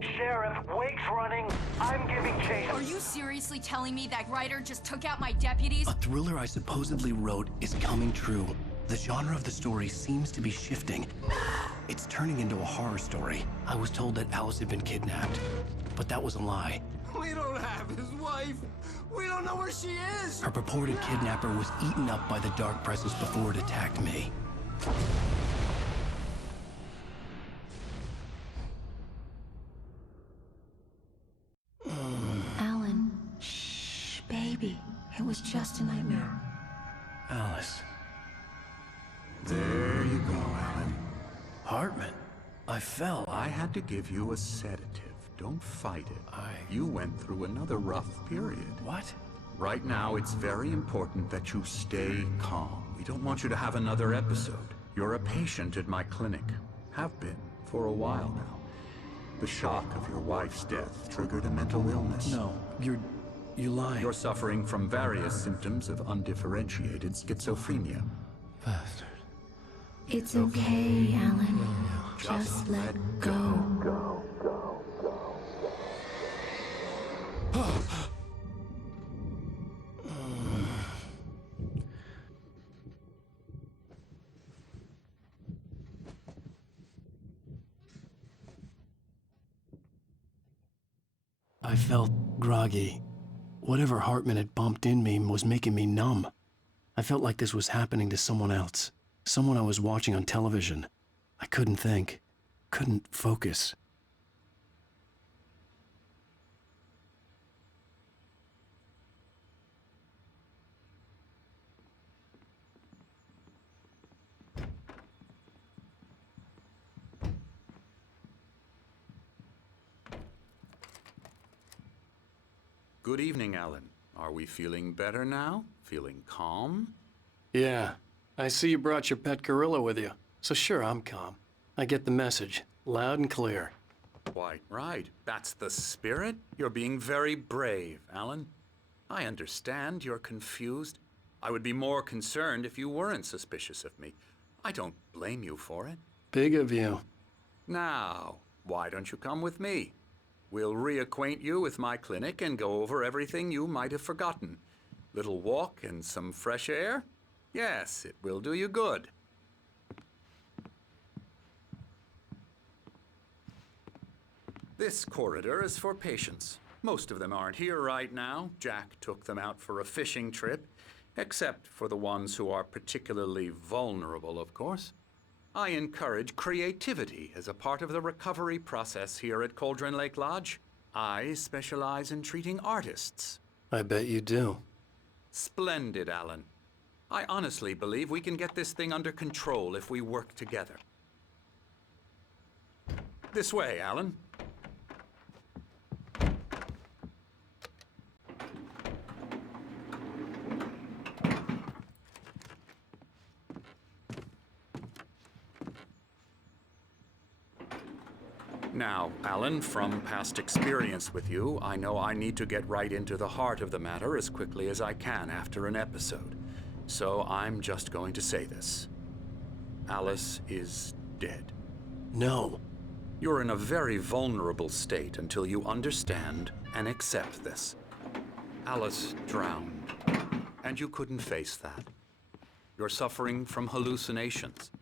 Sheriff, Wake's running. I'm giving chase. Are you seriously telling me that writer just took out my deputies? A thriller I supposedly wrote is coming true. The genre of the story seems to be shifting. It's turning into a horror story. I was told that Alice had been kidnapped, but that was a lie. We don't have his wife. We don't know where she is. Her purported kidnapper was eaten up by the dark presence before it attacked me. Alan, shh, baby. It was just a nightmare. Alice. There you go, Alan. Hartman. I fell. I had to give you a sedative. Don't fight it. You went through another rough period. What? Right now, it's very important that you stay calm. We don't want you to have another episode. You're a patient at my clinic. Have been for a while now. The shock of your wife's death triggered a mental illness. No, you're lying. You're suffering from various symptoms of undifferentiated schizophrenia. Bastard. It's okay, Alan. Just let go. I felt groggy. Whatever Hartman had bumped in me was making me numb. I felt like this was happening to someone else. Someone I was watching on television. I couldn't think. Couldn't focus. Good evening, Alan. Are we feeling better now? Feeling calm? Yeah. I see you brought your pet gorilla with you. So sure, I'm calm. I get the message. Loud and clear. Quite right. That's the spirit. You're being very brave, Alan. I understand you're confused. I would be more concerned if you weren't suspicious of me. I don't blame you for it. Big of you. Now, why don't you come with me? We'll reacquaint you with my clinic and go over everything you might have forgotten. Little walk and some fresh air? Yes, it will do you good. This corridor is for patients. Most of them aren't here right now. Jack took them out for a fishing trip, except for the ones who are particularly vulnerable, of course. I encourage creativity as a part of the recovery process here at Cauldron Lake Lodge. I specialize in treating artists. I bet you do. Splendid, Alan. I honestly believe we can get this thing under control if we work together. This way, Alan. Now, Alan, from past experience with you, I know I need to get right into the heart of the matter as quickly as I can after an episode. So I'm just going to say this. Alice is dead. No. You're in a very vulnerable state until you understand and accept this. Alice drowned, and you couldn't face that. You're suffering from hallucinations,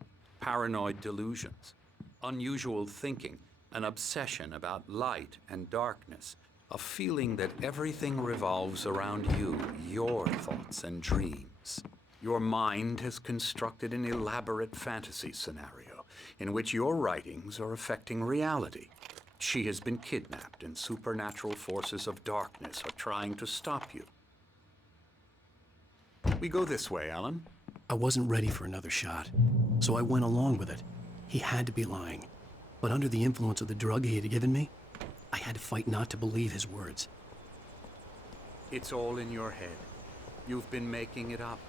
paranoid delusions, unusual thinking, an obsession about light and darkness, a feeling that everything revolves around you, your thoughts and dreams. Your mind has constructed an elaborate fantasy scenario in which your writings are affecting reality. She has been kidnapped and supernatural forces of darkness are trying to stop you. We go this way, Alan. I wasn't ready for another shot, so I went along with it. He had to be lying. But under the influence of the drug he had given me, I had to fight not to believe his words. It's all in your head. You've been making it up.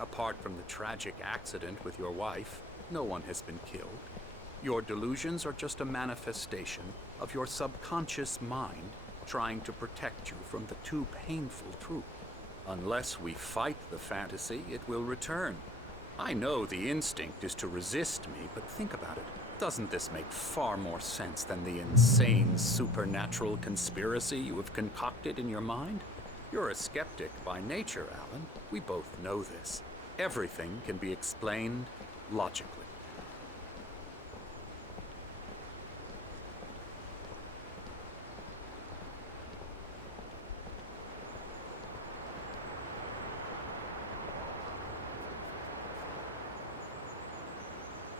Apart from the tragic accident with your wife, no one has been killed. Your delusions are just a manifestation of your subconscious mind trying to protect you from the too painful truth. Unless we fight the fantasy, it will return. I know the instinct is to resist me, but think about it. Doesn't this make far more sense than the insane supernatural conspiracy you have concocted in your mind? You're a skeptic by nature, Alan. We both know this. Everything can be explained logically.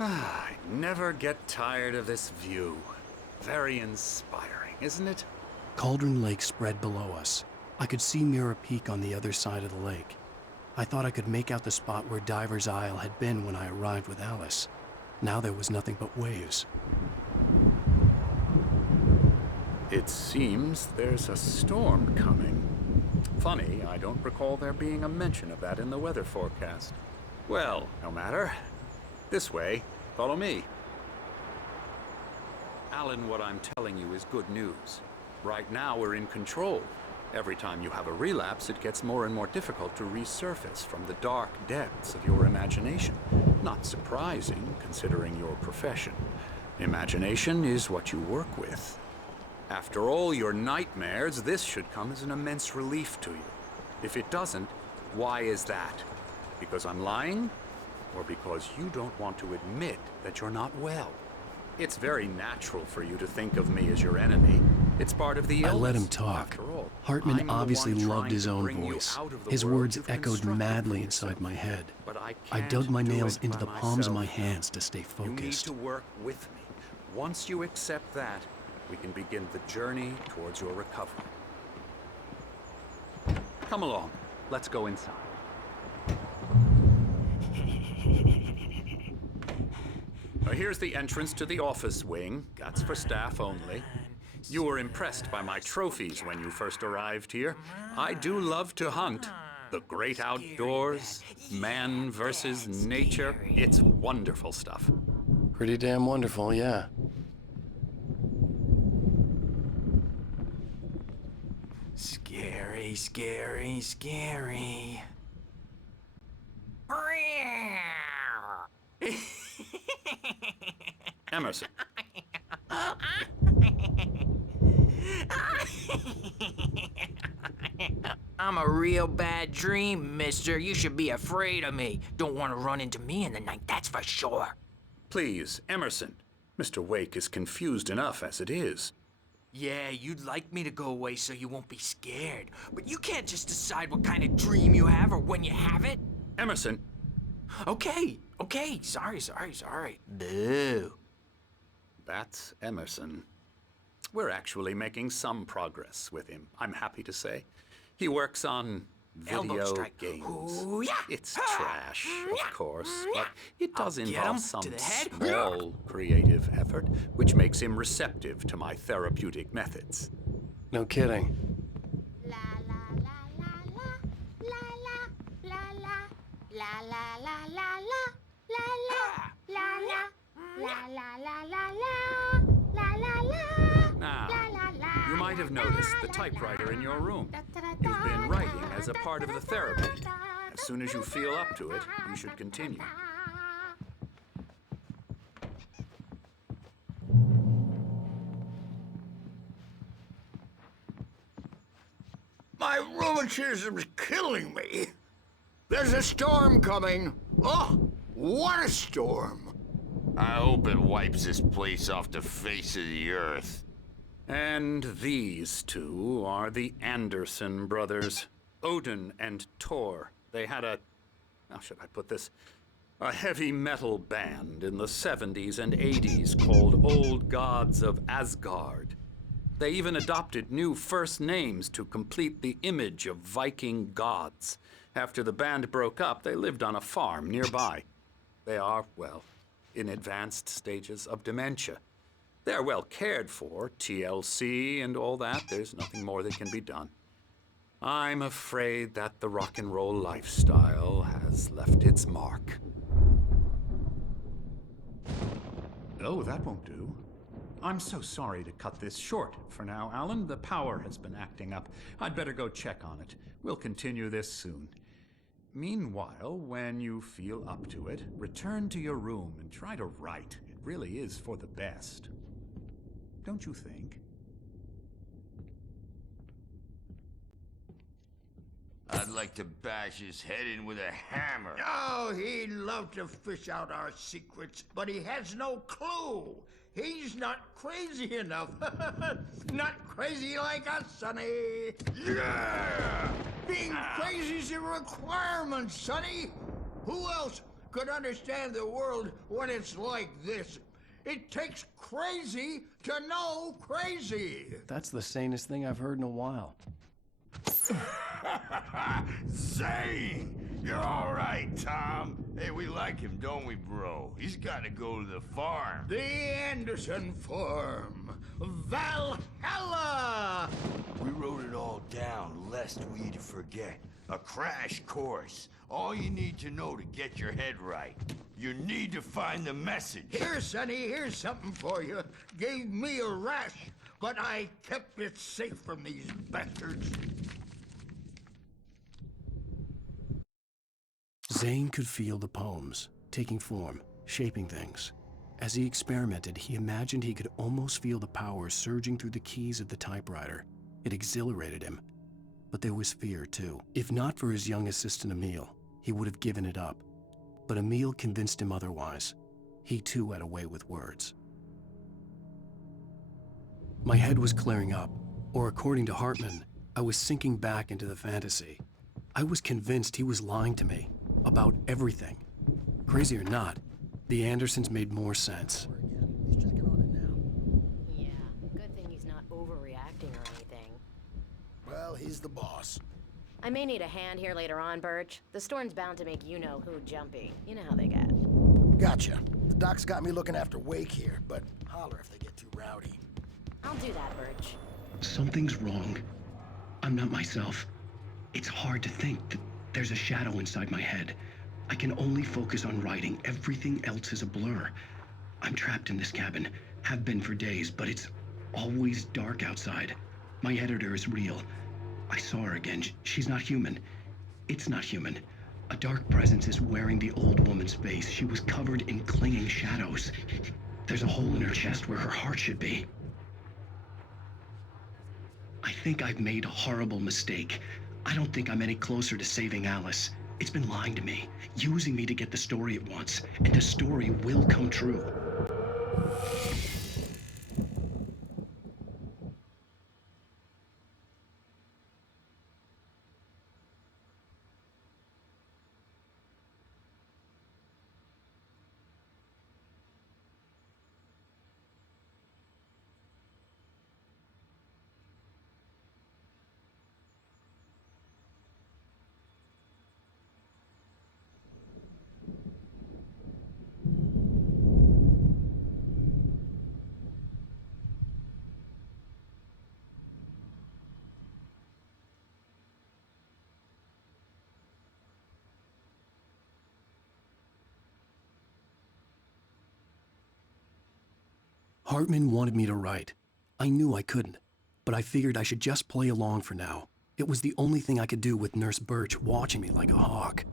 I never get tired of this view. Very inspiring, isn't it? Cauldron Lake spread below us. I could see Mirror Peak on the other side of the lake. I thought I could make out the spot where Diver's Isle had been when I arrived with Alice. Now there was nothing but waves. It seems there's a storm coming. Funny, I don't recall there being a mention of that in the weather forecast. Well, no matter. This way. Follow me. Alan, what I'm telling you is good news. Right now, we're in control. Every time you have a relapse, it gets more and more difficult to resurface from the dark depths of your imagination. Not surprising, considering your profession. Imagination is what you work with. After all your nightmares, this should come as an immense relief to you. If it doesn't, why is that? Because I'm lying? Or because you don't want to admit that you're not well? It's very natural for you to think of me as your enemy. It's part of the illness. I let him talk. Hartman obviously loved his own voice. His words echoed madly inside my head. I dug my nails into the palms of my hands to stay focused. You need to work with me. Once you accept that, we can begin the journey towards your recovery. Come along. Let's go inside. Here's the entrance to the office wing. That's for staff only. You were impressed by my trophies when you first arrived here. I do love to hunt. The great outdoors, man versus nature. It's wonderful stuff. Pretty damn wonderful, yeah. Scary, scary, scary. Emerson. I'm a real bad dream, mister. You should be afraid of me. Don't want to run into me in the night, that's for sure. Please, Emerson. Mr. Wake is confused enough as it is. Yeah, you'd like me to go away so you won't be scared. But you can't just decide what kind of dream you have or when you have it. Emerson. Okay. Sorry. Boo. That's Emerson. We're actually making some progress with him, I'm happy to say. He works on video games. Ooh, yeah. It's trash, of course, but it does involve some to the head. small creative effort, which makes him receptive to my therapeutic methods. No kidding. La la la la la la la la la la la la Now, you might have noticed the typewriter in your room. You've been writing as a part of the therapy. As soon as you feel up to it, you should continue. My rheumatism's killing me. There's a storm coming. Oh, what a storm. I hope it wipes this place off the face of the earth. And these two are the Anderson brothers, Odin and Tor. They had how should I put this? A heavy metal band in the 70s and 80s called Old Gods of Asgard. They even adopted new first names to complete the image of Viking gods. After the band broke up, they lived on a farm nearby. They are, well, in advanced stages of dementia. They're well cared for, TLC and all that. There's nothing more that can be done. I'm afraid that the rock and roll lifestyle has left its mark. Oh, that won't do. I'm so sorry to cut this short for now, Alan. The power has been acting up. I'd better go check on it. We'll continue this soon. Meanwhile, when you feel up to it, return to your room and try to write. It really is for the best. Don't you think? I'd like to bash his head in with a hammer. Oh, he'd love to fish out our secrets, but he has no clue. He's not crazy enough. Not crazy like us, Sonny. Yeah! Being crazy's a requirement, Sonny. Who else could understand the world when it's like this? It takes crazy to know crazy. That's the sanest thing I've heard in a while. Zane! You're all right, Tom. Hey, we like him, don't we, bro? He's got to go to the farm. The Anderson Farm. Valhalla! We wrote it all down, lest we forget. A crash course. All you need to know to get your head right. You need to find the message. Here, Sonny, here's something for you. Gave me a rash, but I kept it safe from these bastards. Zane could feel the poems, taking form, shaping things. As he experimented, he imagined he could almost feel the power surging through the keys of the typewriter. It exhilarated him. But there was fear, too. If not for his young assistant Emil, he would have given it up. But Emil convinced him otherwise. He too had a way with words. My head was clearing up, or according to Hartman, I was sinking back into the fantasy. I was convinced he was lying to me, about everything. Crazy or not, the Andersons made more sense. He's checking on it now. Yeah, good thing he's not overreacting or anything. Well, he's the boss. I may need a hand here later on, Birch. The storm's bound to make you-know-who jumpy. You know how they get. Gotcha. The doc's got me looking after Wake here, but holler if they get too rowdy. I'll do that, Birch. Something's wrong. I'm not myself. It's hard to think that there's a shadow inside my head. I can only focus on writing. Everything else is a blur. I'm trapped in this cabin. Have been for days, but it's always dark outside. My editor is real. I saw her again. She's not human. It's not human. A dark presence is wearing the old woman's face. She was covered in clinging shadows. There's a hole in her chest where her heart should be. I think I've made a horrible mistake. I don't think I'm any closer to saving Alice. It's been lying to me, using me to get the story it wants, and the story will come true. Hartman wanted me to write. I knew I couldn't, but I figured I should just play along for now. It was the only thing I could do with Nurse Birch watching me like a hawk.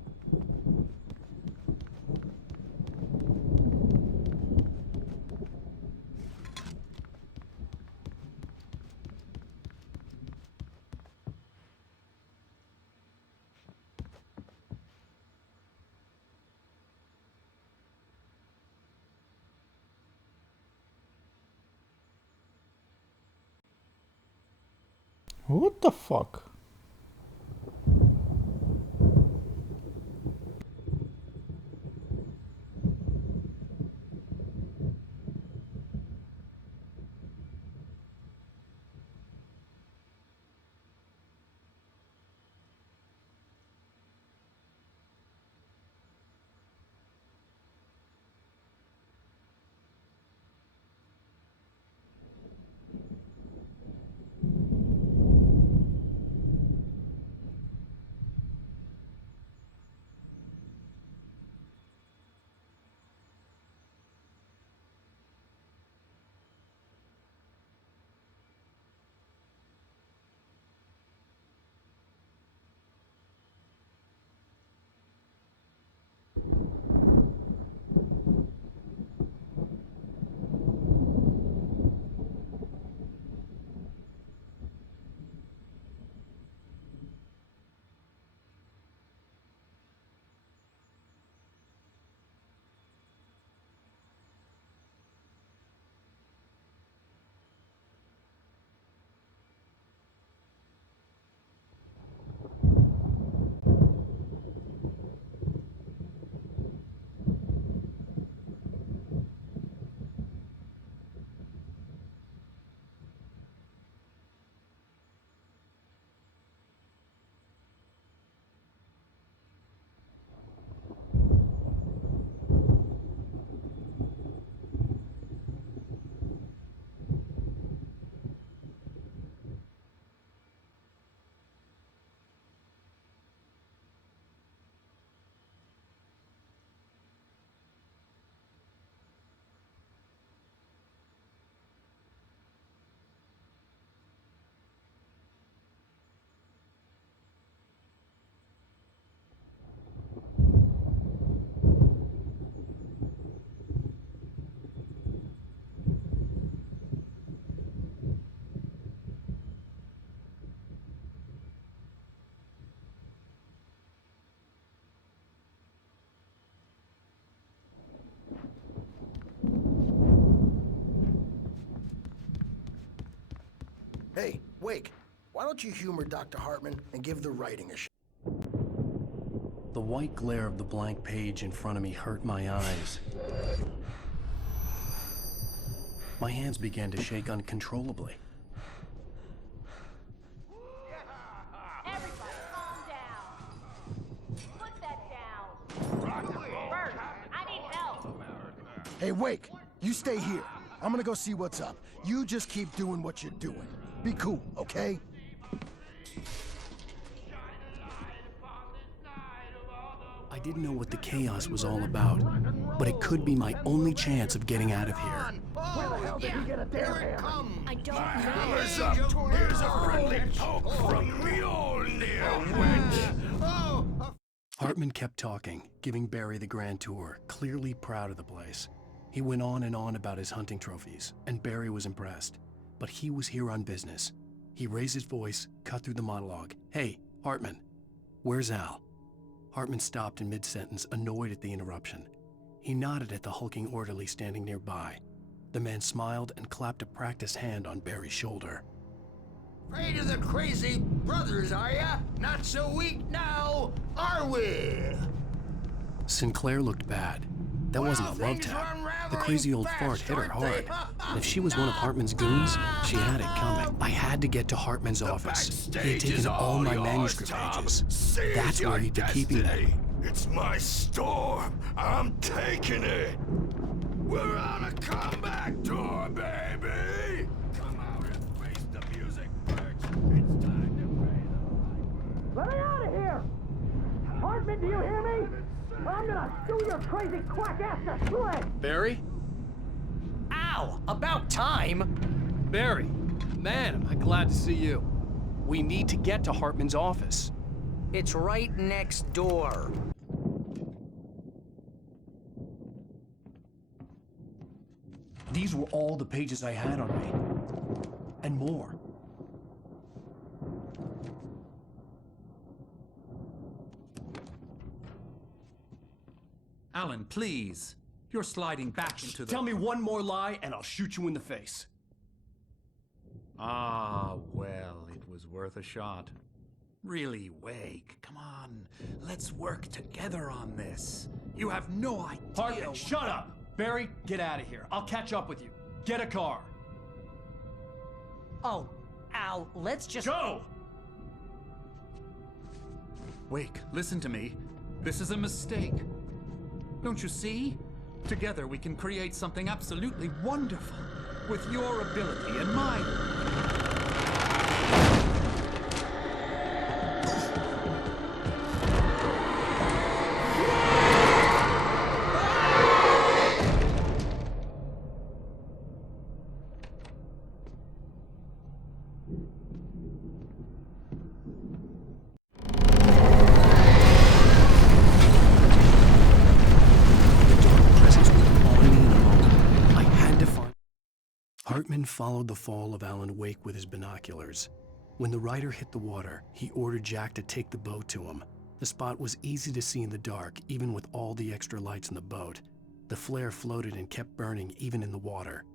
What the fuck? Hey, Wake, why don't you humor Dr. Hartman and give the writing a shot? The white glare of the blank page in front of me hurt my eyes. My hands began to shake uncontrollably. Everybody, calm down. Put that down. Bert, I need help. Hey, Wake, you stay here. I'm gonna go see what's up. You just keep doing what you're doing. Be cool, okay? I didn't know what the chaos was all about, but it could be my only chance of getting out of here. Where the hell did he get a damn hammer? I don't know. Hammer's up. Here's a friendly poke from Mjolnir, witch. Hartman kept talking, giving Barry the grand tour, clearly proud of the place. He went on and on about his hunting trophies, and Barry was impressed. But he was here on business. He raised his voice, cut through the monologue. Hey, Hartman, where's Al? Hartman stopped in mid-sentence, annoyed at the interruption. He nodded at the hulking orderly standing nearby. The man smiled and clapped a practiced hand on Barry's shoulder. Afraid of the crazy brothers, are ya? Not so weak now, are we? Sinclair looked bad. That wasn't a love tap. The crazy old fart hit her hard. And if she was one of Hartman's goons, she had it coming. I had to get to Hartman's office. He had taken all my manuscript pages. That's where he'd be keeping them. It's my storm. I'm taking it. We're on a comeback tour, baby. Come out and face the music, Bert. It's time to pay the piper. Let me out of here! Hartman, do you hear me? I'm gonna sue your crazy quack ass to shreds! Barry? Ow! About time! Barry, man, am I glad to see you. We need to get to Hartman's office. It's right next door. These were all the pages I had on me. And more. Alan, please. You're sliding back into the... Tell me one more lie and I'll shoot you in the face. Ah, well, it was worth a shot. Really, Wake, come on. Let's work together on this. You have no idea... Hartman, shut up! Barry, get out of here. I'll catch up with you. Get a car. Oh, Al, let's just... Go! Wake, listen to me. This is a mistake. Don't you see? Together we can create something absolutely wonderful. With your ability and mine. Hartman followed the fall of Alan Wake with his binoculars. When the rider hit the water, he ordered Jack to take the boat to him. The spot was easy to see in the dark, even with all the extra lights in the boat. The flare floated and kept burning even in the water.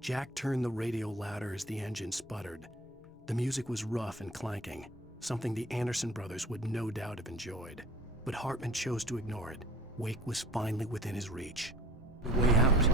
Jack turned the radio louder as the engine sputtered. The music was rough and clanking, something the Anderson brothers would no doubt have enjoyed. But Hartman chose to ignore it. Wake was finally within his reach. The way out.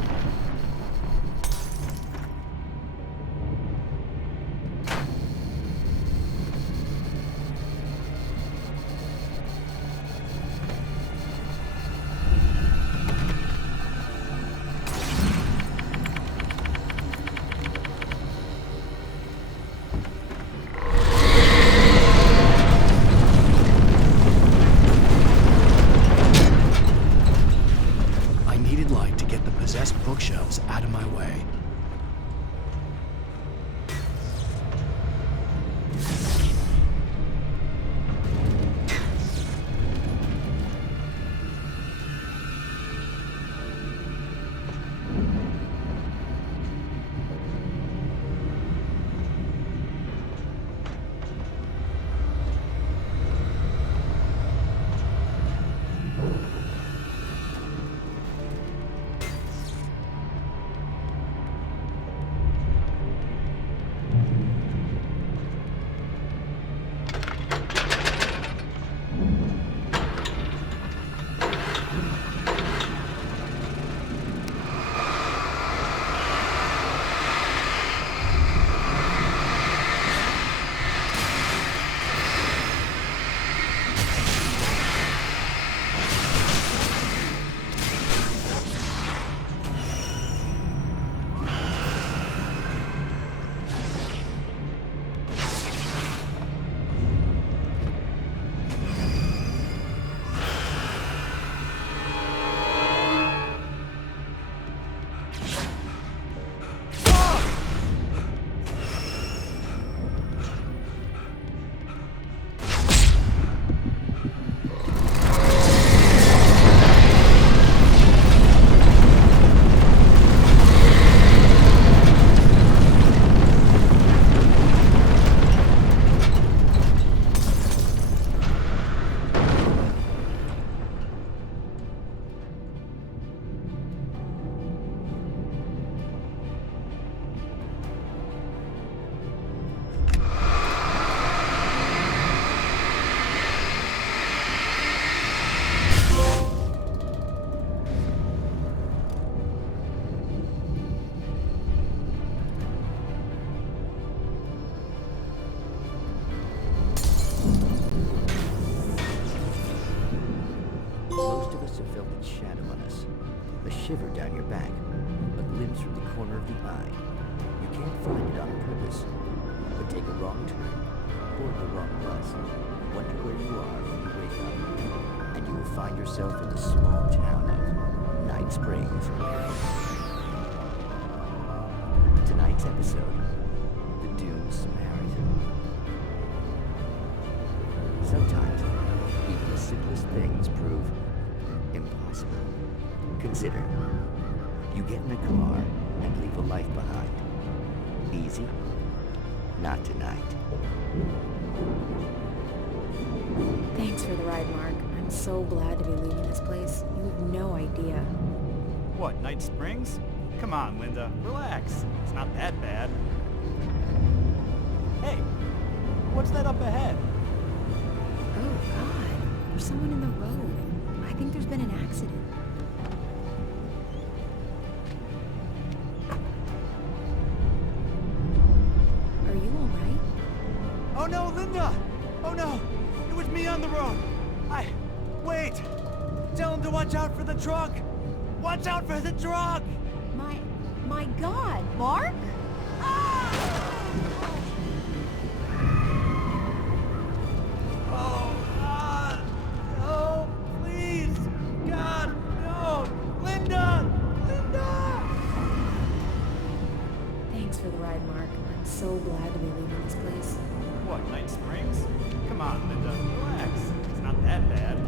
Bookshelves a shiver down your back, a glimpse from the corner of the eye. You can't find it on purpose, but take a wrong turn, board the wrong bus, wonder where you are when you wake up, and you will find yourself in the small town of Night Springs. Tonight's episode, The Dune Samaritan. Sometimes, even the simplest things prove impossible. Consider, you get in a car and leave a life behind. Easy? Not tonight. Thanks for the ride, Mark. I'm so glad to be leaving this place. You have no idea. What, Night Springs? Come on, Linda, relax. It's not that bad. Hey, what's that up ahead? Oh, God. There's someone in the road. I think there's been an accident. Are you all right? Oh no, Linda! Oh no! It was me on the road! Wait! Tell him to watch out for the truck! Watch out for the truck! My God, Mark? Oh, God! No, please! God, no! Linda! Linda! Thanks for the ride, Mark. I'm so glad to be leaving this place. What, Night Springs? Come on, Linda, relax. It's not that bad.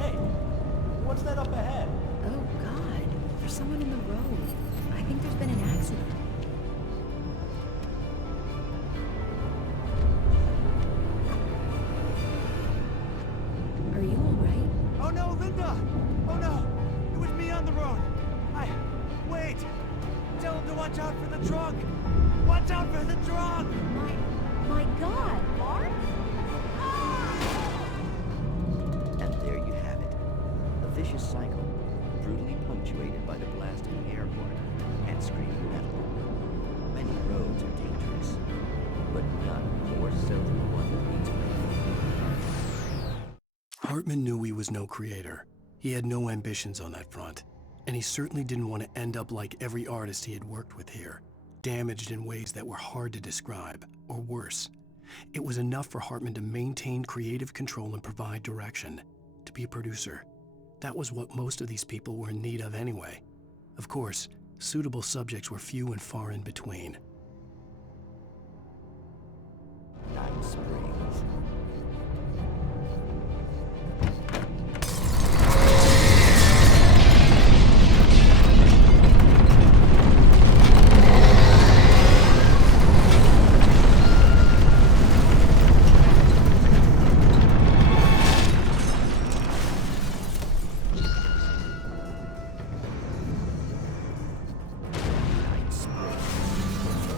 Hey, what's that up ahead? Oh, God. There's someone in the road. I think there's been an accident. Are you all right? Oh no, Linda! Oh no! It was me on the road! Wait! Tell him to watch out for the truck! Watch out for the truck! My God, Mark? And there you have it. A vicious cycle, brutally punctuated by the blast of an air horn and screaming metal. Many roads are dangerous, but none more so than the one that leads away. Hartman knew he was no creator. He had no ambitions on that front. And he certainly didn't want to end up like every artist he had worked with here, damaged in ways that were hard to describe, or worse. It was enough for Hartman to maintain creative control and provide direction, to be a producer. That was what most of these people were in need of anyway. Of course, suitable subjects were few and far in between. Night Springs. Night Springs.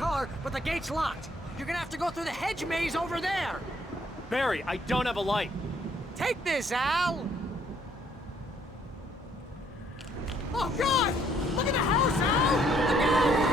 car, but the gate's locked. You're gonna have to go through the hedge maze over there. Barry, I don't have a light. Take this, Al! Oh, God! Look at the house, Al! Look out!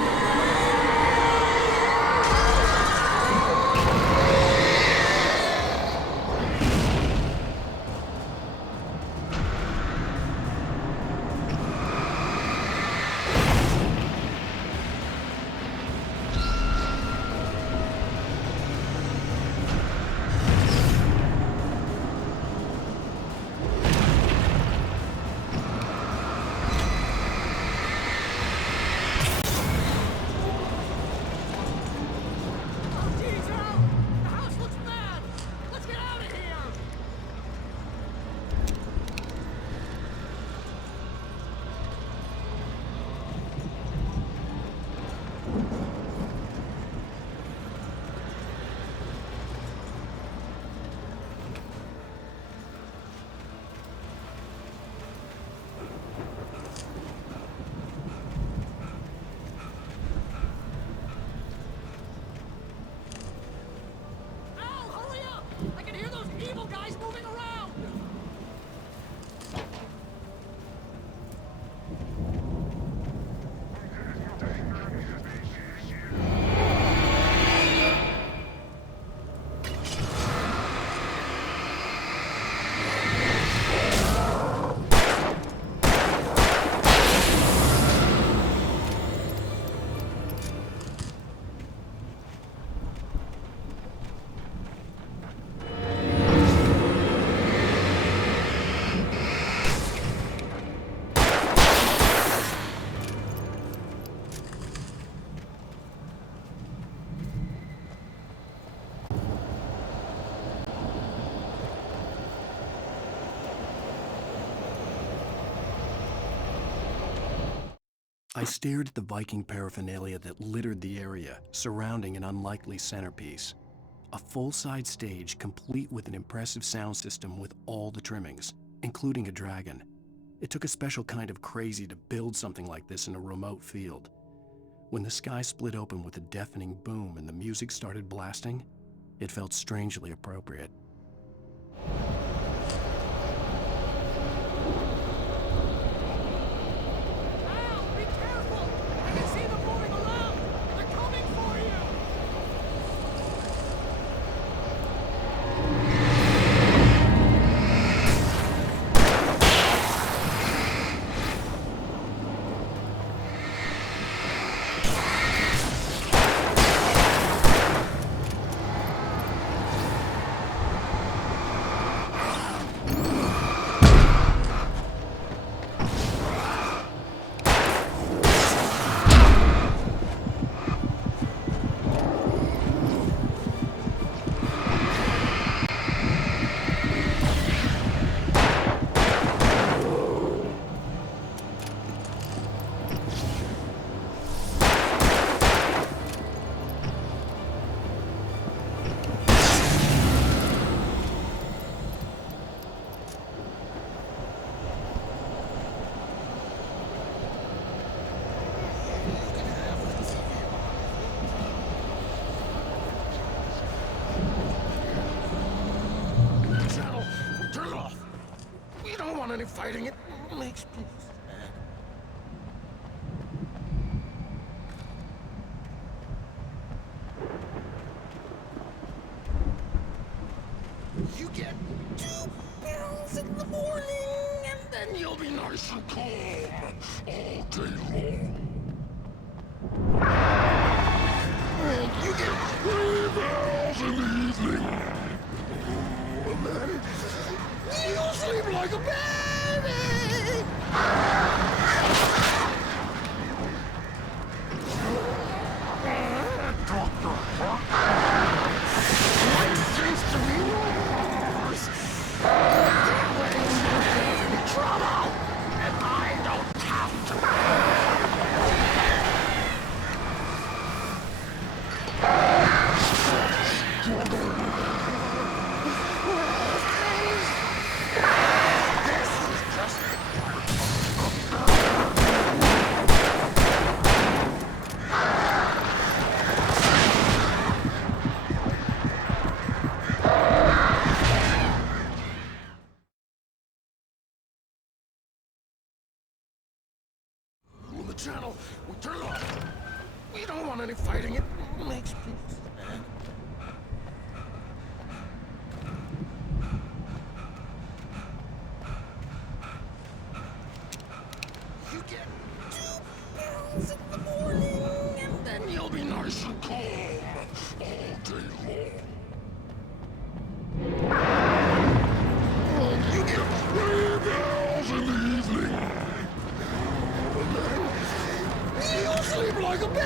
I stared at the Viking paraphernalia that littered the area, surrounding an unlikely centerpiece. A full-size stage complete with an impressive sound system with all the trimmings, including a dragon. It took a special kind of crazy to build something like this in a remote field. When the sky split open with a deafening boom and the music started blasting, it felt strangely appropriate. Any fighting, it makes people sad. You get 2 pills in the morning, and then you'll be nice and calm all day long. And you get 3 pills in the evening, and then you'll sleep like a baby. This is just channel. We turn it off. We don't want any fighting. It makes me sad. You get 2 pills in the morning, and then you'll be nice and calm all day long. You get 3 pills in the evening. You sleep like a baby!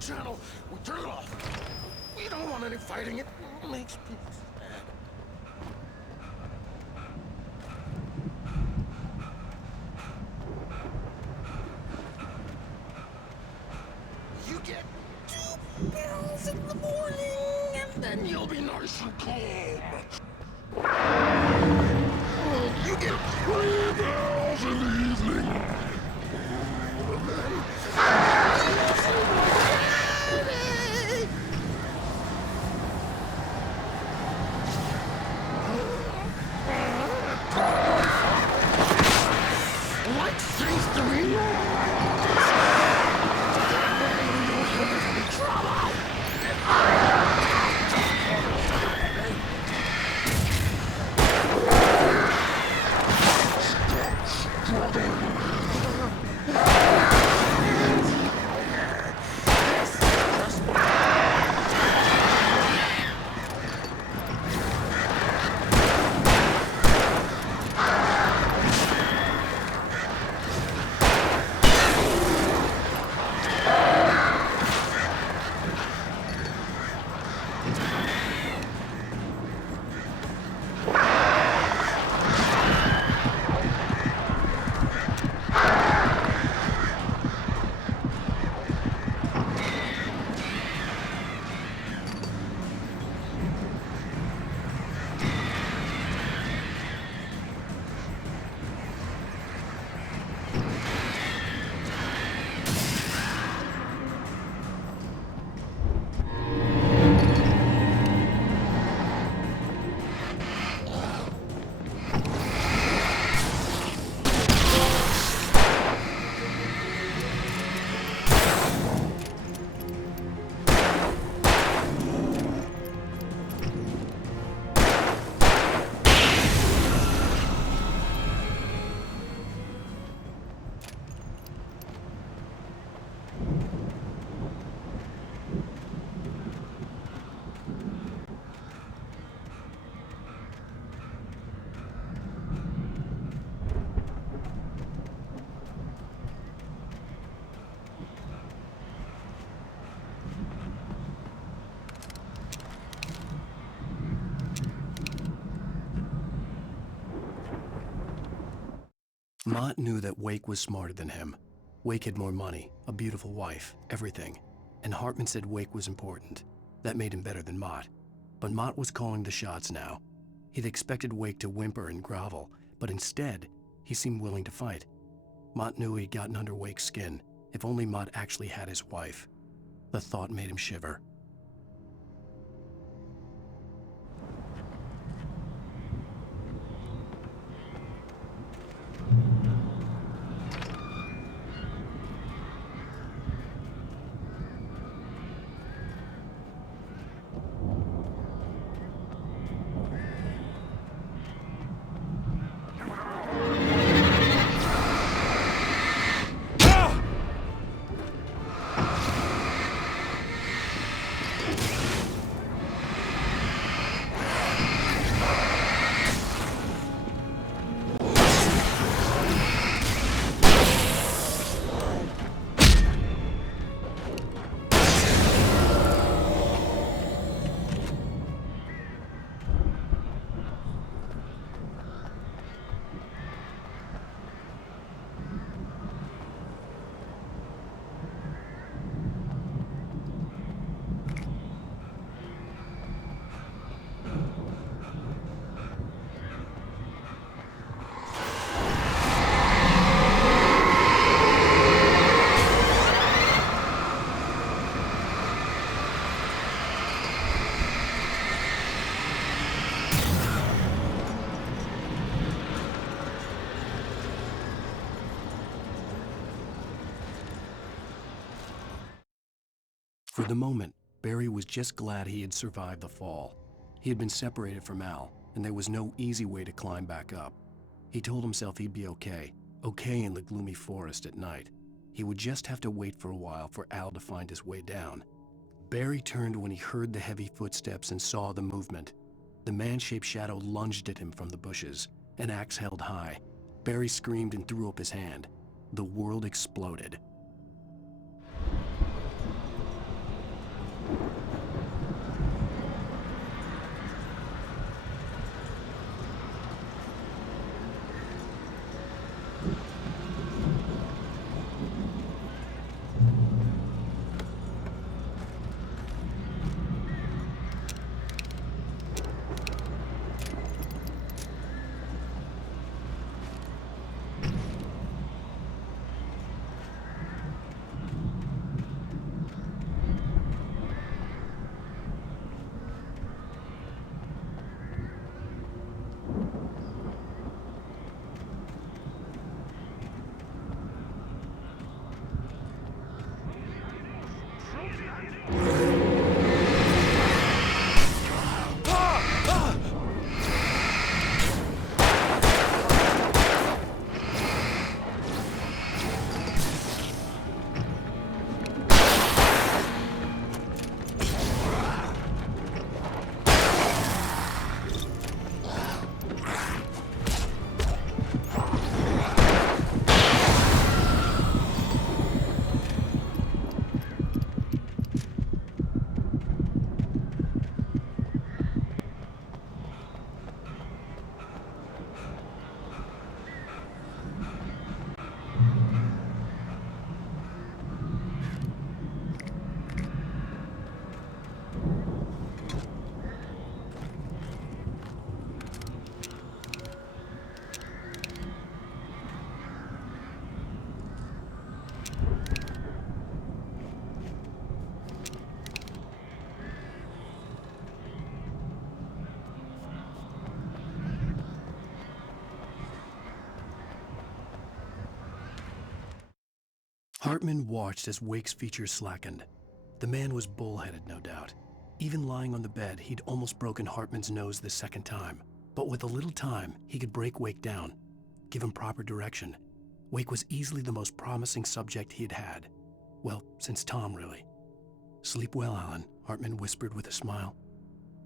Channel, we turn it off. We don't want any fighting. It makes me sad. You get 2 pills in the morning, and then you'll be nice and calm. You get 3 pills in the evening. And then you sleep like what seems to be trouble? Mott knew that Wake was smarter than him. Wake had more money, a beautiful wife, everything. And Hartman said Wake was important. That made him better than Mott. But Mott was calling the shots now. He'd expected Wake to whimper and grovel, but instead, he seemed willing to fight. Mott knew he'd gotten under Wake's skin. If only Mott actually had his wife. The thought made him shiver. For the moment, Barry was just glad he had survived the fall. He had been separated from Al, and there was no easy way to climb back up. He told himself he'd be okay in the gloomy forest at night. He would just have to wait for a while for Al to find his way down. Barry turned when he heard the heavy footsteps and saw the movement. The man-shaped shadow lunged at him from the bushes, an axe held high. Barry screamed and threw up his hand. The world exploded. Hartman watched as Wake's features slackened. The man was bullheaded, no doubt. Even lying on the bed, he'd almost broken Hartman's nose the second time. But with a little time, he could break Wake down, give him proper direction. Wake was easily the most promising subject he had had. Well, since Tom, really. "Sleep well, Alan," Hartman whispered with a smile.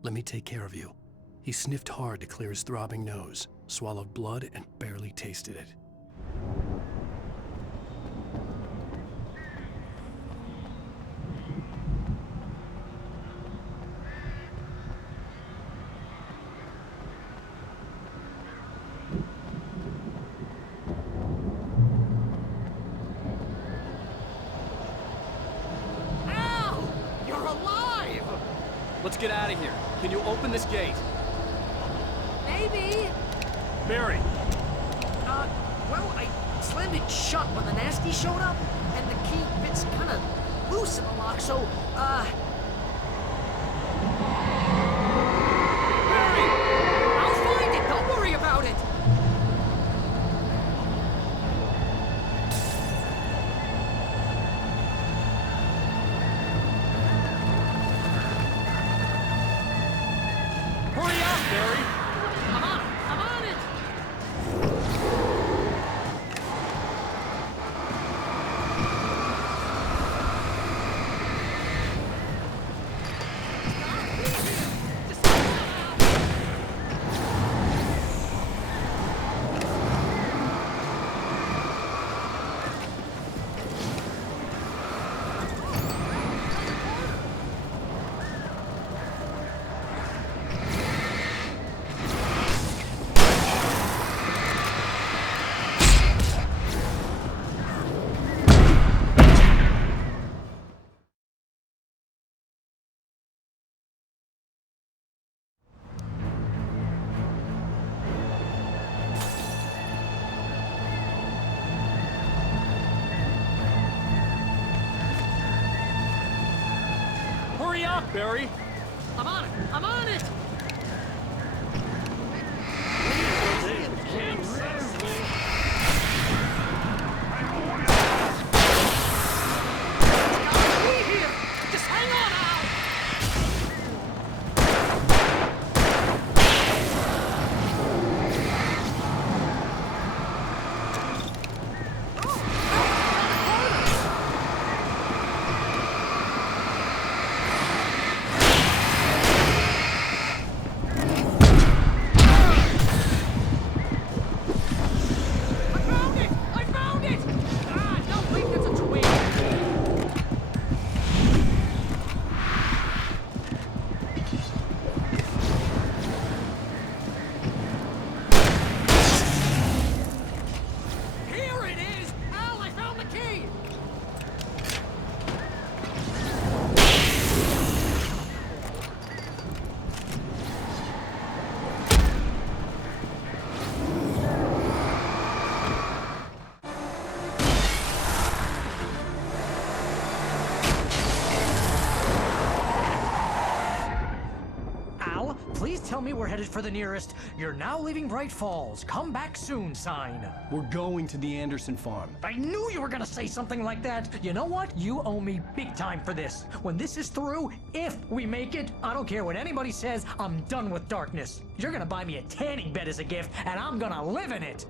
"Let me take care of you." He sniffed hard to clear his throbbing nose, swallowed blood, and barely tasted it. Let's get out of here. Can you open this gate? Maybe. Barry! Well, I slammed it shut when the nasty showed up, and the key fits kind of loose in the lock, so, Barry! I'll find it, don't worry about it! Hurry up, Barry! I'm on it! Hurry up, Barry! I'm on it! I'm on it! Just hang me we're headed for the nearest "You're now leaving Bright Falls. Come back soon" sign. We're going to the Anderson farm. I knew you were gonna say something like that. You know what? You owe me big time for this. When this is through, if we make it, I don't care what anybody says, I'm done with darkness. You're gonna buy me a tanning bed as a gift, and I'm gonna live in it.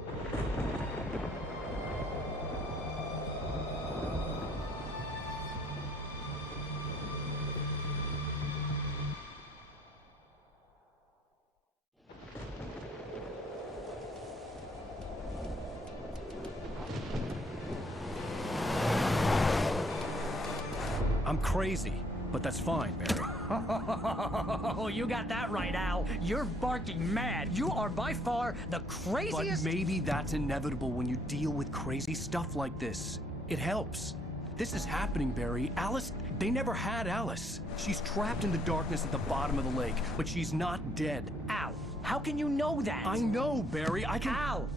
I'm crazy, but that's fine, Barry. Oh, you got that right, Al. You're barking mad. You are by far the craziest. But maybe that's inevitable when you deal with crazy stuff like this. It helps. This is happening, Barry. Alice, they never had Alice. She's trapped in the darkness at the bottom of the lake, but she's not dead. Al, how can you know that? I know, Barry. I can... Al,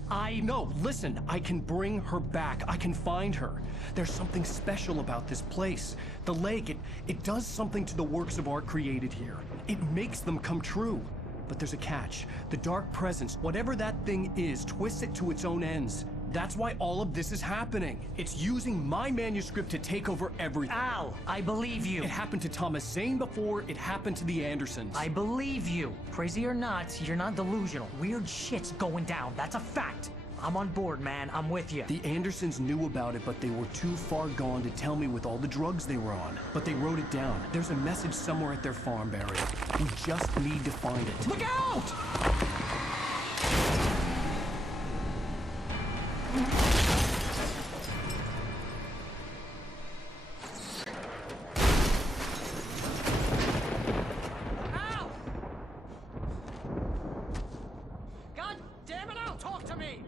No, listen. I can bring her back. I can find her. There's something special about this place. The lake, it does something to the works of art created here. It makes them come true. But there's a catch. The dark presence, whatever that thing is, twists it to its own ends. That's why all of this is happening. It's using my manuscript to take over everything. Al, I believe you. It happened to Thomas Zane before, it happened to the Andersons. I believe you. Crazy or not, you're not delusional. Weird shit's going down. That's a fact. I'm on board, man. I'm with you. The Andersons knew about it, but they were too far gone to tell me with all the drugs they were on. But they wrote it down. There's a message somewhere at their farm, Barry. We just need to find it. Look out! Al! God damn it, Al, talk to me!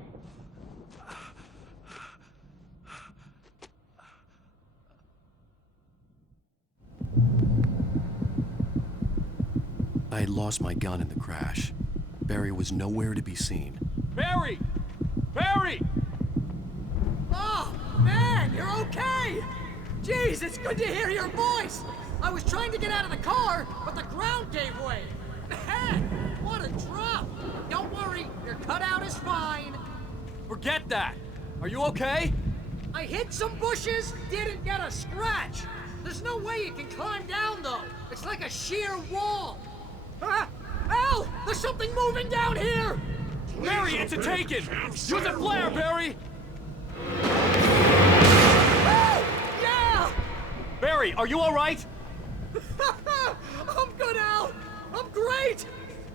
I had lost my gun in the crash. Barry was nowhere to be seen. Barry! Barry! Oh, man, you're okay! Jeez, it's good to hear your voice! I was trying to get out of the car, but the ground gave way. Man, what a drop! Don't worry, your cutout is fine. Forget that! Are you okay? I hit some bushes, didn't get a scratch. There's no way you can climb down, though. It's like a sheer wall. Ah! Al! There's something moving down here! Barry, it's a taken! Use a flare, Barry! Oh! Yeah! Barry, are you alright? I'm good, Al! I'm great!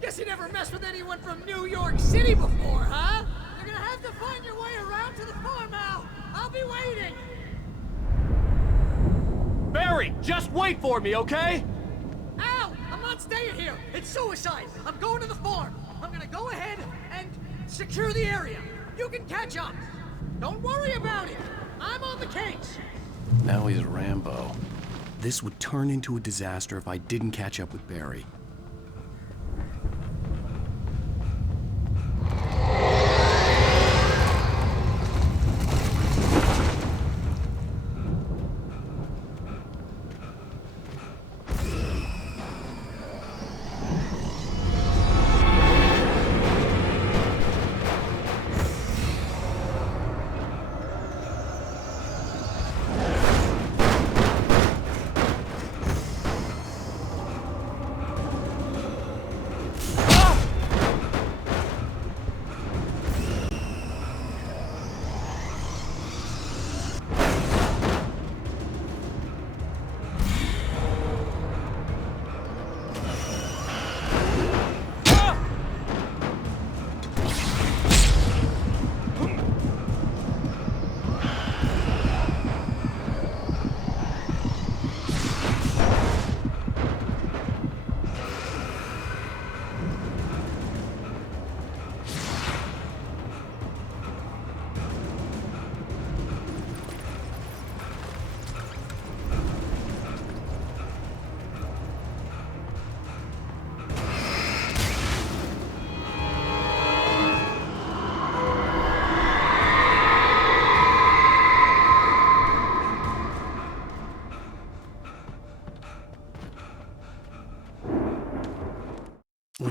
Guess you never messed with anyone from New York City before, huh? You're gonna have to find your way around to the farm, Al! I'll be waiting! Barry, just wait for me, okay? Al! I'm not staying here! It's suicide! I'm going to the farm! I'm gonna go ahead and secure the area! You can catch up! Don't worry about it! I'm on the case! Now he's Rambo. This would turn into a disaster if I didn't catch up with Barry.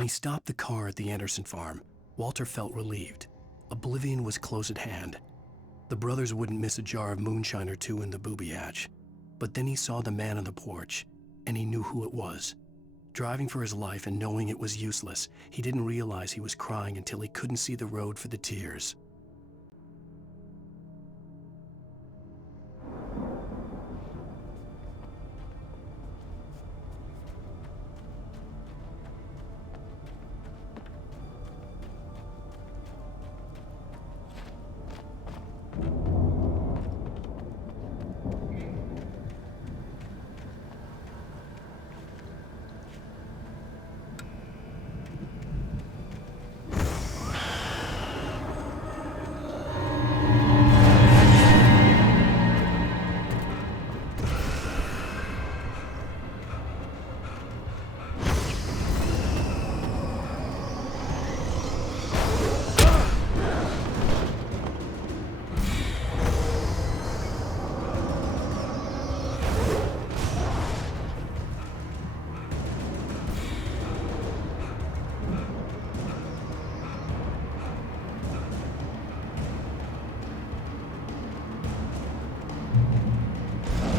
he stopped the car at the Anderson farm, Walter felt relieved. Oblivion was close at hand. The brothers wouldn't miss a jar of moonshine or two in the booby hatch. But then he saw the man on the porch, and he knew who it was. Driving for his life and knowing it was useless, he didn't realize he was crying until he couldn't see the road for the tears.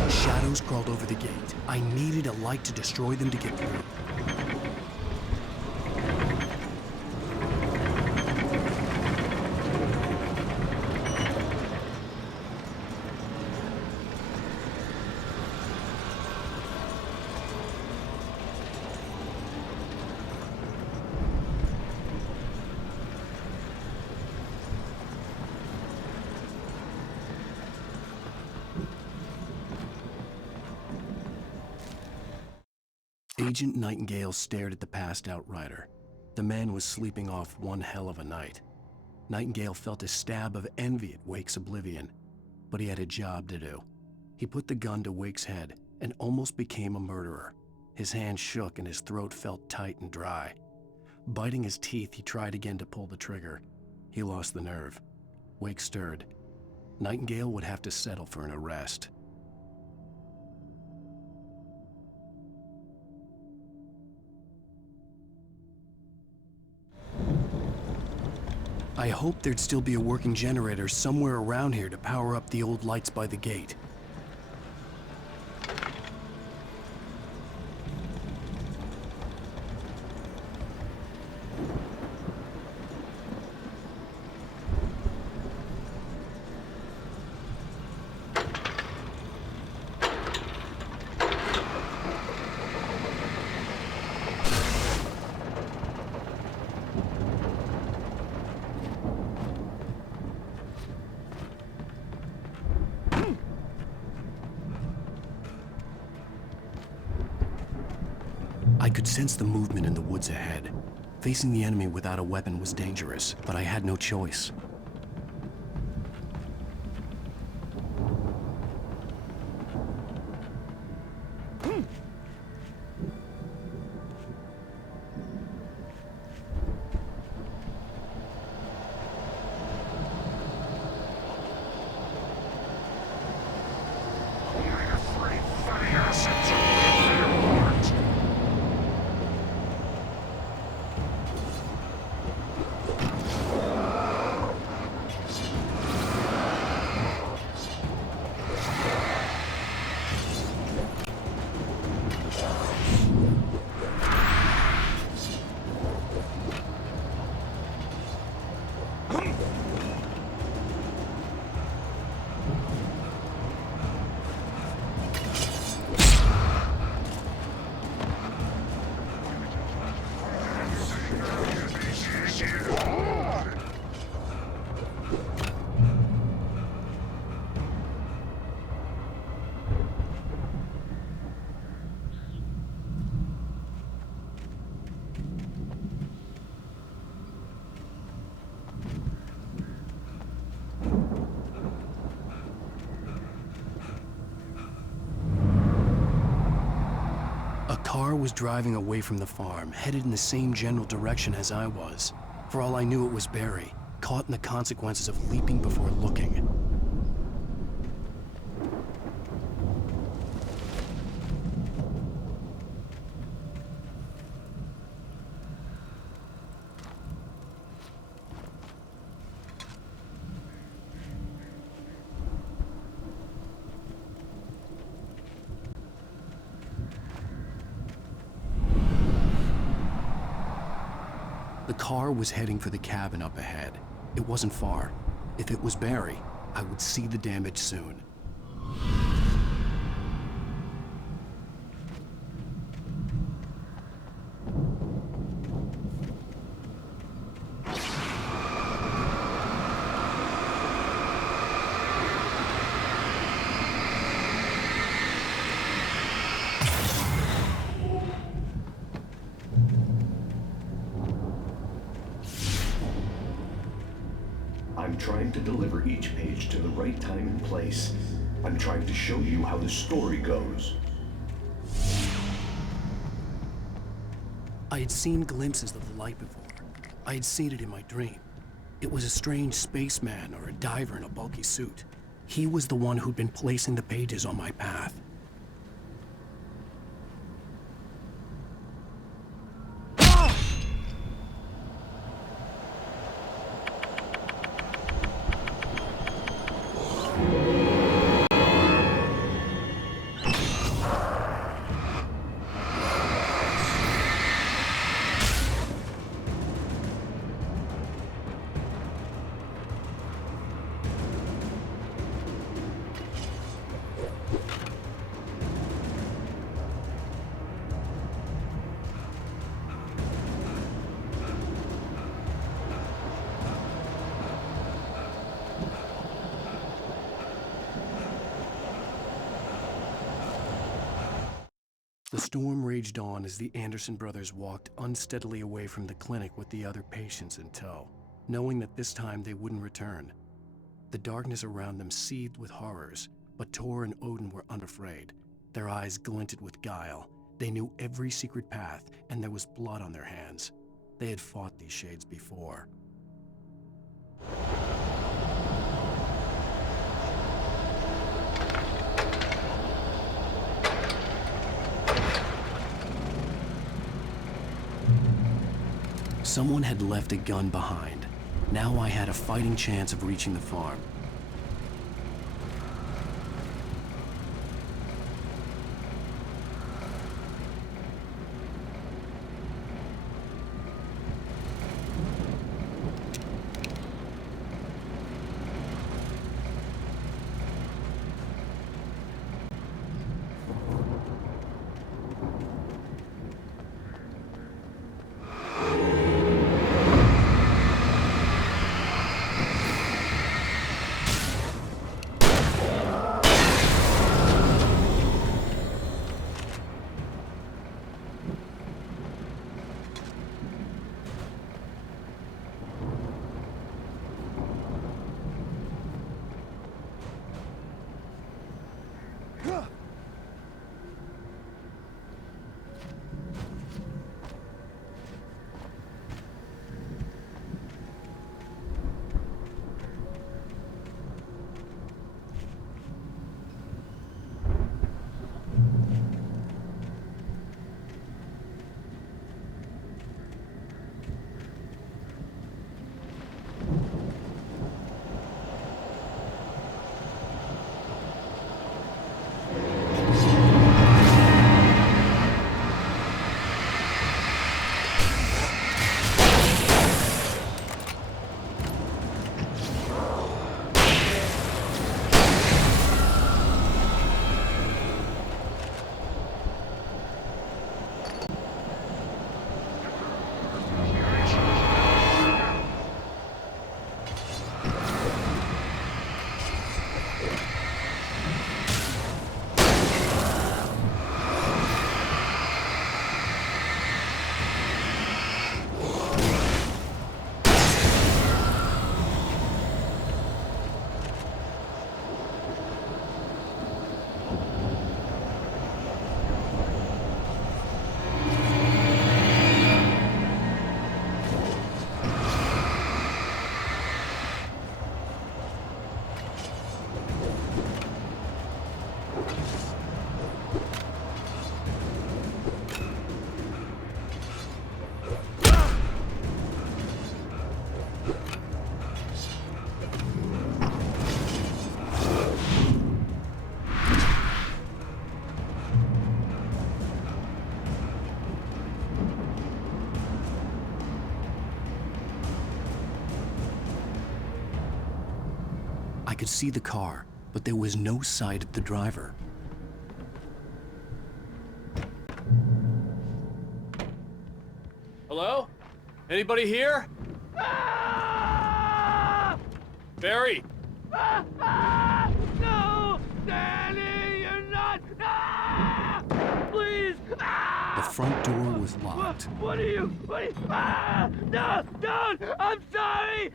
Shadows crawled over the gate. I needed a light to destroy them to get through. Agent Nightingale stared at the passed-out rider. The man was sleeping off one hell of a night. Nightingale felt a stab of envy at Wake's oblivion, but he had a job to do. He put the gun to Wake's head and almost became a murderer. His hand shook and his throat felt tight and dry. Biting his teeth, he tried again to pull the trigger. He lost the nerve. Wake stirred. Nightingale would have to settle for an arrest. I hoped there'd still be a working generator somewhere around here to power up the old lights by the gate. I could sense the movement in the woods ahead. Facing the enemy without a weapon was dangerous, but I had no choice. A car was driving away from the farm, headed in the same general direction as I was. For all I knew, it was Barry, caught in the consequences of leaping before looking. car was heading for the cabin up ahead. It wasn't far. If it was Barry, I would see the damage soon. I'm trying to deliver each page to the right time and place. I'm trying to show you how the story goes. I had seen glimpses of the light before. I had seen it in my dream. It was a strange spaceman or a diver in a bulky suit. He was the one who'd been placing the pages on my path. The storm raged on as the Anderson brothers walked unsteadily away from the clinic with the other patients in tow, knowing that this time they wouldn't return. The darkness around them seethed with horrors, but Tor and Odin were unafraid. Their eyes glinted with guile. They knew every secret path, and there was blood on their hands. They had fought these shades before. Someone had left a gun behind. Now I had a fighting chance of reaching the farm. I could see the car, but there was no sight of the driver. Hello? Anybody here? Barry! No! Danny, you're not! Please! The front door was locked. What are you? No! Don't! I'm sorry!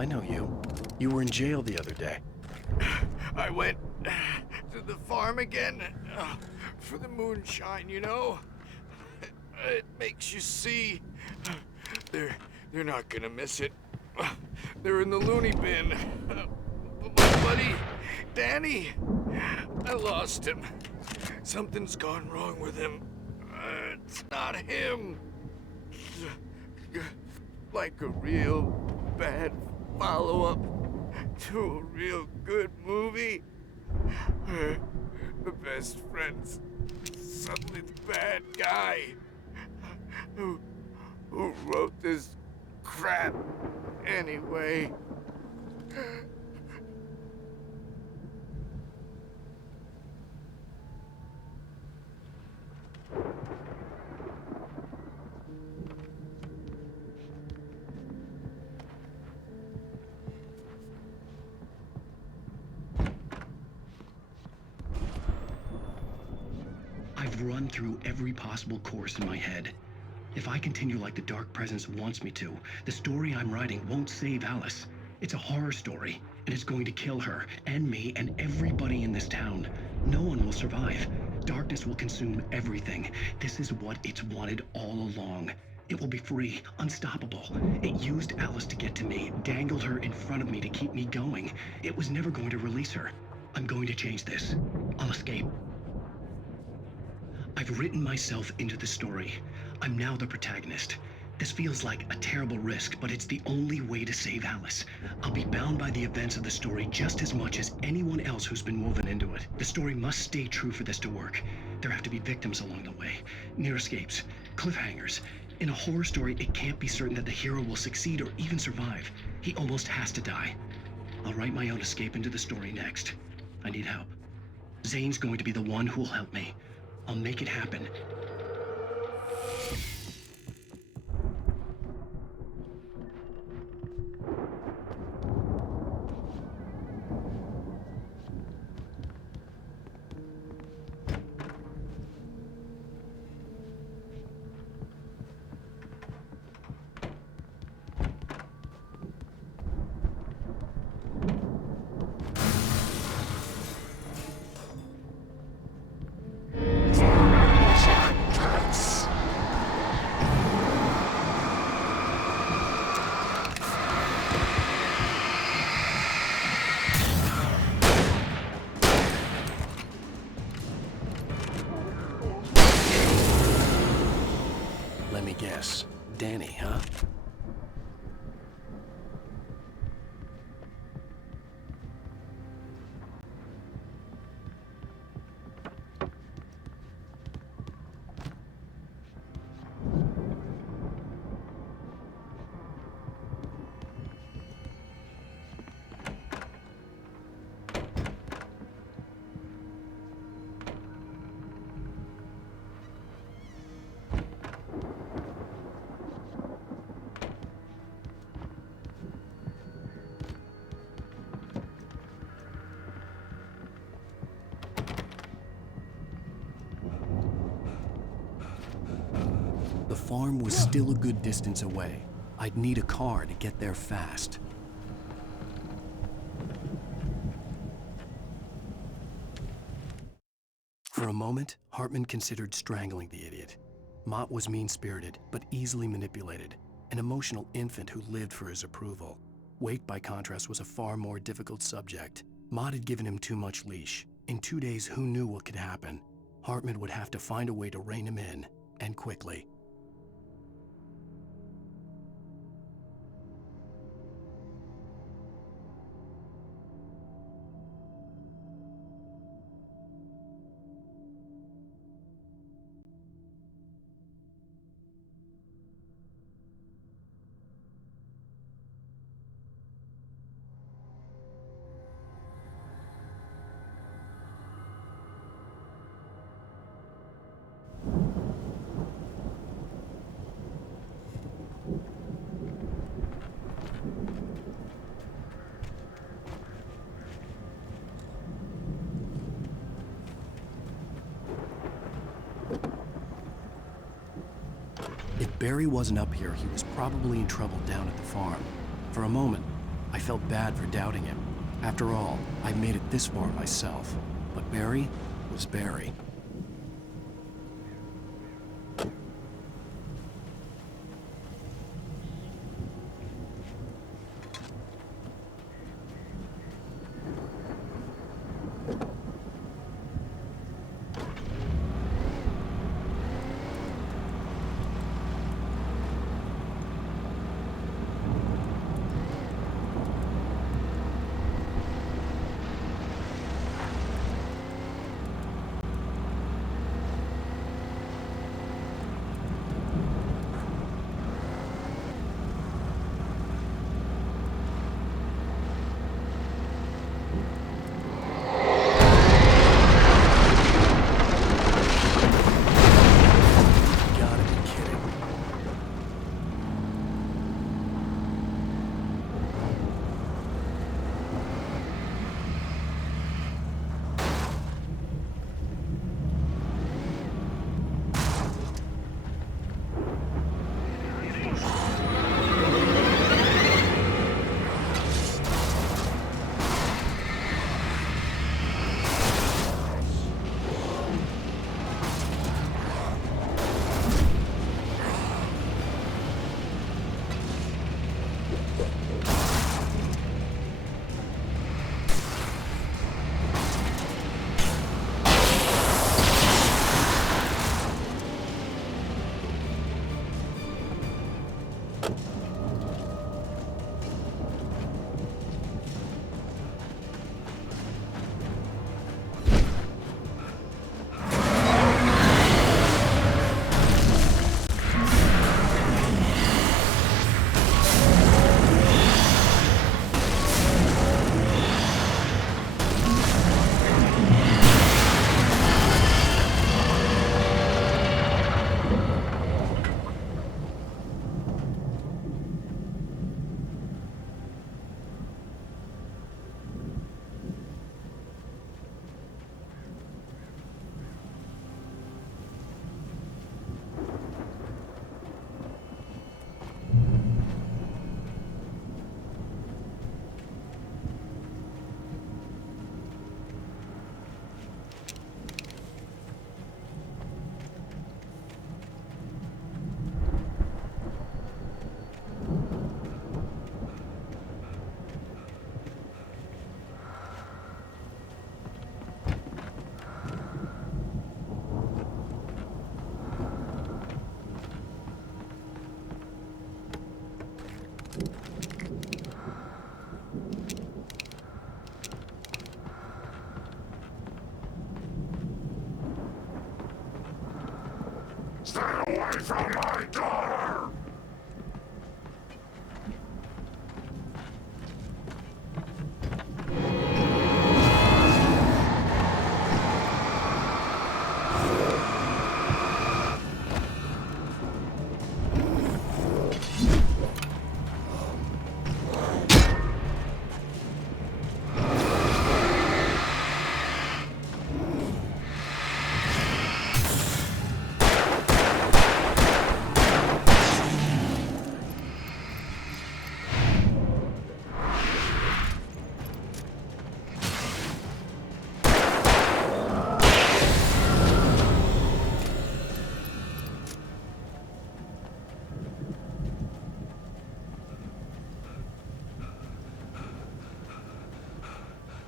I know you. You were in jail the other day. I went to the farm again for the moonshine, you know? It makes you see. They're not gonna miss it. They're in the loony bin. But my buddy, Danny, I lost him. Something's gone wrong with him. It's not him. Like a real bad follow-up to a real good movie. The best friend's suddenly the bad guy who wrote this crap anyway. I've run through every possible course in my head. If I continue like the Dark Presence wants me to, the story I'm writing won't save Alice. It's a horror story, and it's going to kill her, and me, and everybody in this town. No one will survive. Darkness will consume everything. This is what it's wanted all along. It will be free, unstoppable. It used Alice to get to me, dangled her in front of me to keep me going. It was never going to release her. I'm going to change this. I'll escape. I've written myself into the story. I'm now the protagonist. This feels like a terrible risk, but it's the only way to save Alice. I'll be bound by the events of the story just as much as anyone else who's been woven into it. The story must stay true for this to work. There have to be victims along the way, near escapes, cliffhangers. In a horror story, it can't be certain that the hero will succeed or even survive. He almost has to die. I'll write my own escape into the story next. I need help. Zane's going to be the one who'll help me. I'll make it happen. Let me guess. Danny, huh? The farm was still a good distance away. I'd need a car to get there fast. For a moment, Hartman considered strangling the idiot. Mott was mean-spirited, but easily manipulated, an emotional infant who lived for his approval. Wake, by contrast, was a far more difficult subject. Maud had given him too much leash. In 2 days, who knew what could happen? Hartman would have to find a way to rein him in, and quickly. If Barry wasn't up here, he was probably in trouble down at the farm. For a moment, I felt bad for doubting him. After all, I made it this far myself. But Barry was Barry. Stay away from my daughter!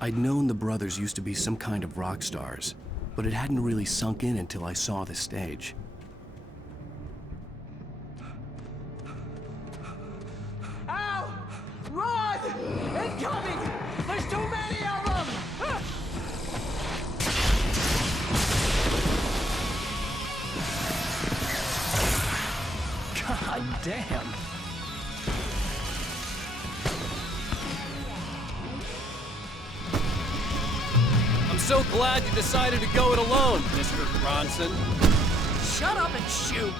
I'd known the brothers used to be some kind of rock stars, but it hadn't really sunk in until I saw the stage. Al! Run! Incoming! There's too many of them! God damn! I'm so glad you decided to go it alone, Mr. Bronson. Shut up and shoot!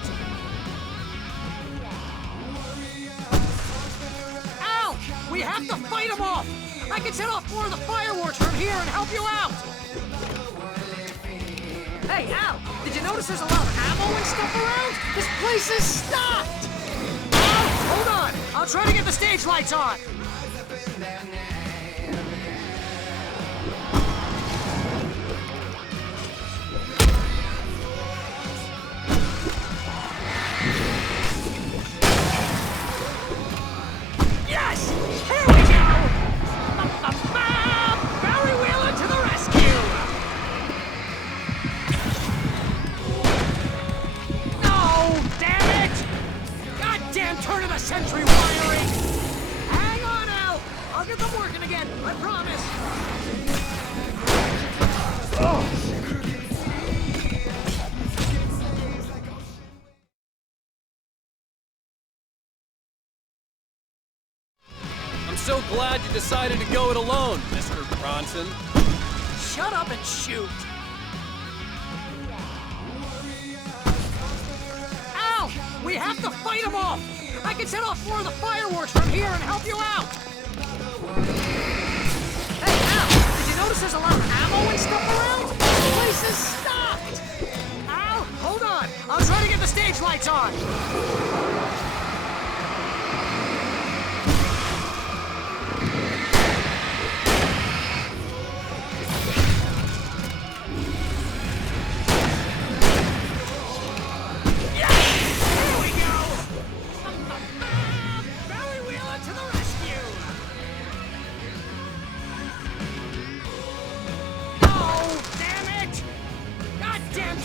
Al! We have to fight them off! I can set off more of the fireworks from here and help you out! Hey, Al! Did you notice there's a lot of ammo and stuff around? This place is stocked! Al, hold on! I'll try to get the stage lights on! Yes! Here we go! Barry Wheeler to the rescue! No! Damn it! Goddamn turn of the century wiring! Hang on, Al! I'll get them working again, I promise! I'm so glad you decided to go it alone, Mr. Bronson. Shut up and shoot! Al! We have to fight them off! I can set off more of the fireworks from here and help you out! Hey, Al! Did you notice there's a lot of ammo and stuff around? The place is stocked! Al, hold on! I'll try to get the stage lights on!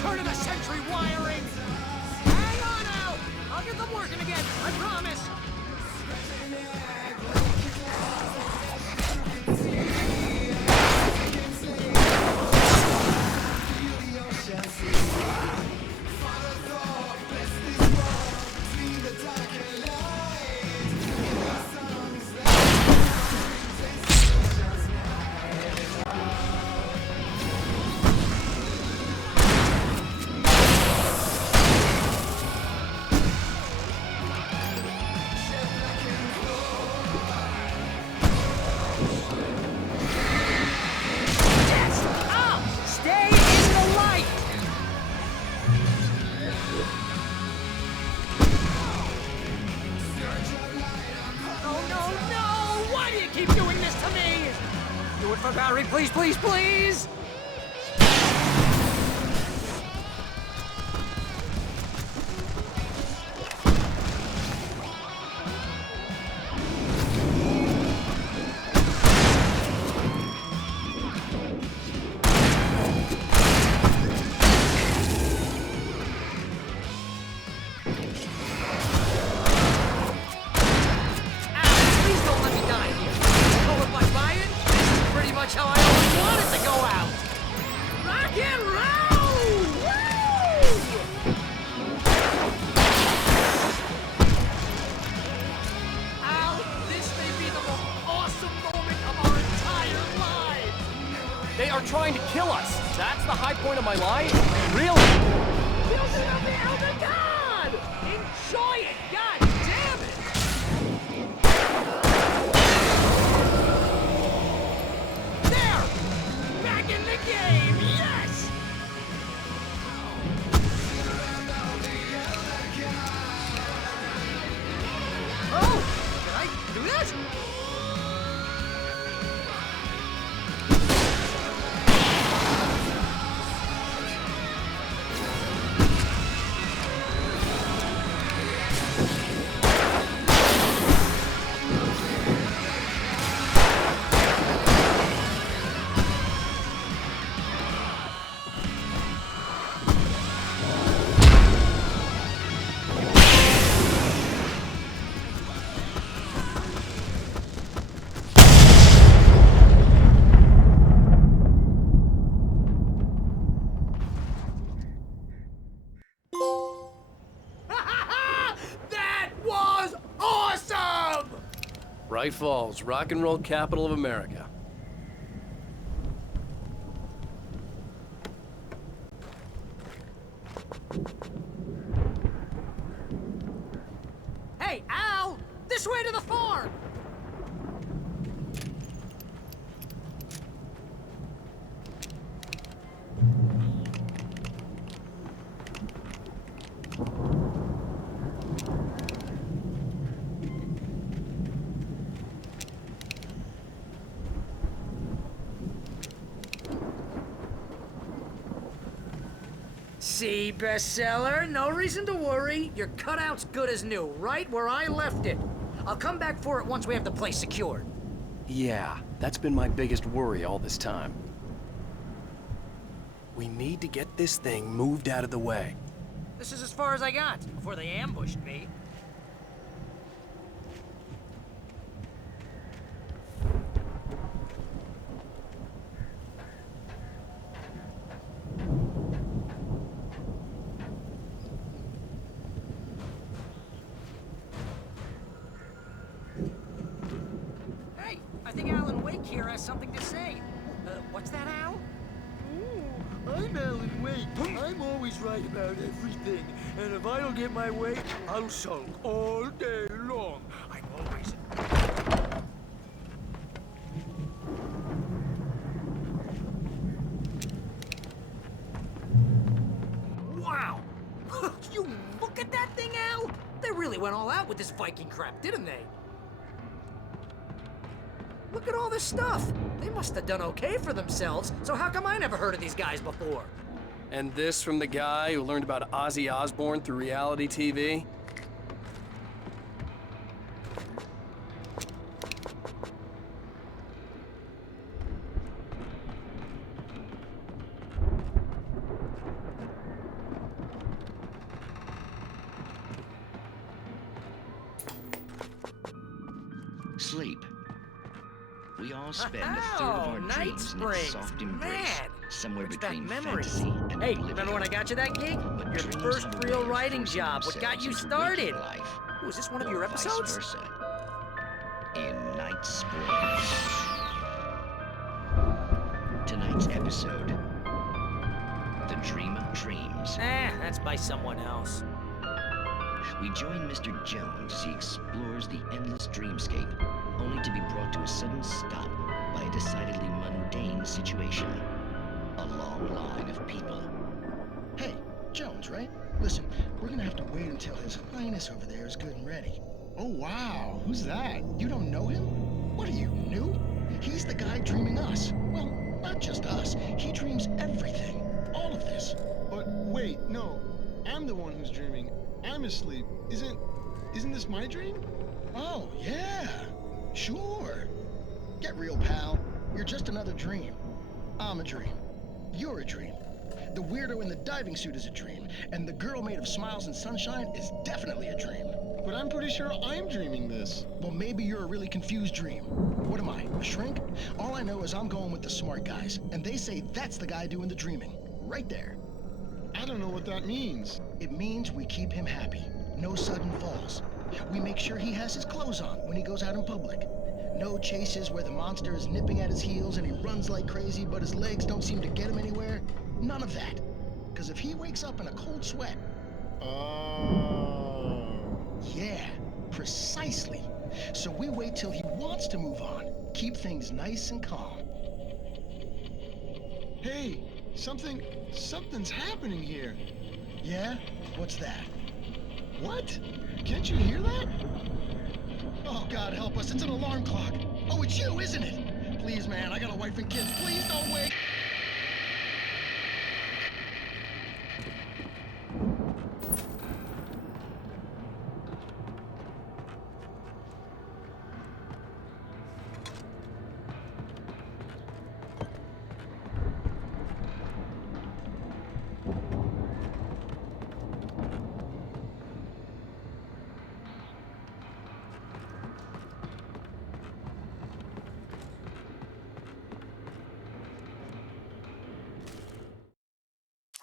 Turn of the century wiring! Hang on, Al! I'll get them working again, I promise! For Barry, please, please, please! How I always wanted to go out! Rock and roll! Woo! Al, this may be the most awesome moment of our entire lives! They are trying to kill us! That's the high point of my life? Really? Children of the Elder God! Enjoy it! God damn it! In the game, yes! Oh, did I do that? White Falls, rock and roll capital of America. Hey, Al! This way to the farm! See, bestseller, no reason to worry. Your cutout's good as new, right where I left it. I'll come back for it once we have the place secured. Yeah, that's been my biggest worry all this time. We need to get this thing moved out of the way. This is as far as I got before they ambushed me. Hey, I think Alan Wake here has something to say. What's that, Al? I'm Alan Wake. I'm always right about everything. And if I don't get my way, I'll sulk all day long. I'm always... Wow! You look at that thing, Al! They really went all out with this Viking crap, didn't they? Look at all this stuff. They must have done okay for themselves, so how come I never heard of these guys before? And this from the guy who learned about Ozzy Osbourne through reality TV? Sleep. We all spend a third of our Night dreams in its soft embrace, Man, somewhere what's between that memory? fantasy and Hey, oblivion. remember when I got you that gig? But Your dreams first have a real way of writing forcing job. What got you themselves into started? waking life, Was this one of your or episodes? Vice versa. In Night Springs. Tonight's episode, The Dream of Dreams. That's by someone else. We join Mr. Jones as he explores the endless dreamscape, only to be brought to a sudden stop by a decidedly mundane situation. A long line of people. Hey, Jones, right? Listen, we're gonna have to wait until His Highness over there is good and ready. Oh, wow. Who's that? You don't know him? What are you, new? He's the guy dreaming us. Well, not just us. He dreams everything. All of this. But wait, no. I'm the one who's dreaming. I'm asleep. Isn't this my dream? Oh, yeah. Sure. Get real, pal. You're just another dream. I'm a dream. You're a dream. The weirdo in the diving suit is a dream, and the girl made of smiles and sunshine is definitely a dream. But I'm pretty sure I'm dreaming this. Well, maybe you're a really confused dream. What am I, a shrink? All I know is I'm going with the smart guys, and they say that's the guy doing the dreaming. Right there. I don't know what that means. It means we keep him happy. No sudden falls. We make sure he has his clothes on when he goes out in public. No chases where the monster is nipping at his heels and he runs like crazy, but his legs don't seem to get him anywhere. None of that. Because if he wakes up in a cold sweat... Oh... Yeah, precisely. So we wait till he wants to move on. Keep things nice and calm. Hey, something's happening here. Yeah? What's that? What? Can't you hear that? Oh, God help us, it's an alarm clock. Oh, it's you, isn't it? Please, man, I got a wife and kids. Please don't wait.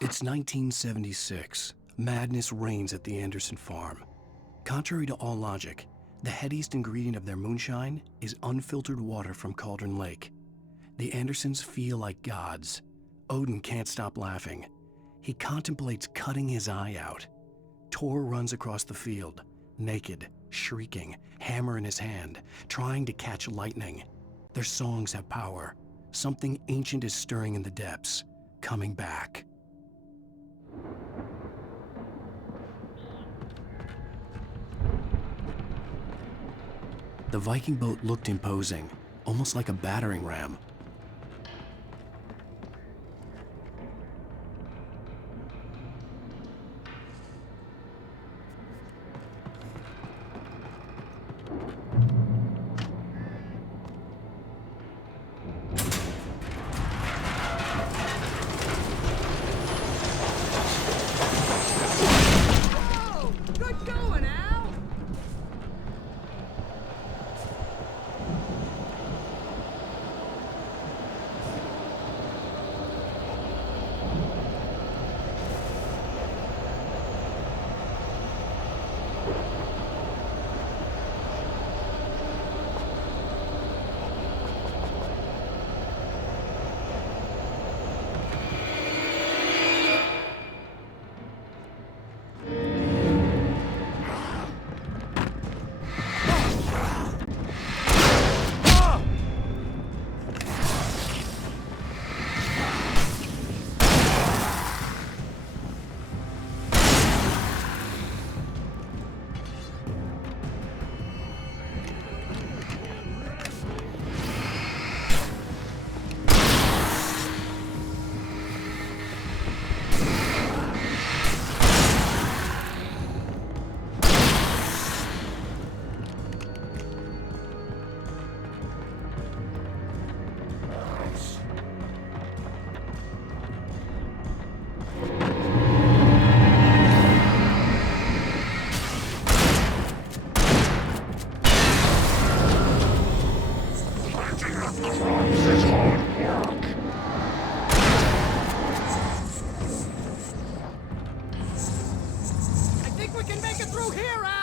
It's 1976. Madness reigns at the Anderson farm. Contrary to all logic, The headiest ingredient of their moonshine is unfiltered water from Cauldron Lake. The Andersons feel like gods. Odin can't stop laughing. He contemplates cutting his eye out. Tor runs across the field, naked, shrieking, hammer in his hand, trying to catch lightning. Their songs have power. Something ancient is stirring in the depths, coming back. The Viking boat looked imposing, almost like a battering ram. Whoa! Good going, Al! I think we can make it through here, Al!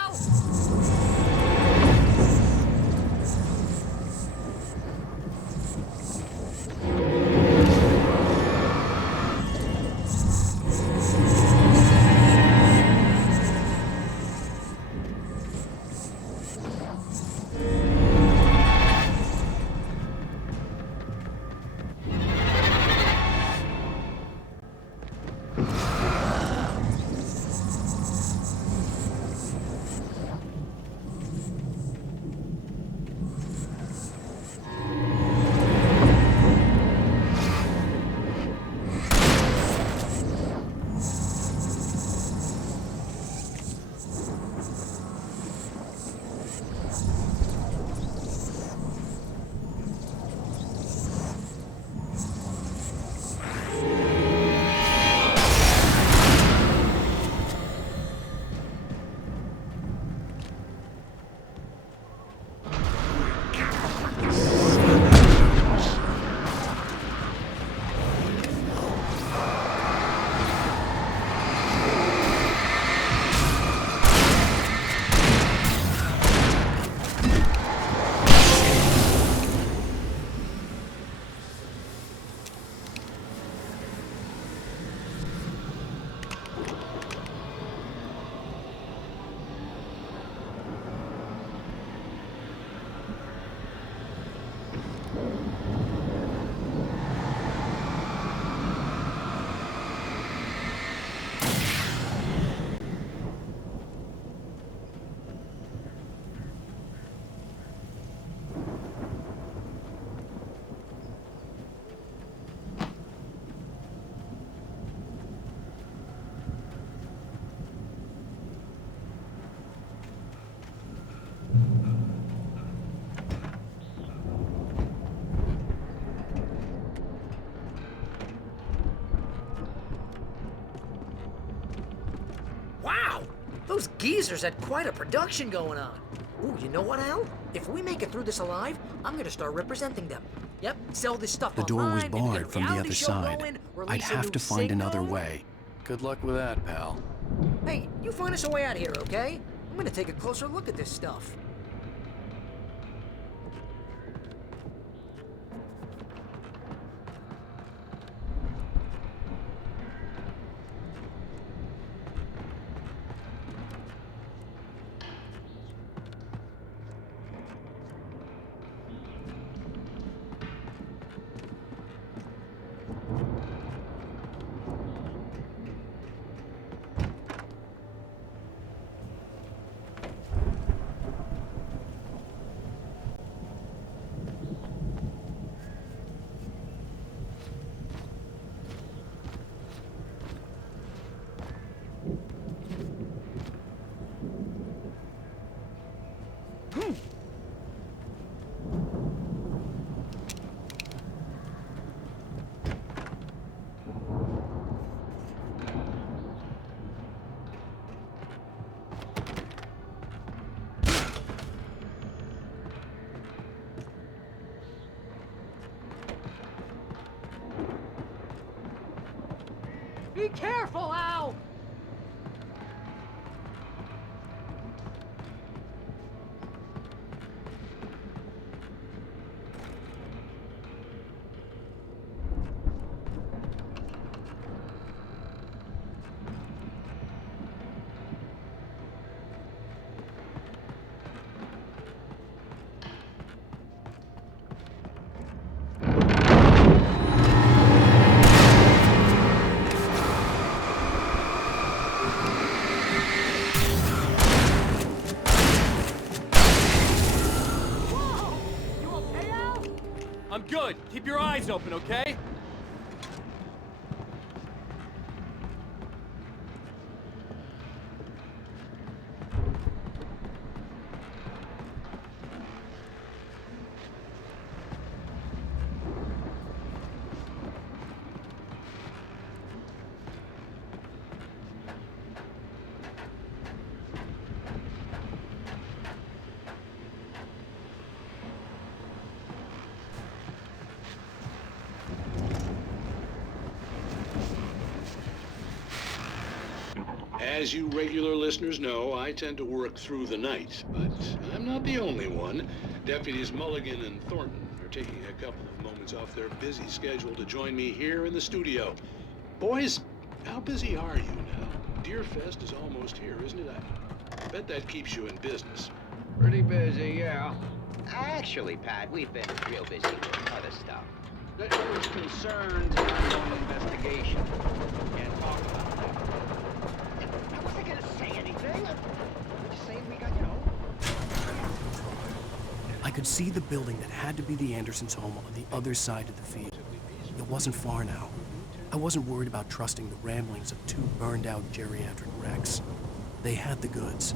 Wow! Those geezers had quite a production going on. Ooh, you know what, Al? If we make it through this alive, I'm gonna start representing them. Yep, sell this stuff The door was online, maybe get a barred from the reality other show side. going, I'd release a have new to find another single. way. Good luck with that, pal. Hey, you find us a way out of here, okay? I'm gonna take a closer look at this stuff. Be careful, Al! I'm good. Keep your eyes open, okay? As you regular listeners know, I tend to work through the night, but I'm not the only one. Deputies Mulligan and Thornton are taking a couple of moments off their busy schedule to join me here in the studio. Boys, how busy are you now? Deerfest is almost here, isn't it? I bet that keeps you in business. Pretty busy, yeah. Actually, Pat, we've been real busy with other stuff. That was concerned ongoing investigation. Can't talk about that. I wasn't gonna say anything. I'm just saying we got, I could see the building that had to be the Andersons' home on the other side of the field. It wasn't far now. I wasn't worried about trusting the ramblings of two burned-out geriatric wrecks. They had the goods.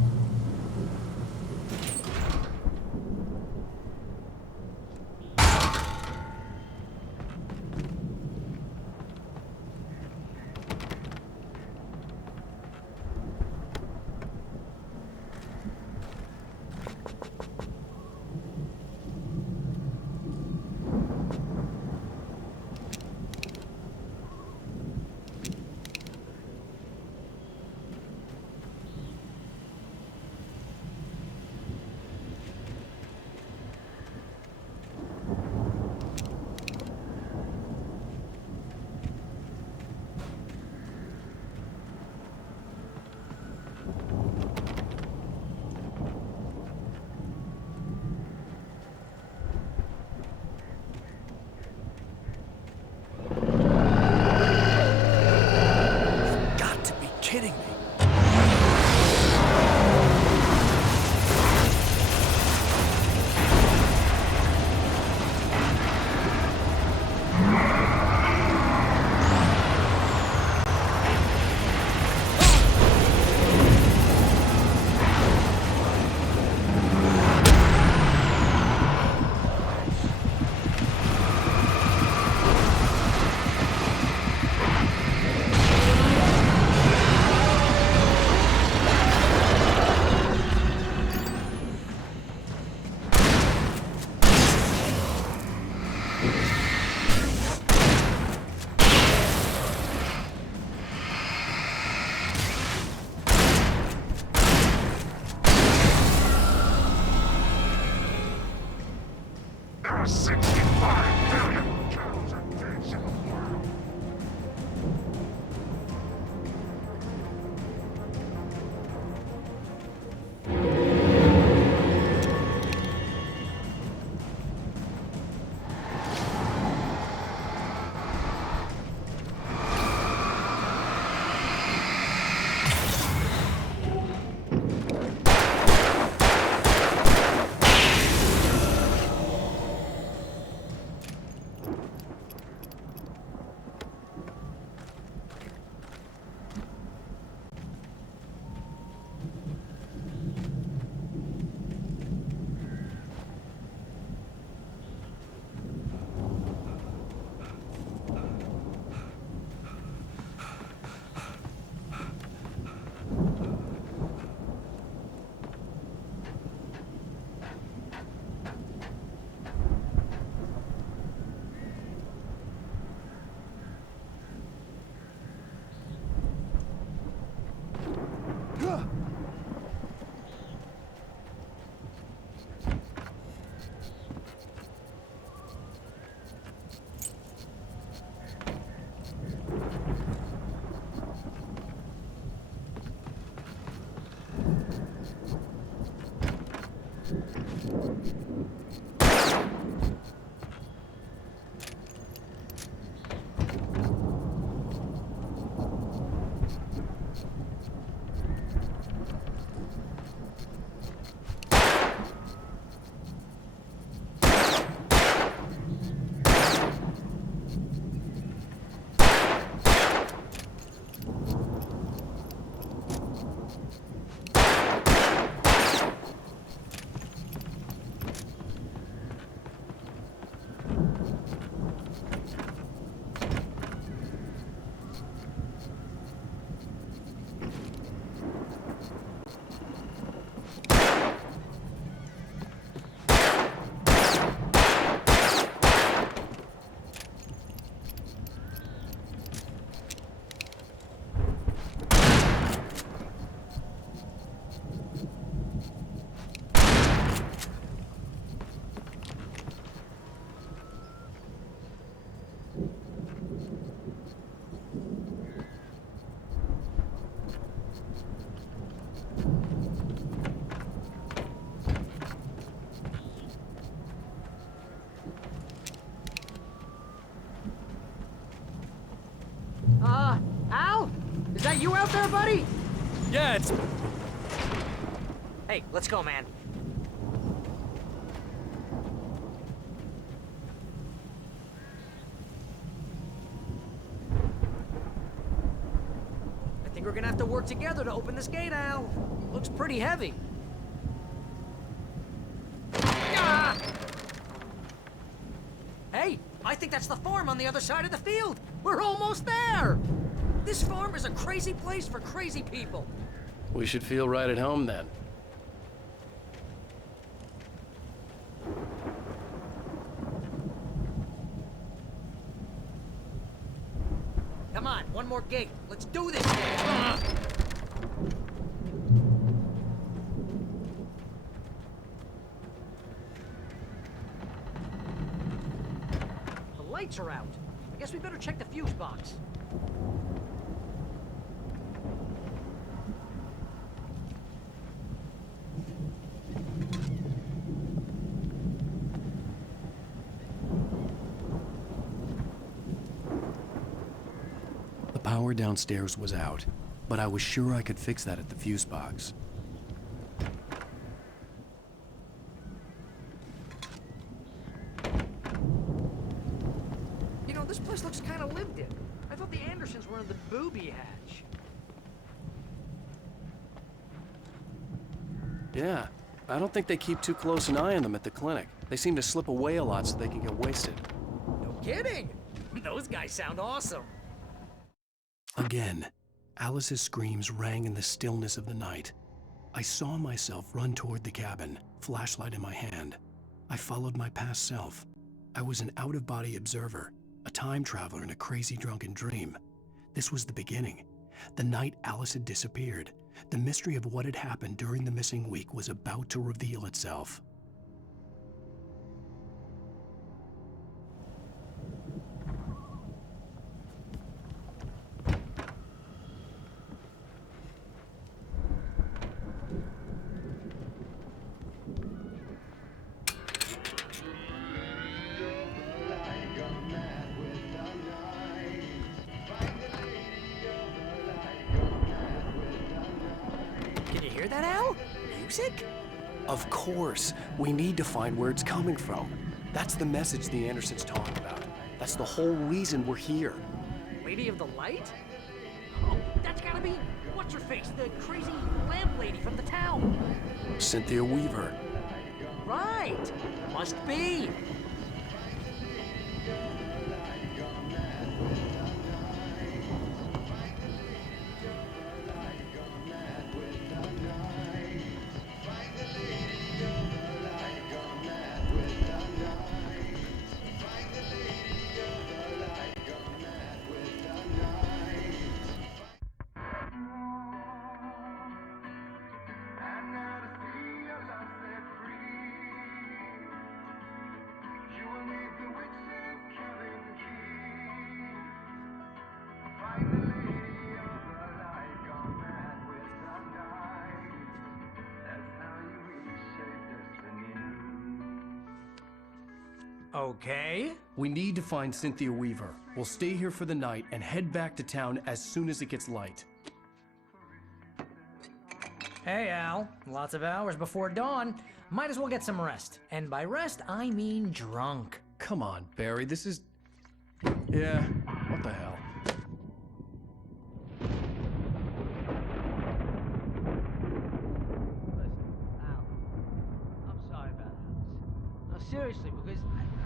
Kidding me. that you out there, buddy? Yeah, it's... Hey, let's go, man. I think we're gonna have to work together to open this gate, Al. Looks pretty heavy. Ah! Hey, I think that's the farm on the other side of the field. We're almost there. This farm is a crazy place for crazy people. We should feel right at home then. Come on, one more gate. Let's do this. The lights are out. I guess we better check the fuse box. The power downstairs was out, but I was sure I could fix that at the fuse box. You know, this place looks kind of lived in. I thought the Andersons were in the booby hatch. Yeah, I don't think they keep too close an eye on them at the clinic. They seem to slip away a lot so they can get wasted. No kidding. Those guys sound awesome. Again, Alice's screams rang in the stillness of the night. I saw myself run toward the cabin, flashlight in my hand. I followed my past self. I was an out-of-body observer, a time traveler in a crazy drunken dream. This was the beginning. The night Alice had disappeared. The mystery of what had happened during the missing week was about to reveal itself. Can you hear that, Al? Music? Of course, we need to find where it's coming from. That's the message the Andersons talk about. That's the whole reason we're here. Lady of the Light? Oh, that's gotta be what's-her-face, the crazy lamp lady from the town. Cynthia Weaver. Right. Must be. Okay. We need to find Cynthia Weaver. We'll stay here for the night and head back to town as soon as it gets light. Hey, Al. Lots of hours before dawn. Might as well get some rest. And by rest, I mean drunk. Come on, Barry, this is... Yeah, what the hell? I'm sorry about Alice. No, seriously, because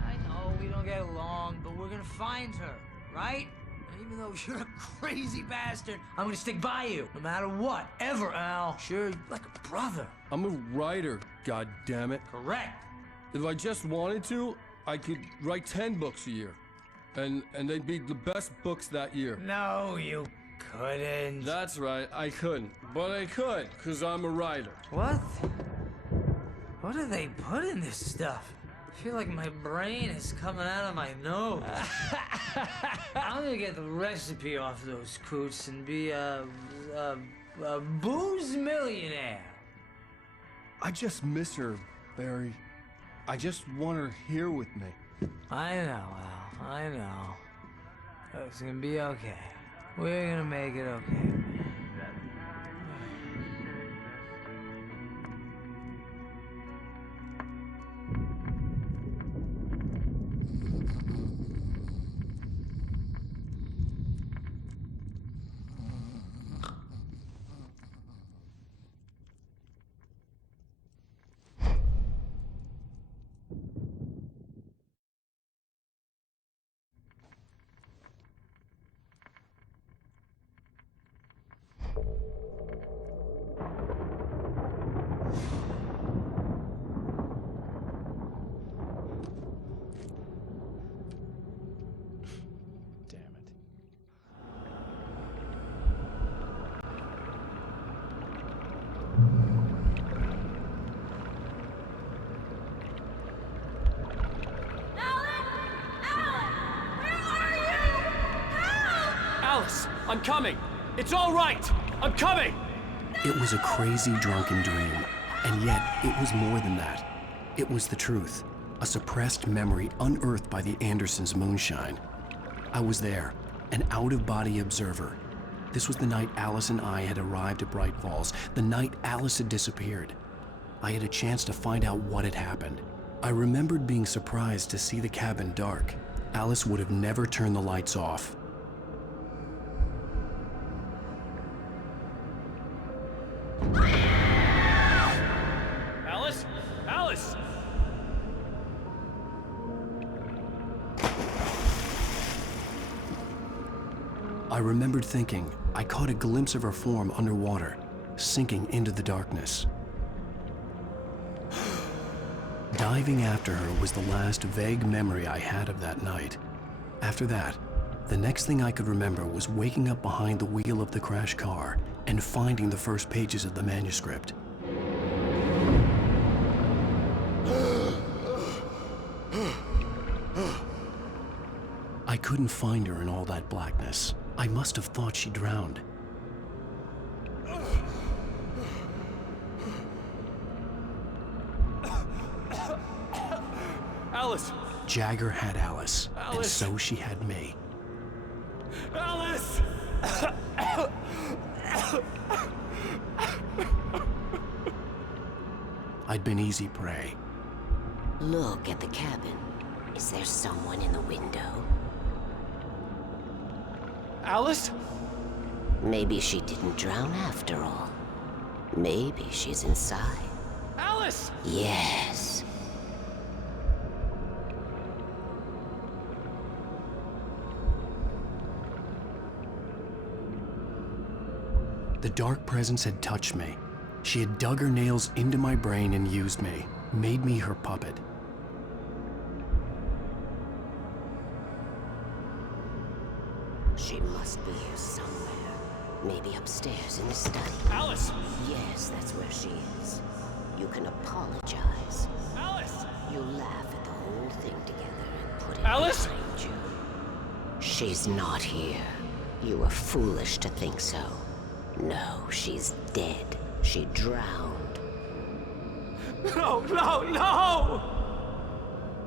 I know we don't get along, but we're gonna find her, right? And even though you're a crazy bastard, I'm gonna stick by you, no matter what, ever, Al. Sure, like a brother. I'm a writer, goddammit. Correct. If I just wanted to, I could write 10 books a year. And they'd be the best books that year. No, you couldn't. That's right, I couldn't. But I could, because I'm a writer. What? What do they put in this stuff? I feel like my brain is coming out of my nose. I'm gonna get the recipe off those coots and be a booze millionaire. I just miss her, Barry. I just want her here with me. I know, Al. I know. It's gonna be okay. We're gonna make it okay. Alice, I'm coming! It's all right! I'm coming! It was a crazy, drunken dream, and yet it was more than that. It was the truth, a suppressed memory unearthed by the Andersons' moonshine. I was there, an out-of-body observer. This was the night Alice and I had arrived at Bright Falls, the night Alice had disappeared. I had a chance to find out what had happened. I remembered being surprised to see the cabin dark. Alice would have never turned the lights off. Alice? Alice! I remembered thinking I caught a glimpse of her form underwater, sinking into the darkness. Diving after her was the last vague memory I had of that night. After that, the next thing I could remember was waking up behind the wheel of the crashed car and finding the first pages of the manuscript. I couldn't find her in all that blackness. I must have thought she drowned. Alice! Jagger had Alice, and Alice! so she had me. Alice! I'd been easy prey. Look at the cabin. Is there someone in the window? Alice? Maybe she didn't drown after all. Maybe she's inside. Alice! Yes. The dark presence had touched me. She had dug her nails into my brain and used me, made me her puppet. She must be here somewhere. Maybe upstairs in the study. Alice! Yes, that's where she is. You can apologize. Alice! You laugh at the whole thing together and put it Alice! behind you. She's not here. You were foolish to think so. No, she's dead. She drowned. No, no, no!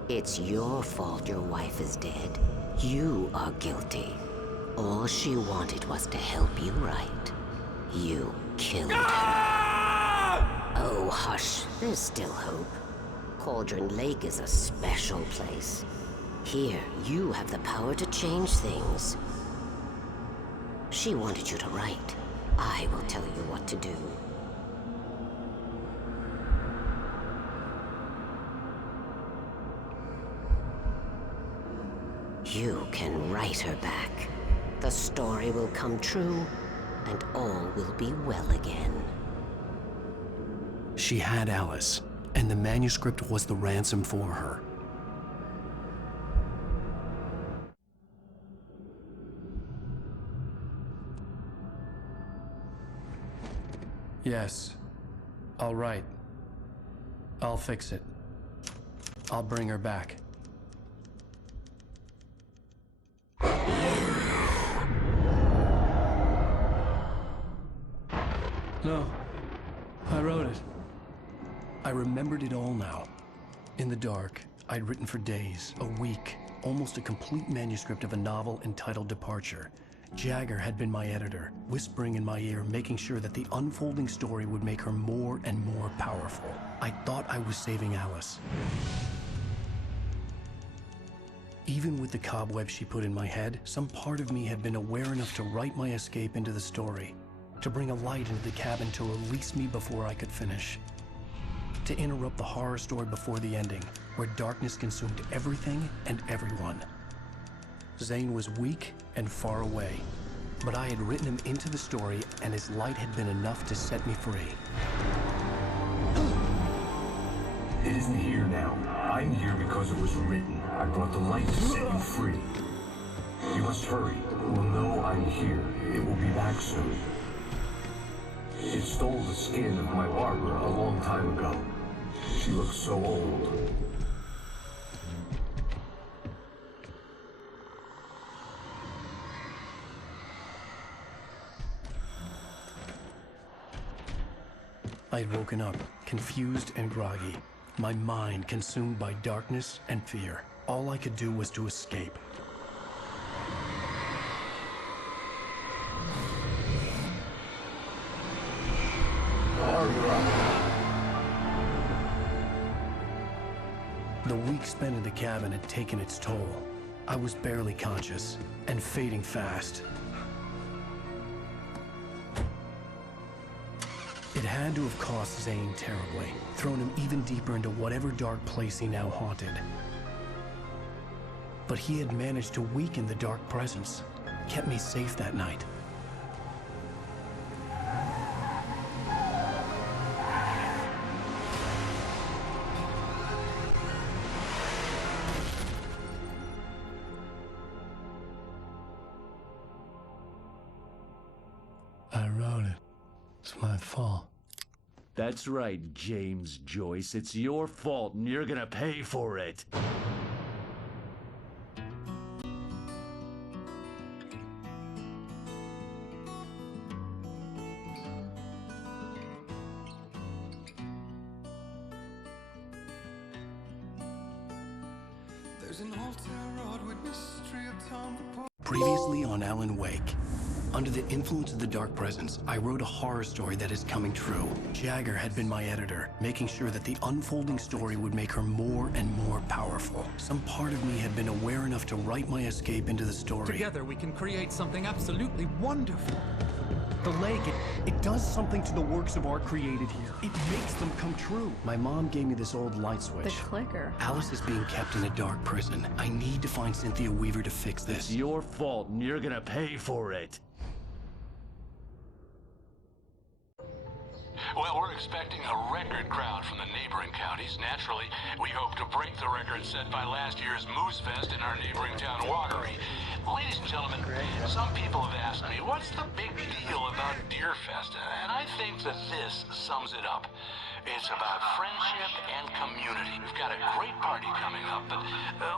It's your fault your wife is dead. You are guilty. All she wanted was to help you right. You killed her. Oh, hush. There's still hope. Cauldron Lake is a special place. Here, you have the power to change things. She wanted you to write. I will tell you what to do. You can write her back. The story will come true, and all will be well again. She had Alice, and the manuscript was the ransom for her. Yes. All right. I'll fix it. I'll bring her back. No. I wrote it. I remembered it all now. In the dark, I'd written for days, a week, almost a complete manuscript of a novel entitled Departure. Jagger had been my editor, whispering in my ear, making sure that the unfolding story would make her more and more powerful. I thought I was saving Alice. Even with the cobwebs she put in my head, some part of me had been aware enough to write my escape into the story, to bring a light into the cabin to release me before I could finish, to interrupt the horror story before the ending, where darkness consumed everything and everyone. Zane was weak and far away. But I had written him into the story, and his light had been enough to set me free. It isn't here now. I'm here because it was written. I brought the light to set you free. You must hurry. It will know I'm here. It will be back soon. It stole the skin of my Barbara a long time ago. She looks so old. I had woken up, confused and groggy, my mind consumed by darkness and fear. All I could do was to escape. The week spent in the cabin had taken its toll. I was barely conscious, and fading fast. It had to have cost Zane terribly, thrown him even deeper into whatever dark place he now haunted. But he had managed to weaken the dark presence, kept me safe that night. I wrote it. It's my fault. That's right, James Joyce. It's your fault, and you're gonna pay for it. There's an old town road with mystery of Tom the Poor. Previously on Alan Wake. Under the influence of the dark presence, I wrote a horror story that is coming true. Jagger had been my editor, making sure that the unfolding story would make her more and more powerful. Some part of me had been aware enough to write my escape into the story. Together we can create something absolutely wonderful. The lake, it does something to the works of art created here. It makes them come true. My mom gave me this old light switch. The clicker. Alice is being kept in a dark prison. I need to find Cynthia Weaver to fix this. It's your fault, and you're gonna pay for it. Well, we're expecting a record crowd from the neighboring counties. Naturally, we hope to break the record set by last year's Moose Fest in our neighboring town, Watery. Ladies and gentlemen, some people have asked me, what's the big deal about Deer Fest? And I think that this sums it up. It's about friendship and community. We've got a great party coming up, but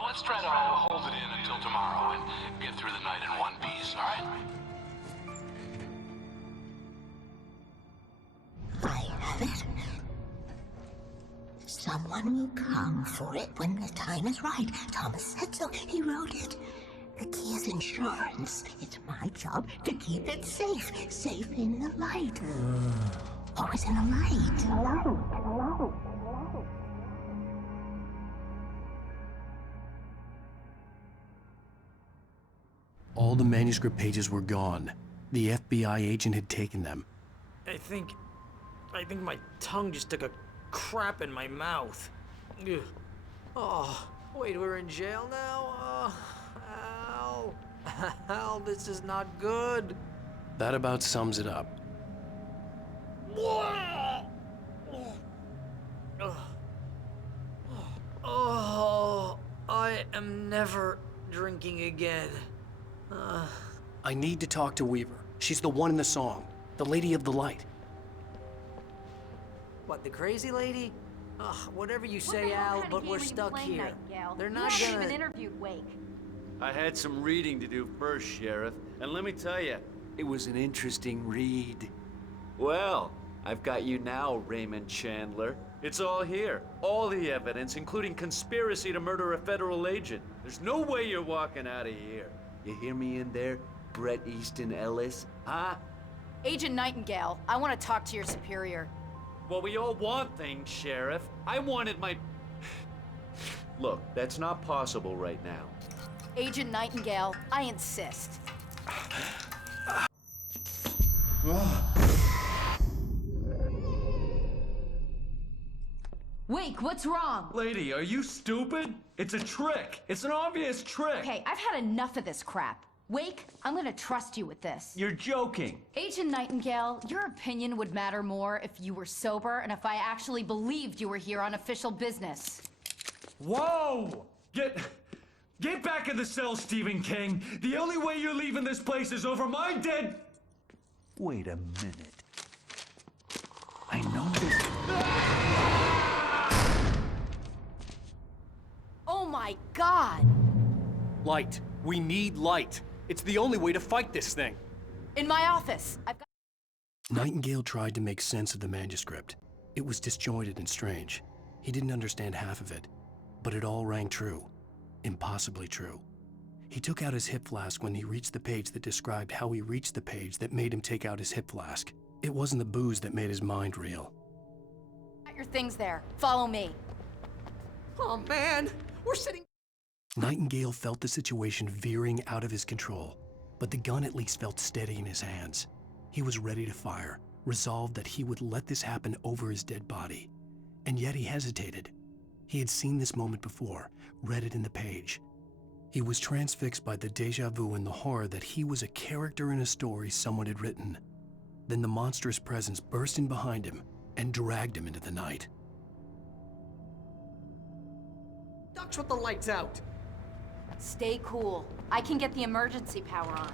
let's try to hold it in until tomorrow and get through the night in one piece, all right? I have it. Someone will come for it when the time is right. Thomas said so. He wrote it. The key is insurance. It's my job to keep it safe. Safe in the light. Always in the light. All the manuscript pages were gone. The FBI agent had taken them. I think my tongue just took a crap in my mouth. Ugh. Oh, wait, we're in jail now? Al. Al, this is not good. That about sums it up. Oh, I am never drinking again. I need to talk to Weaver. She's the one in the song. The Lady of the Light. What, the crazy lady? Ugh, whatever you say, Al, but we're stuck here. They're not You haven't gonna... even interviewed Wake. I had some reading to do first, Sheriff, and let me tell you, it was an interesting read. Well, I've got you now, Raymond Chandler. It's all here. All the evidence, including conspiracy to murder a federal agent. There's no way you're walking out of here. You hear me in there, Bret Easton Ellis? Huh? Agent Nightingale, I want to talk to your superior. Well, we all want things, Sheriff. I wanted my... Look, that's not possible right now. Agent Nightingale, I insist. Wake, what's wrong? Lady, are you stupid? It's a trick. It's an obvious trick. Okay, I've had enough of this crap. Wake, I'm gonna trust you with this. You're joking. Agent Nightingale, your opinion would matter more if you were sober and if I actually believed you were here on official business. Whoa! Get back in the cell, Stephen King. The only way you're leaving this place is over my dead... Wait a minute. I know this... Oh my God! Light. We need light. It's the only way to fight this thing. In my office, I've got... Nightingale tried to make sense of the manuscript. It was disjointed and strange. He didn't understand half of it, but it all rang true. Impossibly true. He took out his hip flask when he reached the page that described how he reached the page that made him take out his hip flask. It wasn't the booze that made his mind reel. Got your things there. Follow me. Oh man, we're sitting... Nightingale felt the situation veering out of his control, but the gun at least felt steady in his hands. He was ready to fire, resolved that he would let this happen over his dead body. And yet he hesitated. He had seen this moment before, read it in the page. He was transfixed by the déjà vu and the horror that he was a character in a story someone had written. Then the monstrous presence burst in behind him and dragged him into the night. Ducks with the lights out. Stay cool. I can get the emergency power on.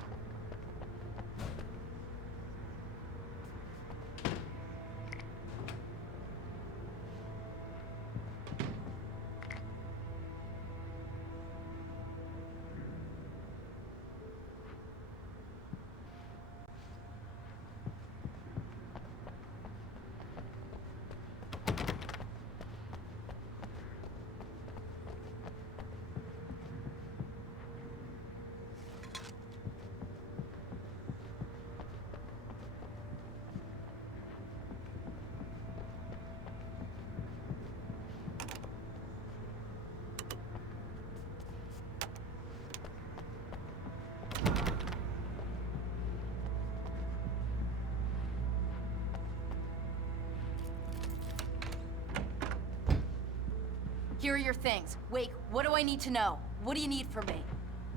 Here are your things. Wake, what do I need to know? What do you need from me?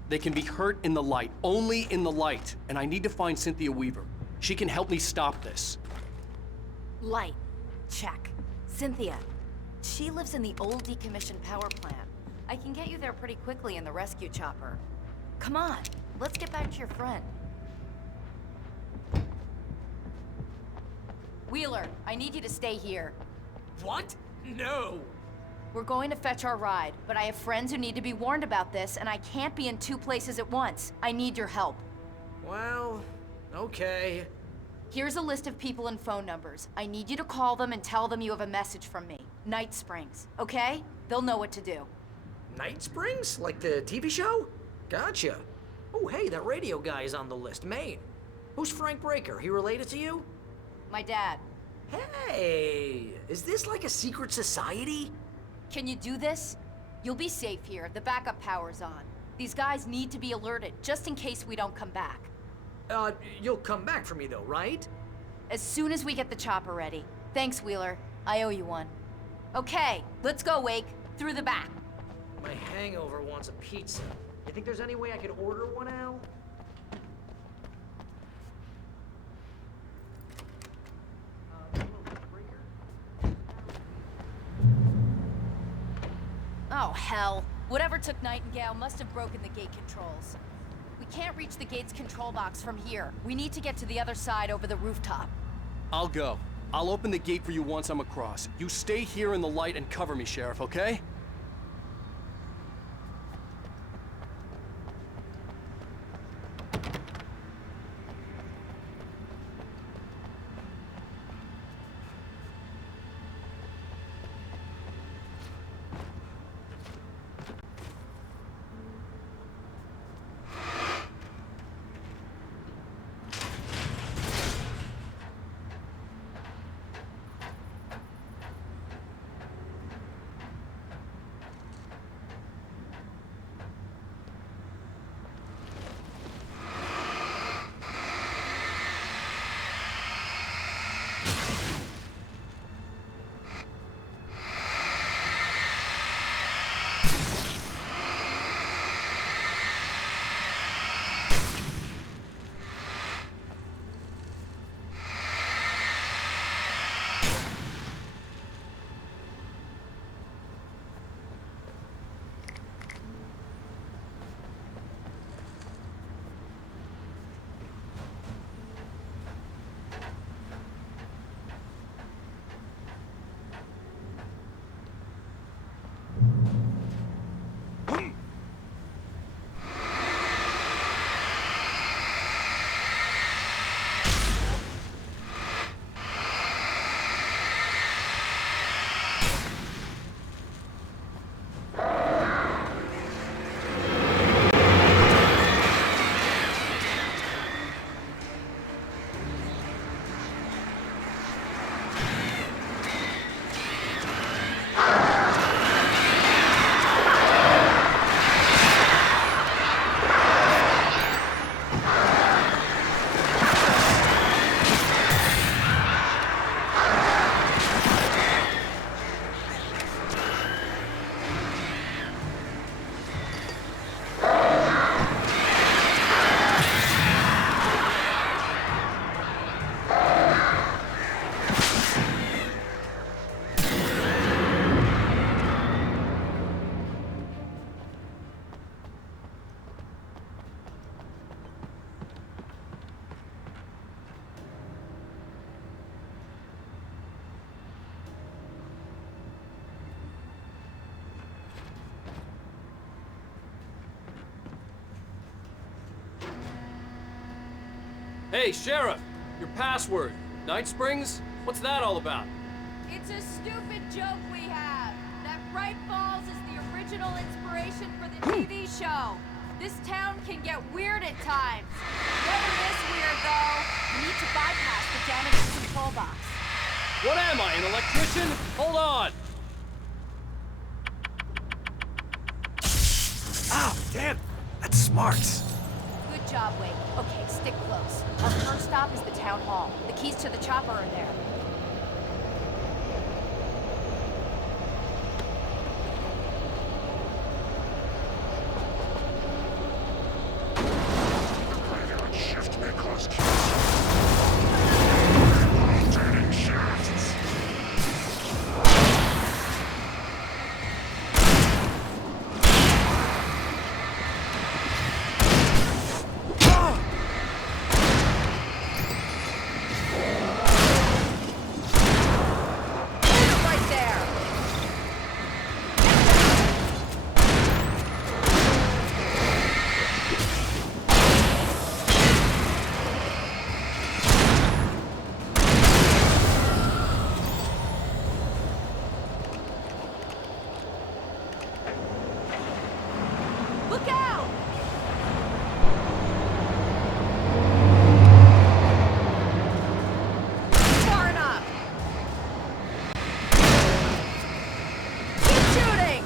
They can be hurt in the light, only in the light. And I need to find Cynthia Weaver. She can help me stop this. Light. Check. Cynthia. She lives in the old decommissioned power plant. I can get you there pretty quickly in the rescue chopper. Come on, let's get back to your friend. Wheeler, I need you to stay here. What? No! We're going to fetch our ride, but I have friends who need to be warned about this, and I can't be in 2 places at once. I need your help. Well, okay. Here's a list of people and phone numbers. I need you to call them and tell them you have a message from me. Night Springs, okay? They'll know what to do. Night Springs? Like the TV show? Gotcha. Oh, hey, that radio guy is on the list, Maine. Who's Frank Breaker? He related to you? My dad. Hey, is this like a secret society? Can you do this? You'll be safe here. The backup power's on. These guys need to be alerted, just in case we don't come back. You'll come back for me though, right? As soon as we get the chopper ready. Thanks, Wheeler. I owe you one. Okay, let's go, Wake. Through the back. My hangover wants a pizza. You think there's any way I could order one, Al? Oh, hell. Whatever took Nightingale must have broken the gate controls. We can't reach the gate's control box from here. We need to get to the other side over the rooftop. I'll go. I'll open the gate for you once I'm across. You stay here in the light and cover me, Sheriff, okay? Hey, Sheriff! Your password. Night Springs? What's that all about? It's a stupid joke we have. That Bright Falls is the original inspiration for the TV show. This town can get weird at times. Never this weird, though. You need to bypass the janitor's control box. What am I, an electrician? Hold on! Ah, damn! That's smart. Good job, Wade. Okay, stick close. Our first stop is the town hall. The keys to the chopper are there. Shift may cause turning shafts. Right there! Look out! Far enough! Keep shooting!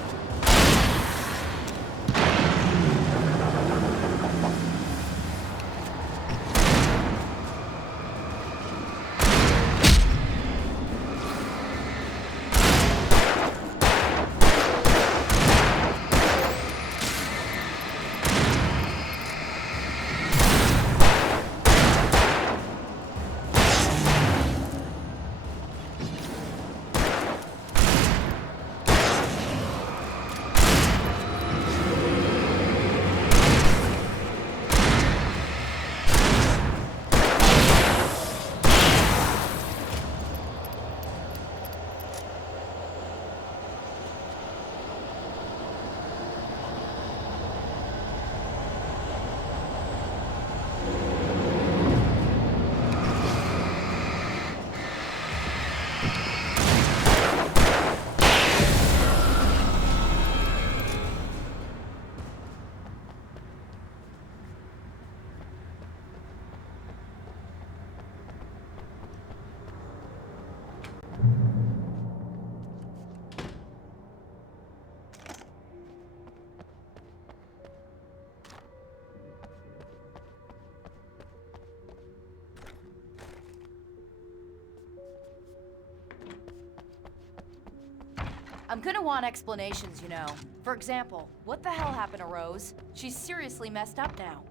I'm gonna want explanations, you know. For example, what the hell happened to Rose? She's seriously messed up now.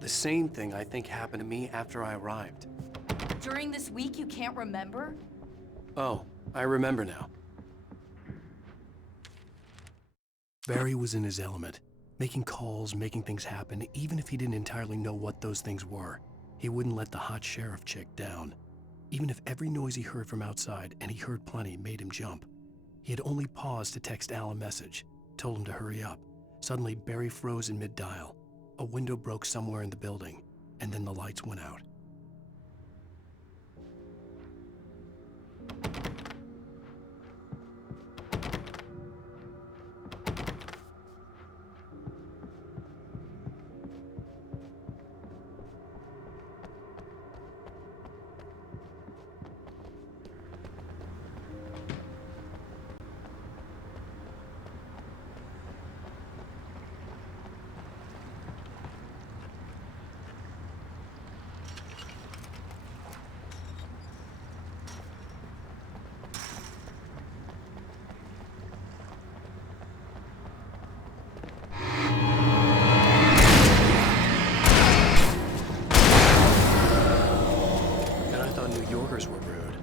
The same thing I think happened to me after I arrived. During this week, you can't remember? Oh, I remember now. Barry was in his element, making calls, making things happen, even if he didn't entirely know what those things were. He wouldn't let the hot sheriff chick down. Even if every noise he heard from outside, and he heard plenty, made him jump. He had only paused to text Al a message, told him to hurry up. Suddenly, Barry froze in mid-dial. A window broke somewhere in the building, and then the lights went out. Were rude.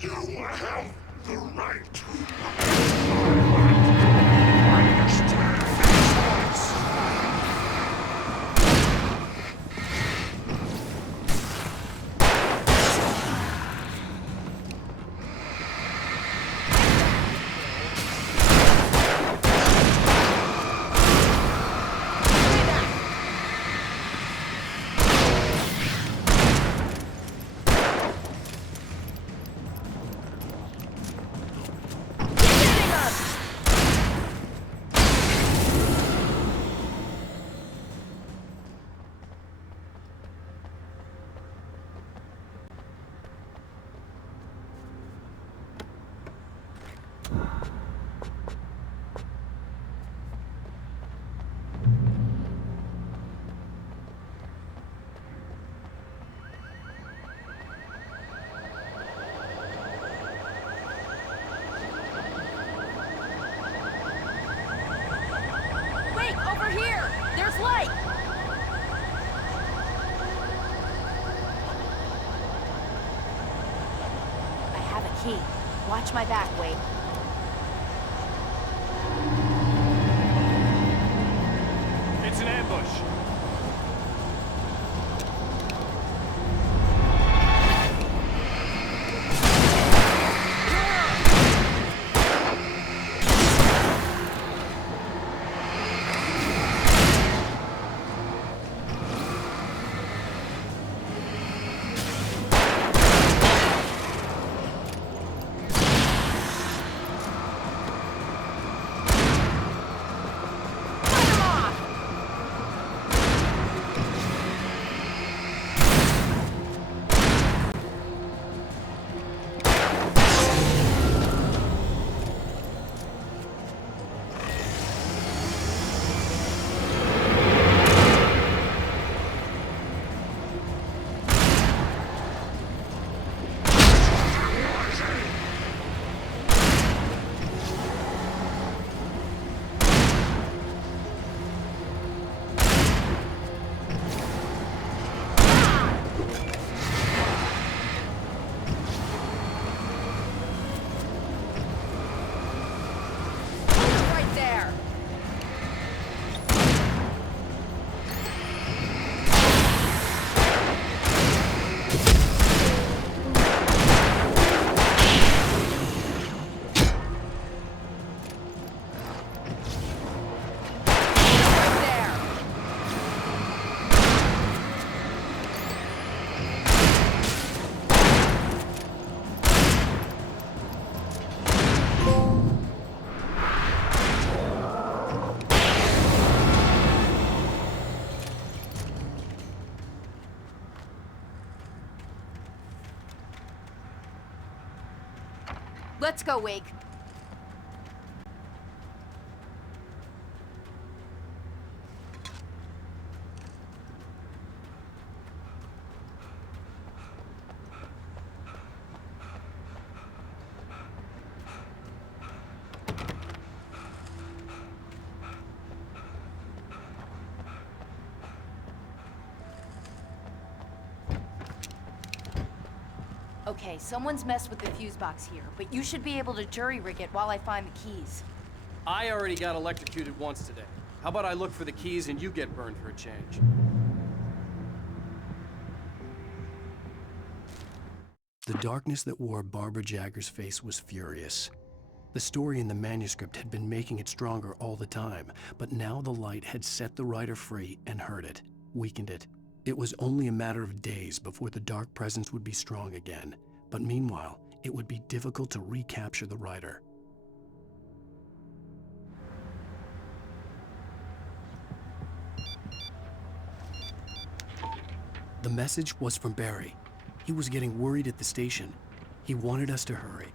You have the right to understand these rights. There's light! I have a key. Watch my back, Wade. It's an ambush. Let's go, Wake. Okay, someone's messed with the fuse box here, but you should be able to jury-rig it while I find the keys. I already got electrocuted once today. How about I look for the keys and you get burned for a change? The darkness that wore Barbara Jagger's face was furious. The story in the manuscript had been making it stronger all the time, but now the light had set the writer free and hurt it, weakened it. It was only a matter of days before the dark presence would be strong again, but meanwhile, it would be difficult to recapture the writer. The message was from Barry. He was getting worried at the station. He wanted us to hurry.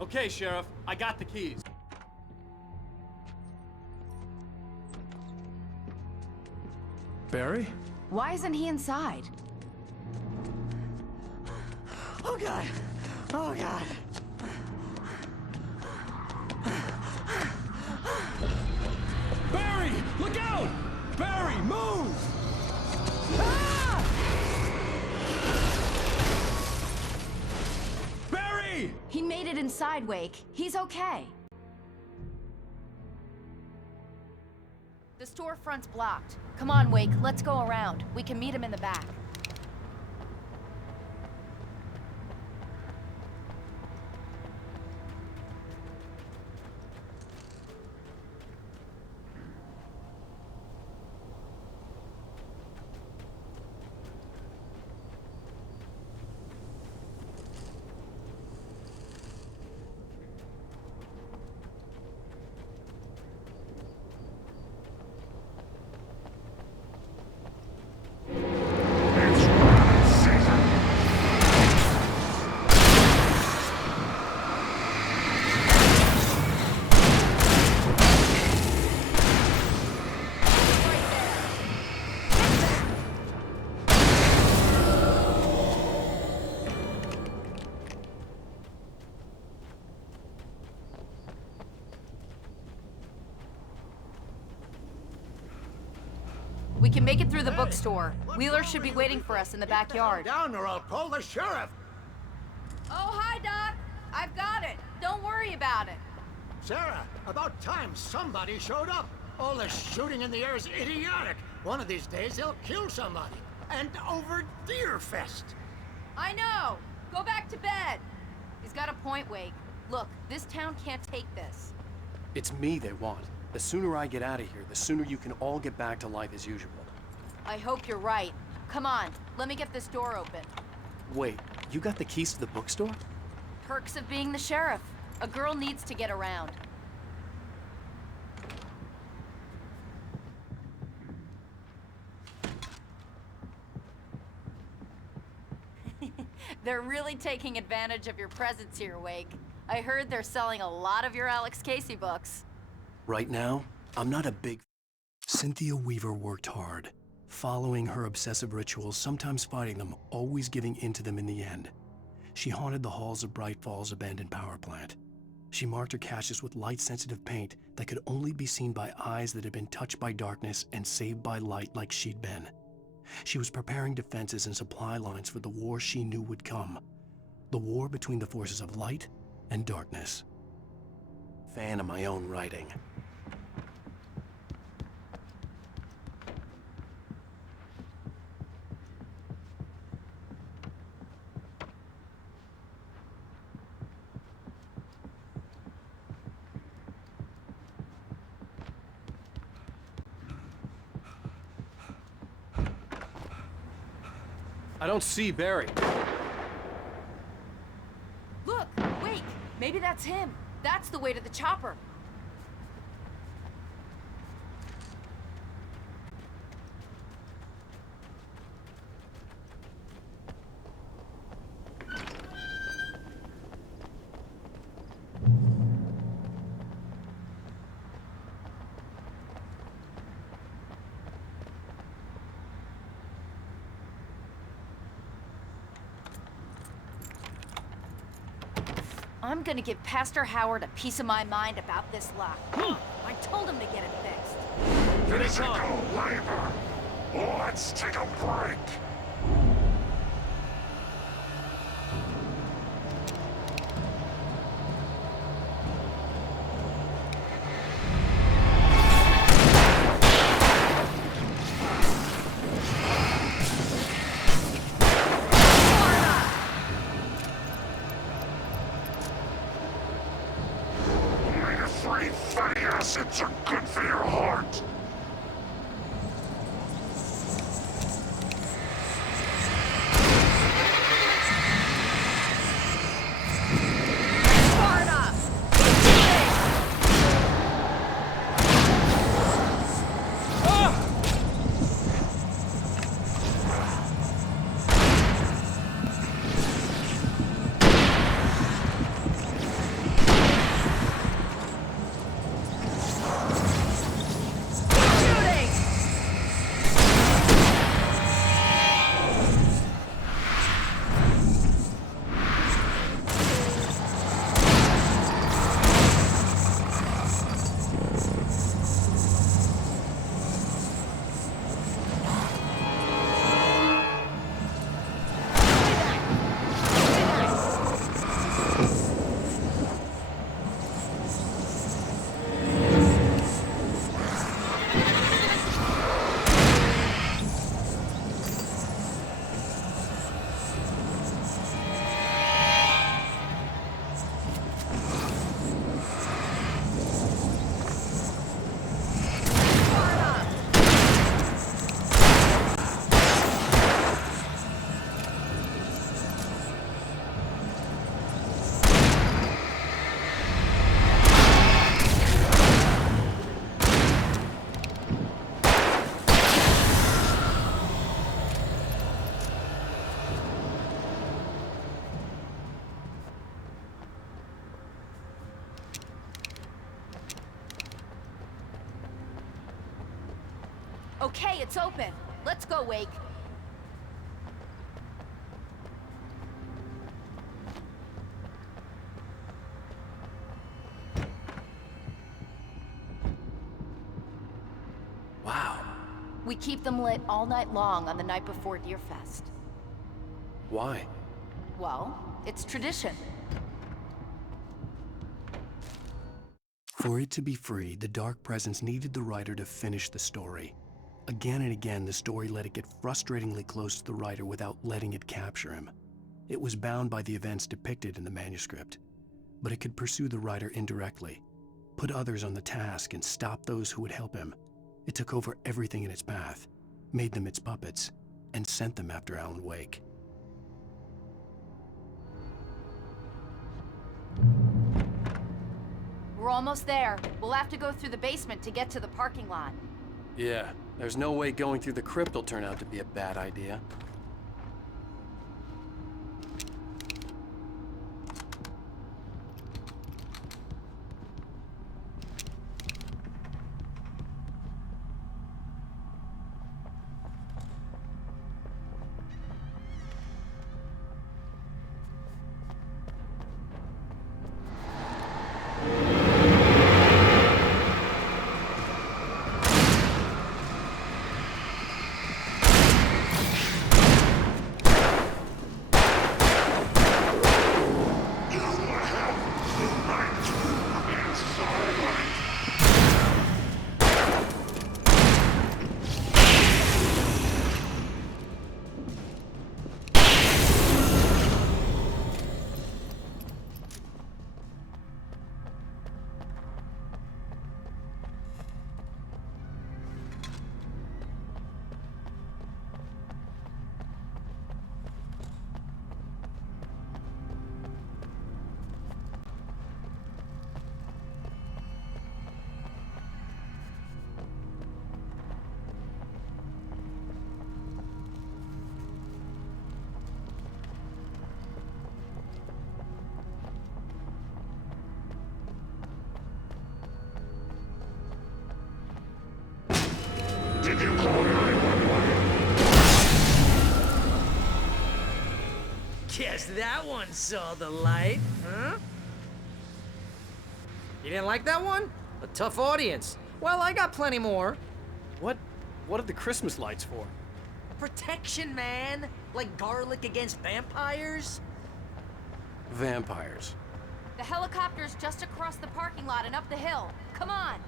Okay, Sheriff, I got the keys. Barry? Why isn't he inside? Oh God! Oh God! Barry! Look out! Barry, move! Barry! He made it inside, Wake. He's okay. The storefront's blocked. Come on, Wake, let's go around. We can meet him in the back. We can make it through the bookstore. Wheeler should be waiting for us in the backyard. Down or I'll call the sheriff. Oh, hi, Doc. I've got it. Don't worry about it. Sarah, about time somebody showed up. All this shooting in the air is idiotic. One of these days they'll kill somebody. And over Deerfest. I know. Go back to bed. He's got a point, Wake. Look, this town can't take this. It's me they want. The sooner I get out of here, the sooner you can all get back to life as usual. I hope you're right. Come on, let me get this door open. Wait, you got the keys to the bookstore? Perks of being the sheriff. A girl needs to get around. They're really taking advantage of your presence here, Wake. I heard they're selling a lot of your Alex Casey books. Right now, I'm not a big... Cynthia Weaver worked hard, following her obsessive rituals, sometimes fighting them, always giving in to them in the end. She haunted the halls of Bright Falls' abandoned power plant. She marked her caches with light-sensitive paint that could only be seen by eyes that had been touched by darkness and saved by light like she'd been. She was preparing defenses and supply lines for the war she knew would come. The war between the forces of light and darkness. Fan of my own writing. I don't see Barry. Look, Wake, maybe that's him. That's the way to the chopper. I'm gonna give Pastor Howard a piece of my mind about this lock. I told him to get it fixed. Physical labor. Let's take a break. Omega-3 fatty acids are good for your heart. Okay, it's open. Let's go, Wake. Wow, We keep them lit all night long on the night before Deerfest. Why? Well, it's tradition. For it to be free, the Dark Presence needed the writer to finish the story. Again and again, the story let it get frustratingly close to the writer without letting it capture him. It was bound by the events depicted in the manuscript, but it could pursue the writer indirectly, put others on the task, and stop those who would help him. It took over everything in its path, made them its puppets, and sent them after Alan Wake. We're almost there. We'll have to go through the basement to get to the parking lot. Yeah, there's no way going through the crypt will turn out to be a bad idea. Did you call 911? Guess that one saw the light, huh? You didn't like that one? A tough audience. Well, I got plenty more. What are the Christmas lights for? Protection, man. Like garlic against vampires. Vampires. The helicopter's just across the parking lot and up the hill. Come on.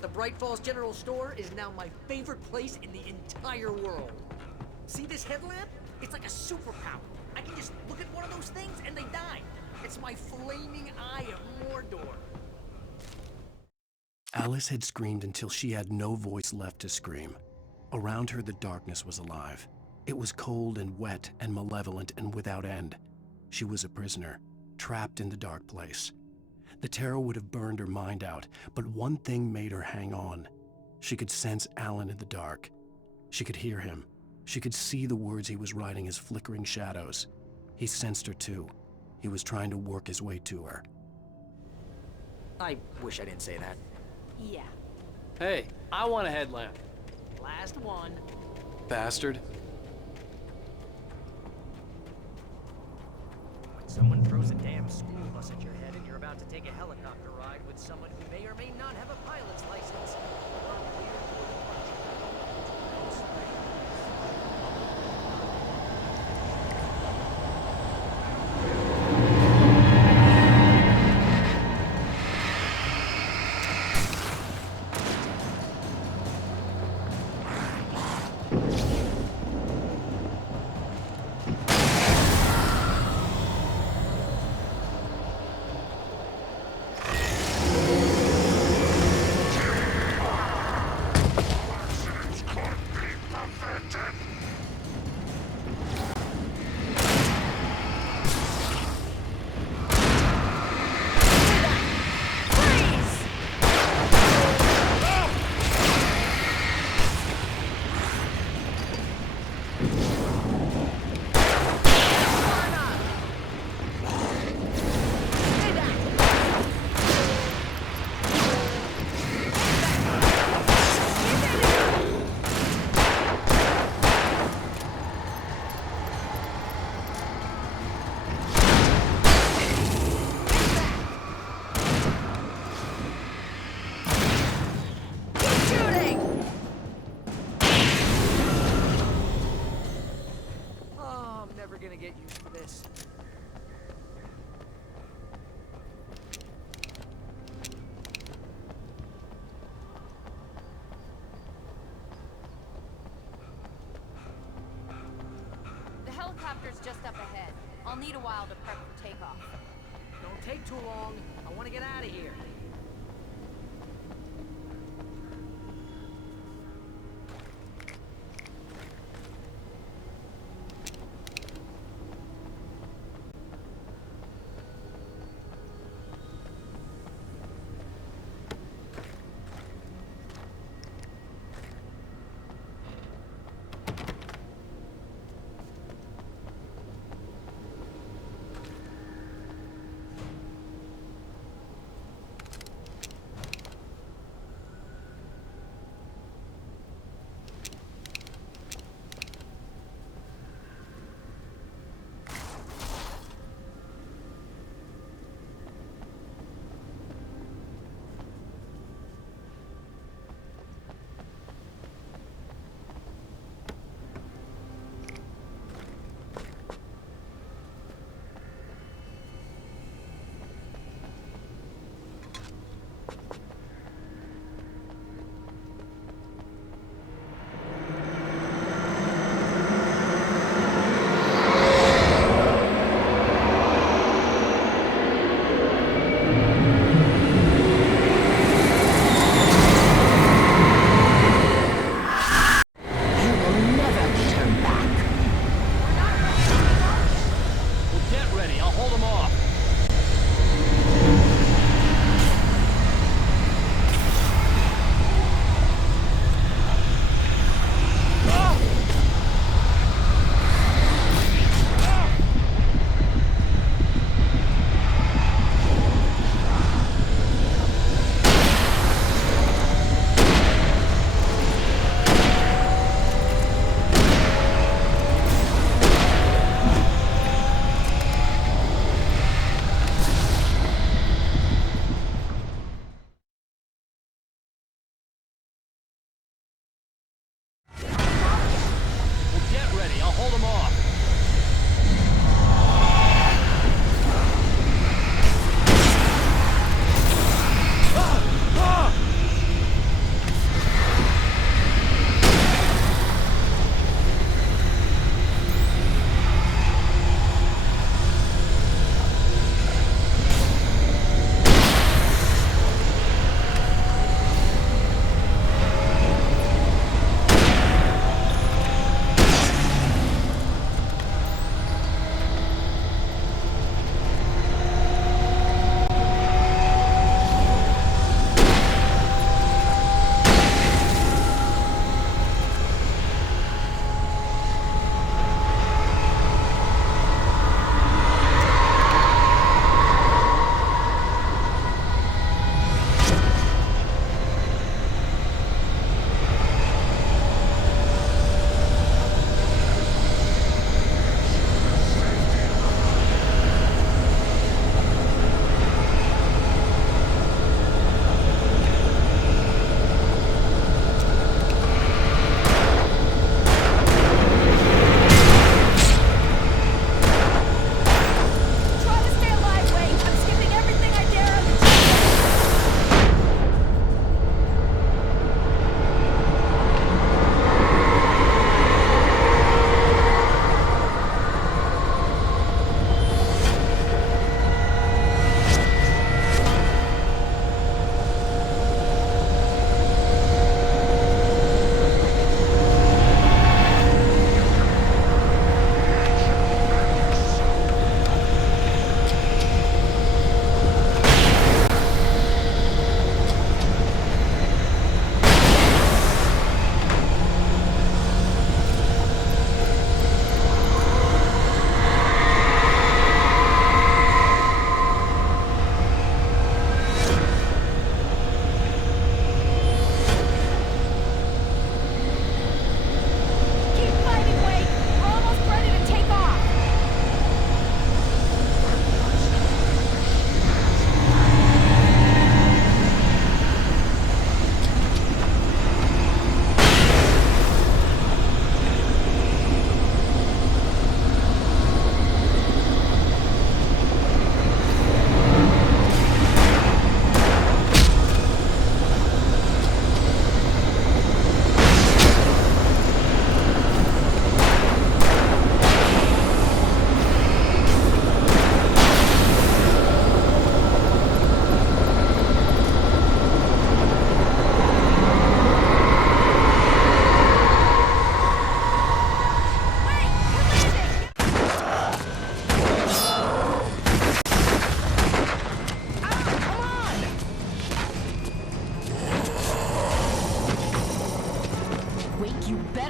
The Bright Falls General Store is now my favorite place in the entire world. See this headlamp? It's like a superpower. I can just look at one of those things and they die. It's my flaming eye of Mordor. Alice had screamed until she had no voice left to scream. Around her, the darkness was alive. It was cold and wet and malevolent and without end. She was a prisoner, trapped in the dark place. The terror would have burned her mind out, but one thing made her hang on. She could sense Alan in the dark. She could hear him. She could see the words he was writing as flickering shadows. He sensed her too. He was trying to work his way to her. I wish I didn't say that. Yeah. Hey, I want a headlamp. Last one. Bastard. When someone throws a damn school bus at your head and you're about to take a helicopter ride with someone who may or may not have a pilot's license, or a weird get used to this. The helicopter's just up ahead. I'll need a while to prep for takeoff. Don't take too long. I want to get out of here.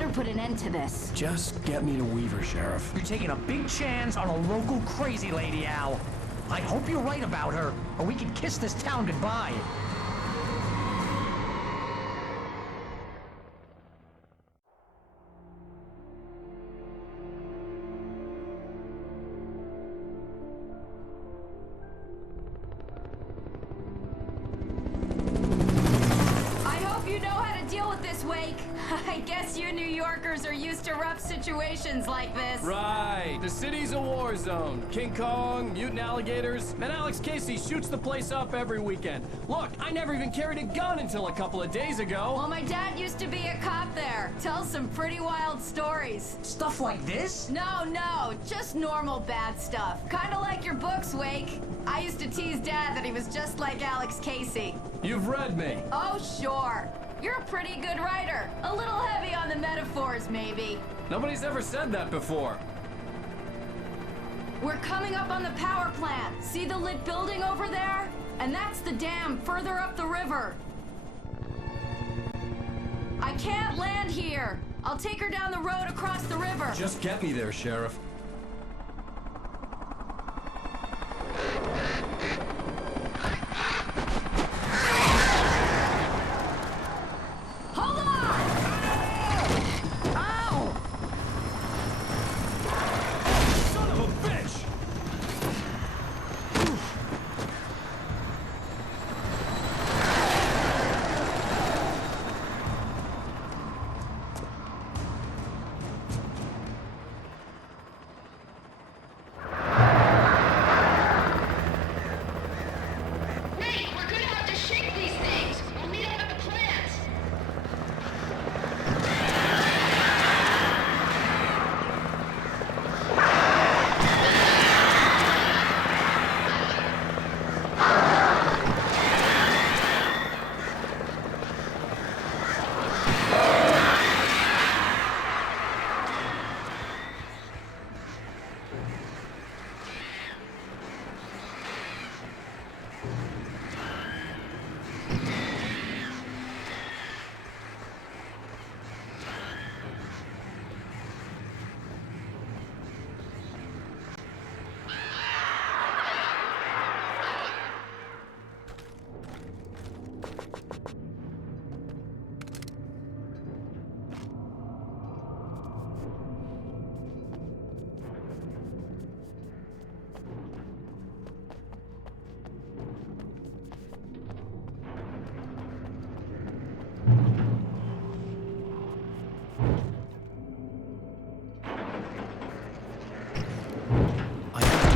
better put an end to this. Just get me to Weaver, Sheriff. You're taking a big chance on a local crazy lady, Al. I hope you're right about her, or we can kiss this town goodbye. I guess you New Yorkers are used to rough situations like this. Right. The city's a war zone. King Kong, mutant alligators, and Alex Casey shoots the place up every weekend. Look, I never even carried a gun until a couple of days ago. Well, my dad used to be a cop there. Tells some pretty wild stories. Stuff like this? No, just normal bad stuff. Kinda like your books, Wake. I used to tease Dad that he was just like Alex Casey. You've read me. Oh, sure. You're a pretty good writer. A little heavy on the metaphors, maybe. Nobody's ever said that before. We're coming up on the power plant. See the lit building over there? And that's the dam further up the river. I can't land here. I'll take her down the road across the river. Just get me there, Sheriff.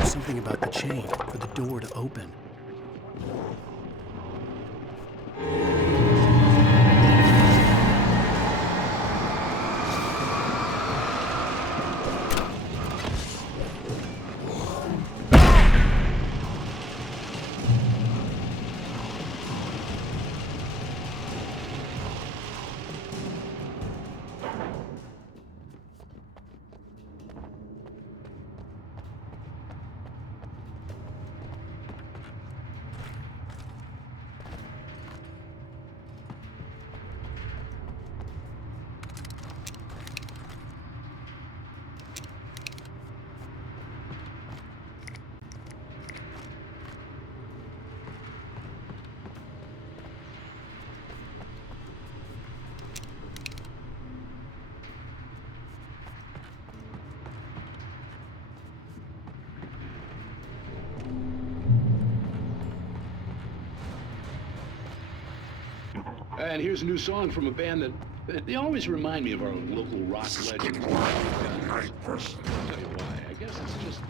Something about the chain for the door to open. And here's a new song from a band that they always remind me of our local rock legends. I'll tell you why. I guess it's just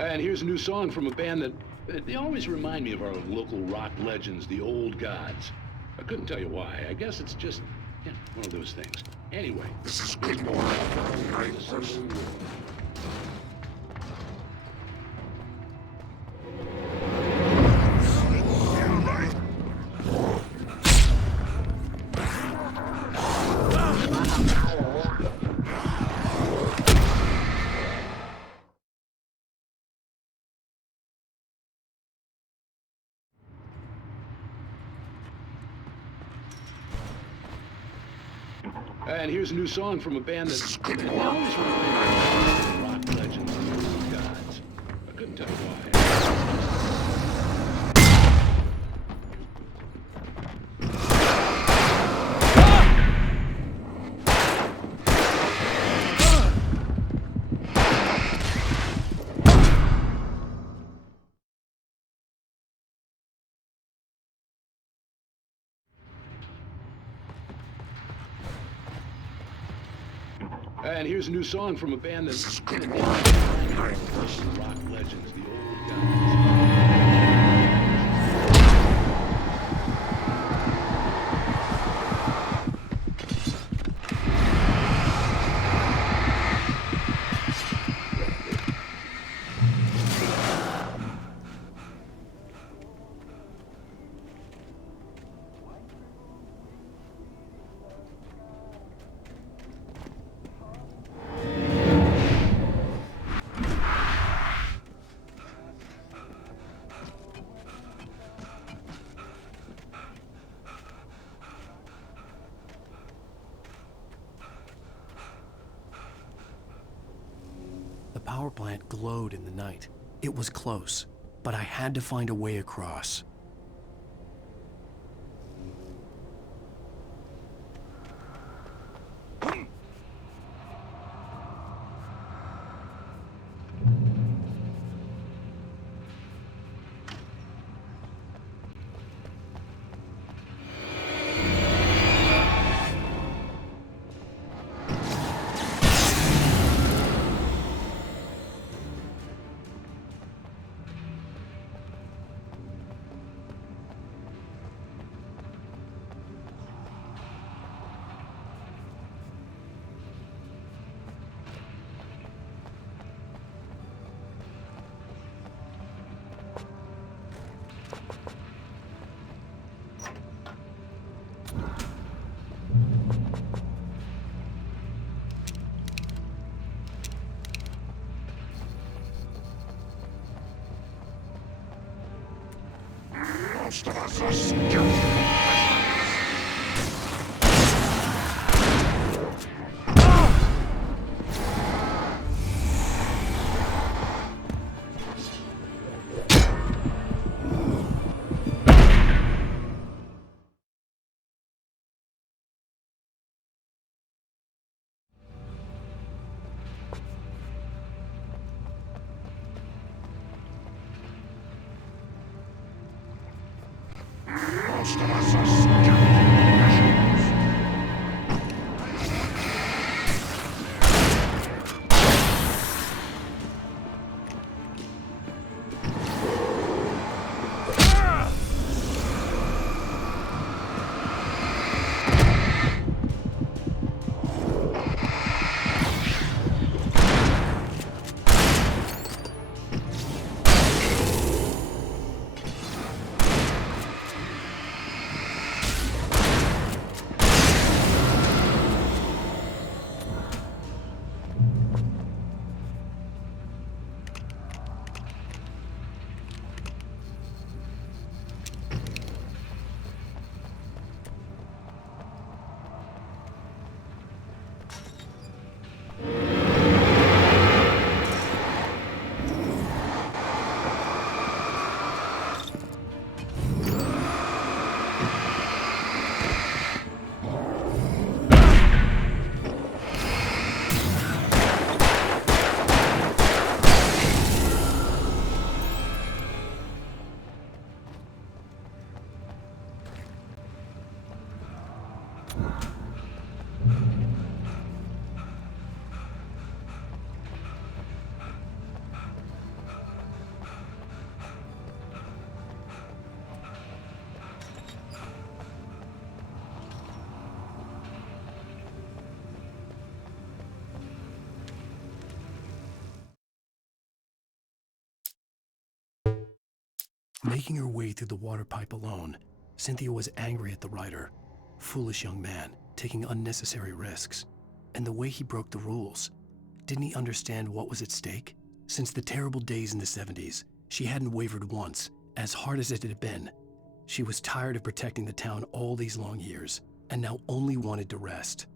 And here's a new song from a band that they always remind me of our local rock legends, the Old Gods. I couldn't tell you why. I guess it's just, yeah, one of those things. Anyway, this is good more. And here's a new song from a band that they always remind me of rock legends and the Old Gods. I couldn't tell you why. And here's a new song from a band that they always remind me of rock legends, the Old Gods. The power plant glowed in the night. It was close, but I had to find a way across. Most of us are stupid. Most of us are stupid. Making her way through the water pipe alone, Cynthia was angry at the writer. Foolish young man, taking unnecessary risks. And the way he broke the rules. Didn't he understand what was at stake? Since the terrible days in the 70s, she hadn't wavered once, as hard as it had been. She was tired of protecting the town all these long years, and now only wanted to rest.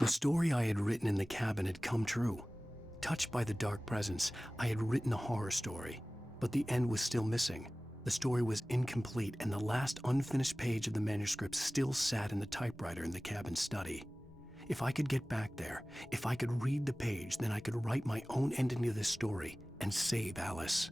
The story I had written in the cabin had come true. Touched by the dark presence, I had written a horror story, but the end was still missing. The story was incomplete, and the last unfinished page of the manuscript still sat in the typewriter in the cabin study. If I could get back there, if I could read the page, then I could write my own ending to this story and save Alice.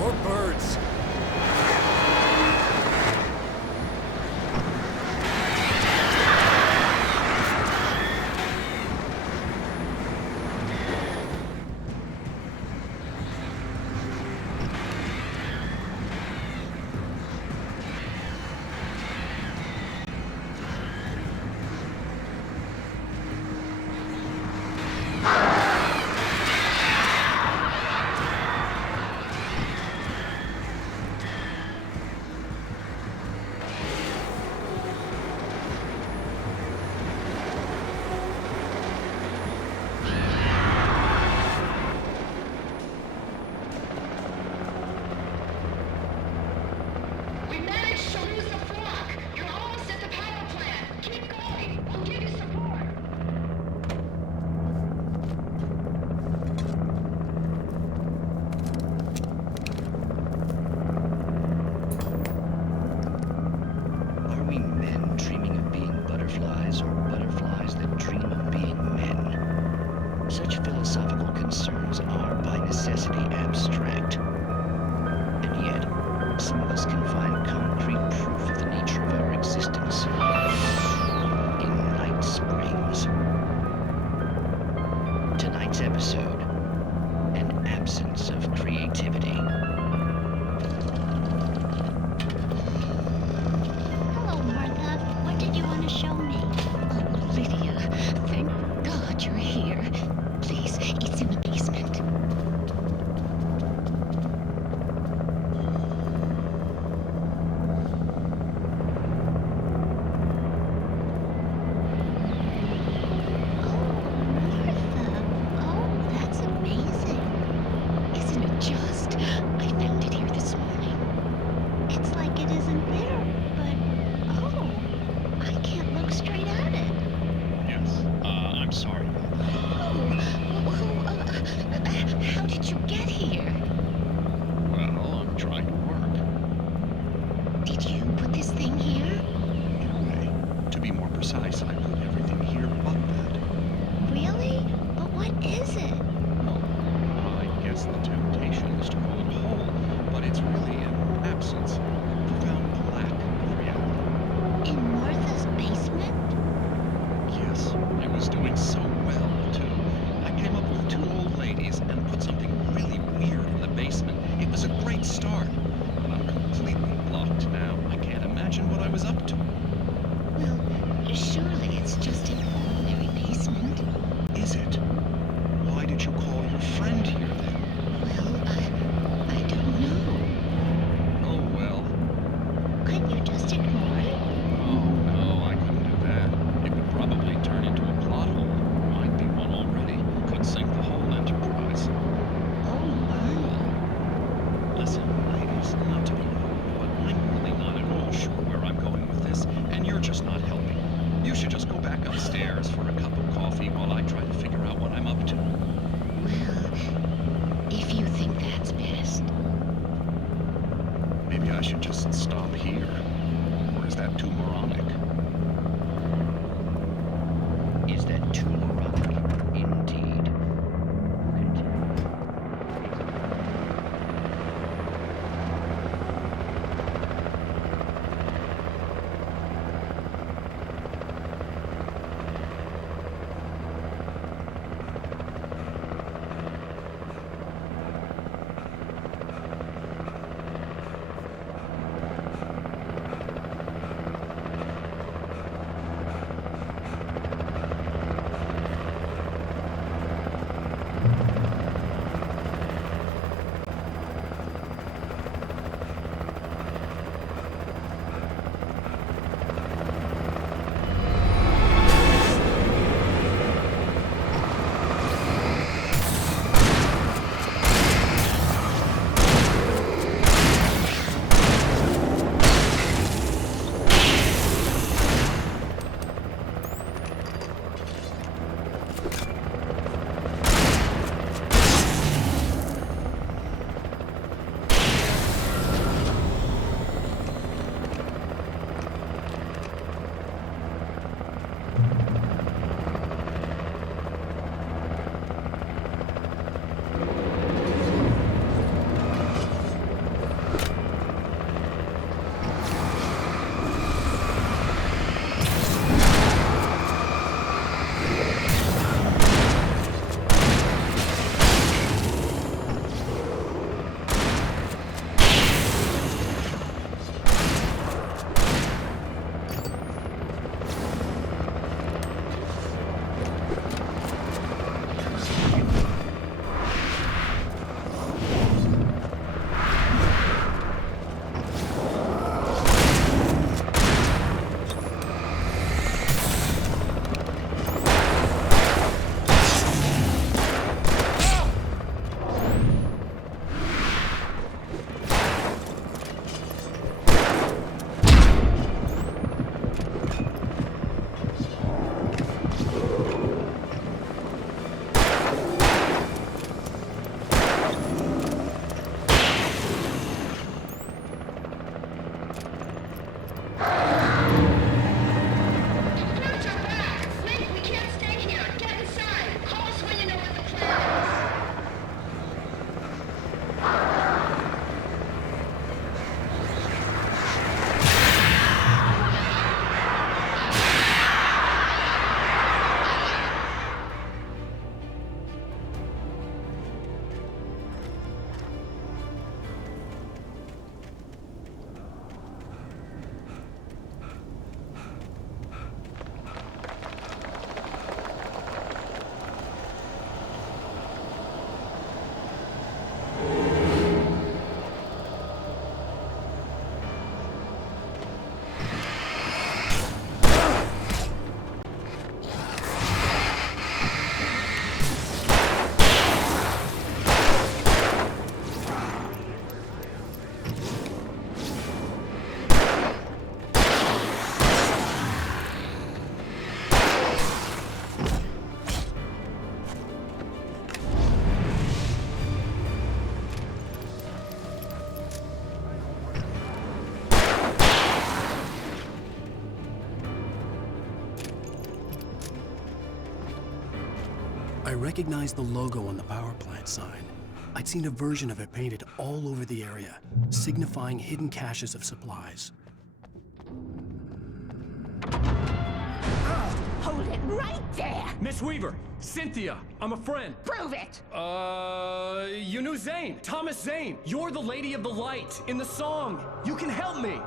More birds. Such philosophical concerns are by necessity abstract. And yet, some of us can find concrete proof of the nature of our existence in Night Springs. Tonight's episode, an absence of creativity. Hello, Martha. What did you want to show me? Oh, Lydia, thank God you're here. Please, it's in the basement. That's amazing. Isn't it just? I found it here this morning. It's like it isn't there, but oh, I can't look straight at it. Yes, I'm sorry. How did you get here? Well, I'm trying to work. Did you put this thing here? In a way. To be more precise, I put everything here but that. Really? But what is it? I guess the temptation is to call it a hole, but it's really an absence, a profound lack of reality. In Martha's basement? Yes, I was doing so well, too. I came up with 2 old ladies and put something really weird in the basement. It was a great start, but I'm completely blocked now. I can't imagine what I was up to. Well, surely it's just an ordinary basement. Is it? Why did you call your friend here then? Well, I don't know. Oh, well. Couldn't you just ignore it? Oh, no, I couldn't do that. It would probably turn into a plot hole. Might be one already. Could sink the whole enterprise. Oh, my. Listen, ladies, recognized the logo on the power plant sign. I'd seen a version of it painted all over the area, signifying hidden caches of supplies. Hold it right there! Miss Weaver, Cynthia, I'm a friend. Prove it! You knew Zane, Thomas Zane. You're the Lady of the Light in the song. You can help me.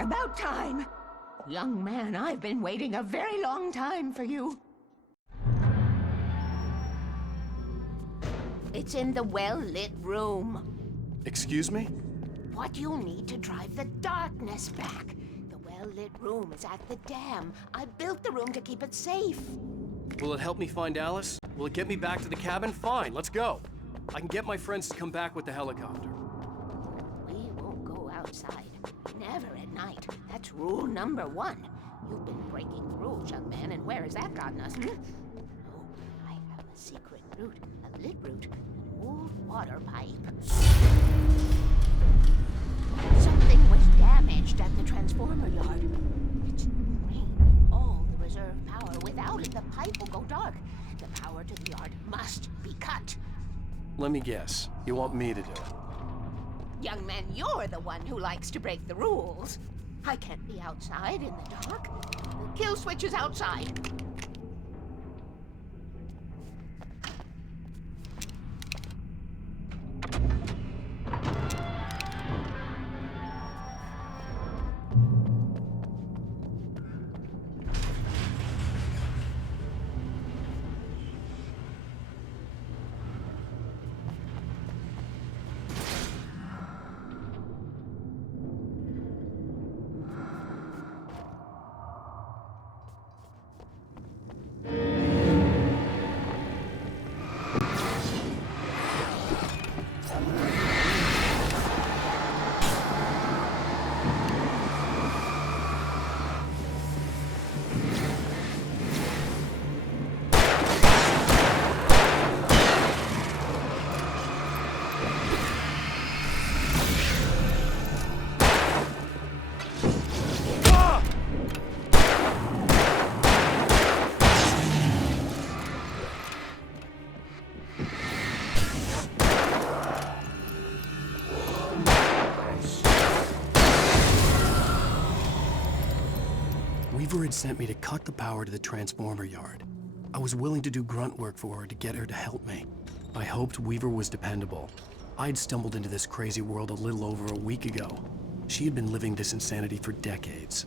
About time. Young man, I've been waiting a very long time for you. It's in the well-lit room. Excuse me? What you need to drive the darkness back. The well-lit room is at the dam. I built the room to keep it safe. Will it help me find Alice? Will it get me back to the cabin? Fine, let's go. I can get my friends to come back with the helicopter. We won't go outside. Never at night. That's rule number 1. You've been breaking the rules, young man, and where has that gotten us, Oh, I have a secret route, a lit route, an old water pipe. Something was damaged at the transformer yard. It's drained all the reserve power. Without it, the pipe will go dark. The power to the yard must be cut. Let me guess. You want me to do it? Young man, you're the one who likes to break the rules. I can't be outside in the dark. The kill switch is outside. Weaver had sent me to cut the power to the transformer yard. I was willing to do grunt work for her to get her to help me. I hoped Weaver was dependable. I'd stumbled into this crazy world a little over a week ago. She had been living this insanity for decades.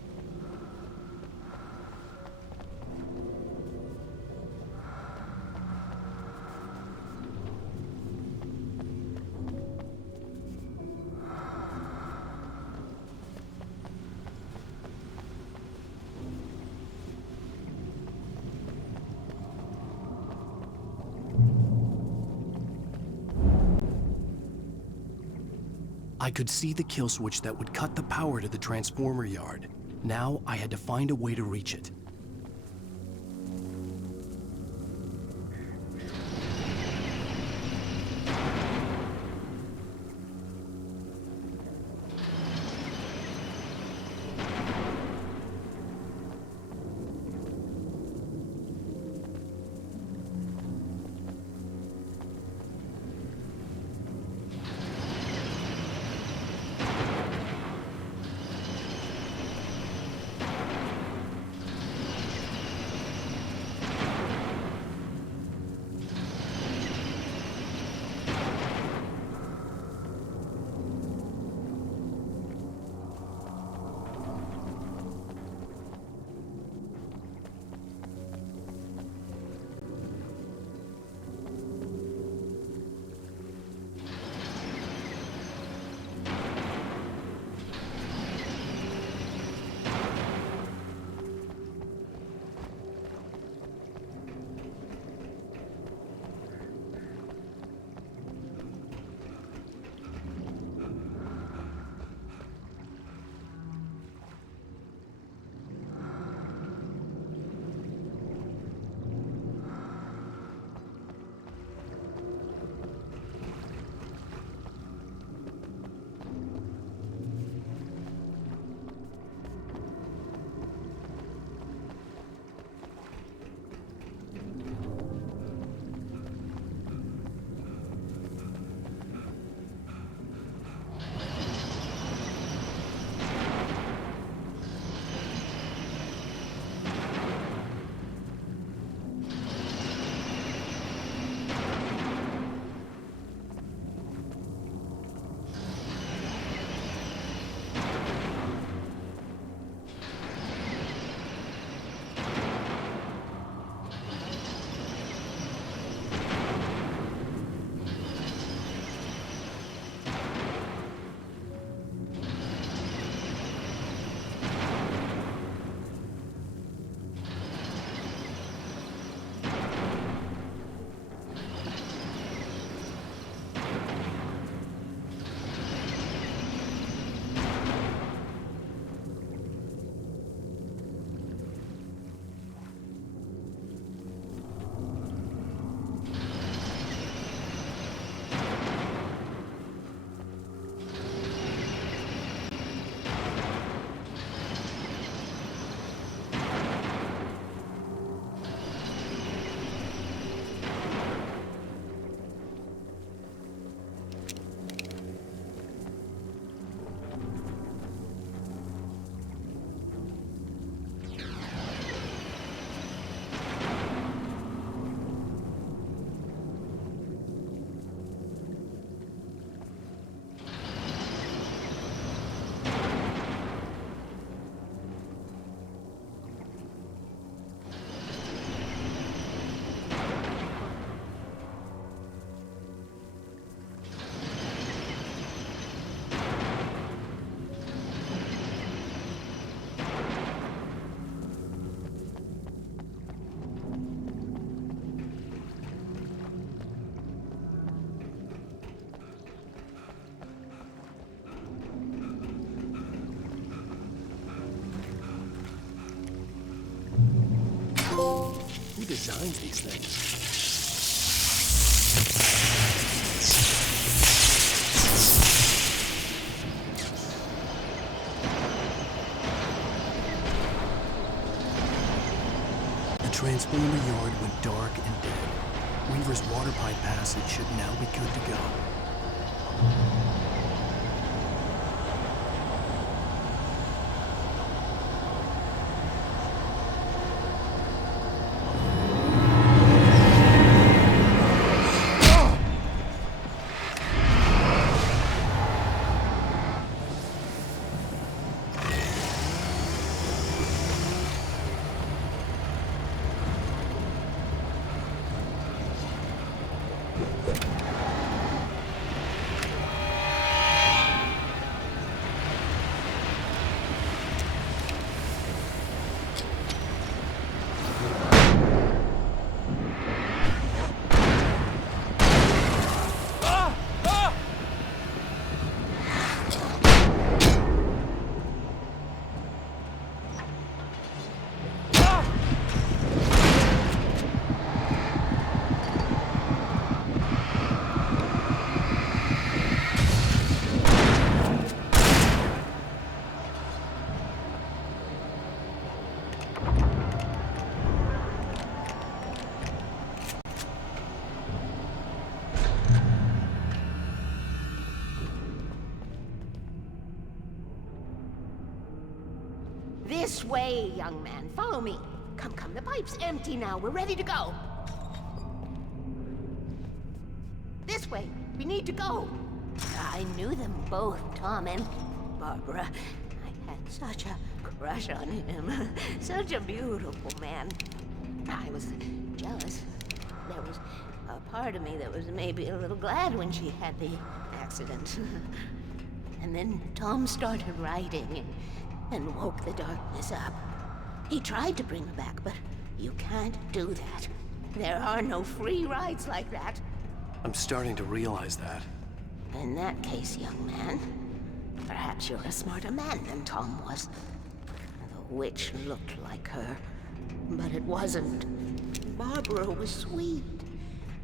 I could see the kill switch that would cut the power to the transformer yard. Now I had to find a way to reach it. designed these things? The transponder yard went dark and dead. Weaver's water pipe passage should now be good to go. This way, young man. Follow me. Come, come. The pipe's empty now. We're ready to go. This way. We need to go. I knew them both, Tom and Barbara. I had such a crush on him. Such a beautiful man. I was jealous. There was a part of me that was maybe a little glad when she had the accident. And then Tom started writing and woke the darkness up. He tried to bring her back, but you can't do that. There are no free rides like that. I'm starting to realize that. In that case, young man, perhaps you're a smarter man than Tom was. The witch looked like her, but it wasn't. Barbara was sweet.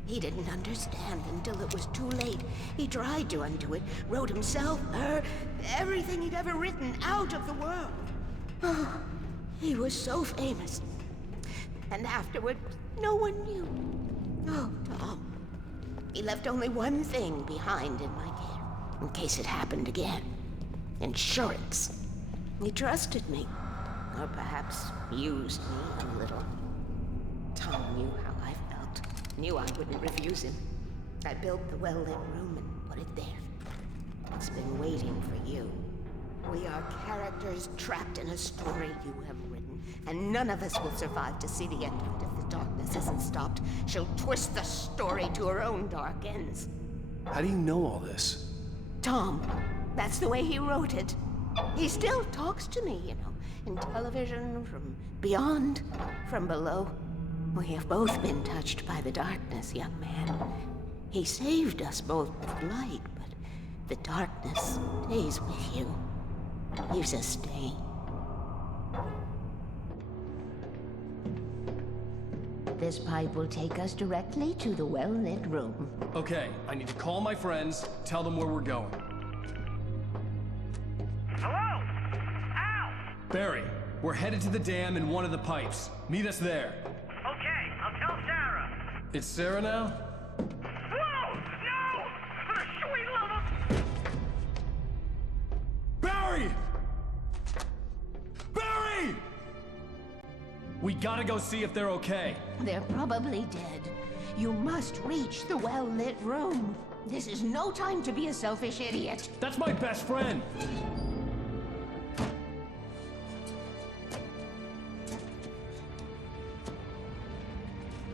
He didn't understand until it was too late. He tried to undo it, wrote himself, her, everything he'd ever written out of the world. Oh, he was so famous. And afterward, no one knew. Oh, Tom. He left only one thing behind in my care, in case it happened again. Insurance. He trusted me. Or perhaps used me a little. Tom knew how I felt. Knew I wouldn't refuse him. I built the well-lit room and put it there. It's been waiting for you. We are characters trapped in a story you have written, and none of us will survive to see the end of it if the darkness isn't stopped. She'll twist the story to her own dark ends. How do you know all this? Tom, that's the way he wrote it. He still talks to me, you know, in television, from beyond, from below. We have both been touched by the darkness, young man. He saved us both with light, but the darkness stays with you. Leaves a stain. This pipe will take us directly to the well-lit room. Okay, I need to call my friends, tell them where we're going. Hello? Al! Barry, we're headed to the dam in one of the pipes. Meet us there. Okay, I'll tell Sarah. It's Sarah now? Whoa! No! For the sweet love of... Barry! Barry! We gotta go see if they're okay. They're probably dead. You must reach the well-lit room. This is no time to be a selfish idiot. That's my best friend.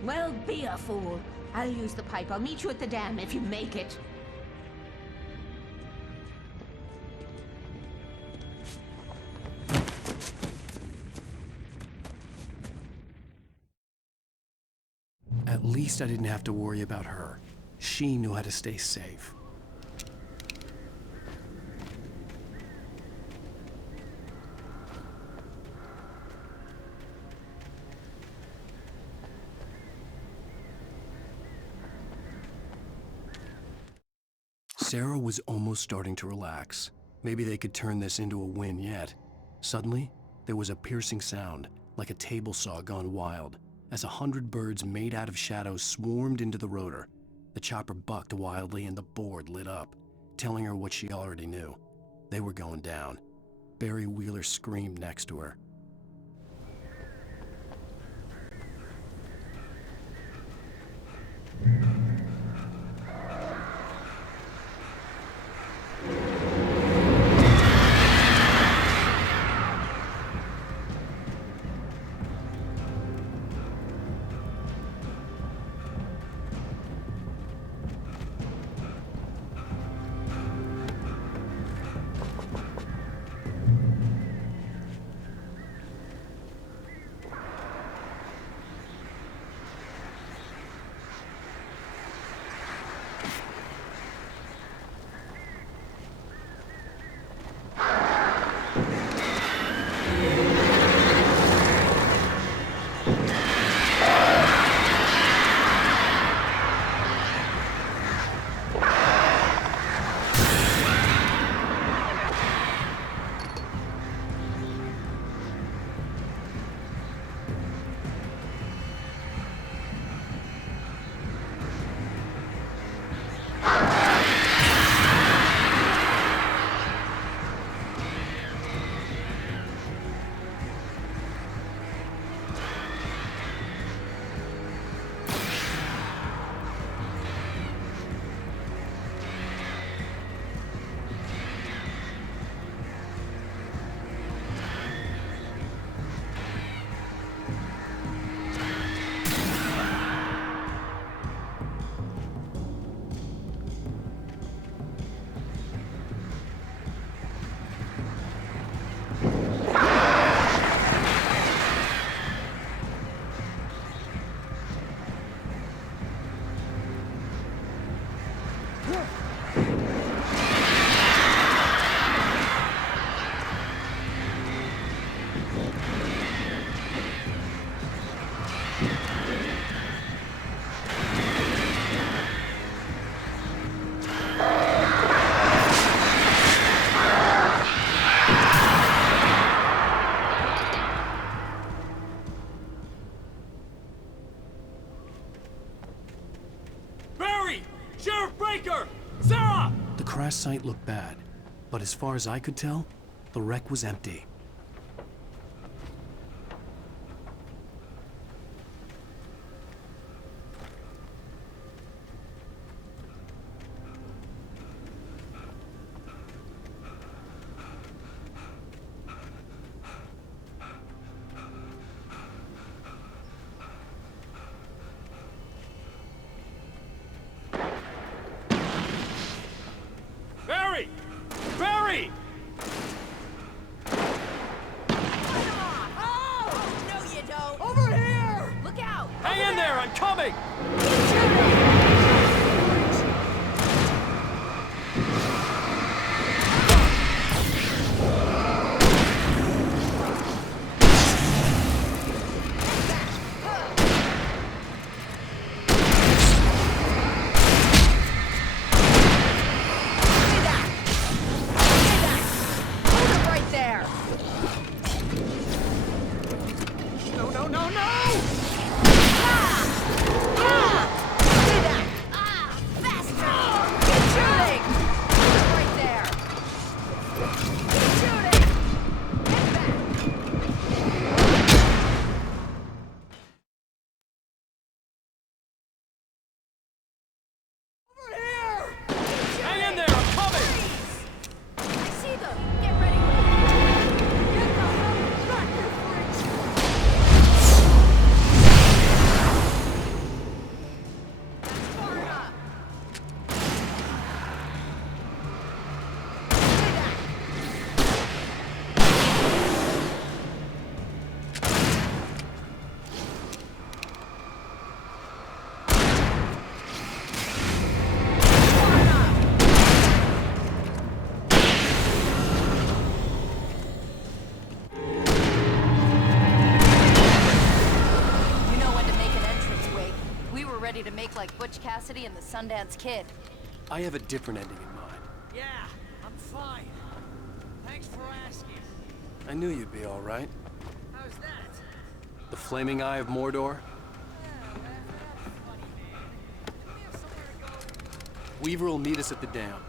Well, be a fool. I'll use the pipe. I'll meet you at the dam if you make it. At least I didn't have to worry about her. She knew how to stay safe. Sarah was almost starting to relax. Maybe they could turn this into a win yet. Suddenly, there was a piercing sound, like a table saw gone wild, as 100 birds made out of shadows swarmed into the rotor. The chopper bucked wildly and the board lit up, telling her what she already knew. They were going down. Barry Wheeler screamed next to her. The crash site looked bad, but as far as I could tell, the wreck was empty. Barry! Over here! Look out! Hang in there, I'm coming! To make like Butch Cassidy and the Sundance Kid. I have a different ending in mind. Yeah, I'm fine. Thanks for asking. I knew you'd be all right. How's that? The flaming eye of Mordor? Weaver will meet us at the dam.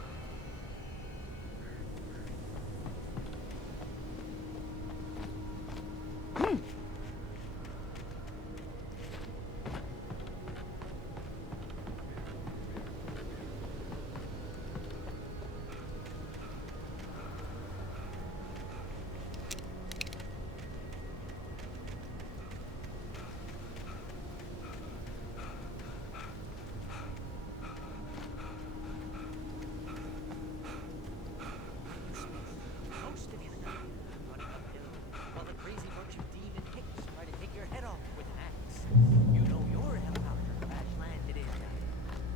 Most of you know running uphill while the crazy bunch of demon hicks try to take your head off with an axe. You know your helicopter crash landed in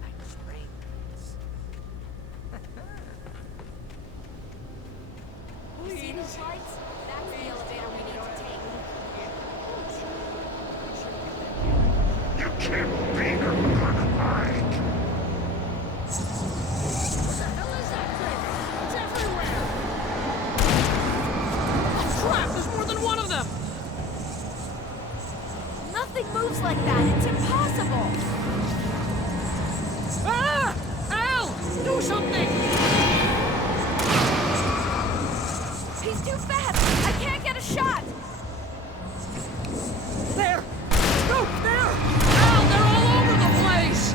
Night Springs. See those lights? That's the elevator we need to take. You can't be her mind. What the hell is that thing? It's everywhere! Oh crap, there's more than one of them! Nothing moves like that. It's impossible. Ah! Al! Do something! He's too fast. I can't get a shot. There! No, there! Al, they're all over the place!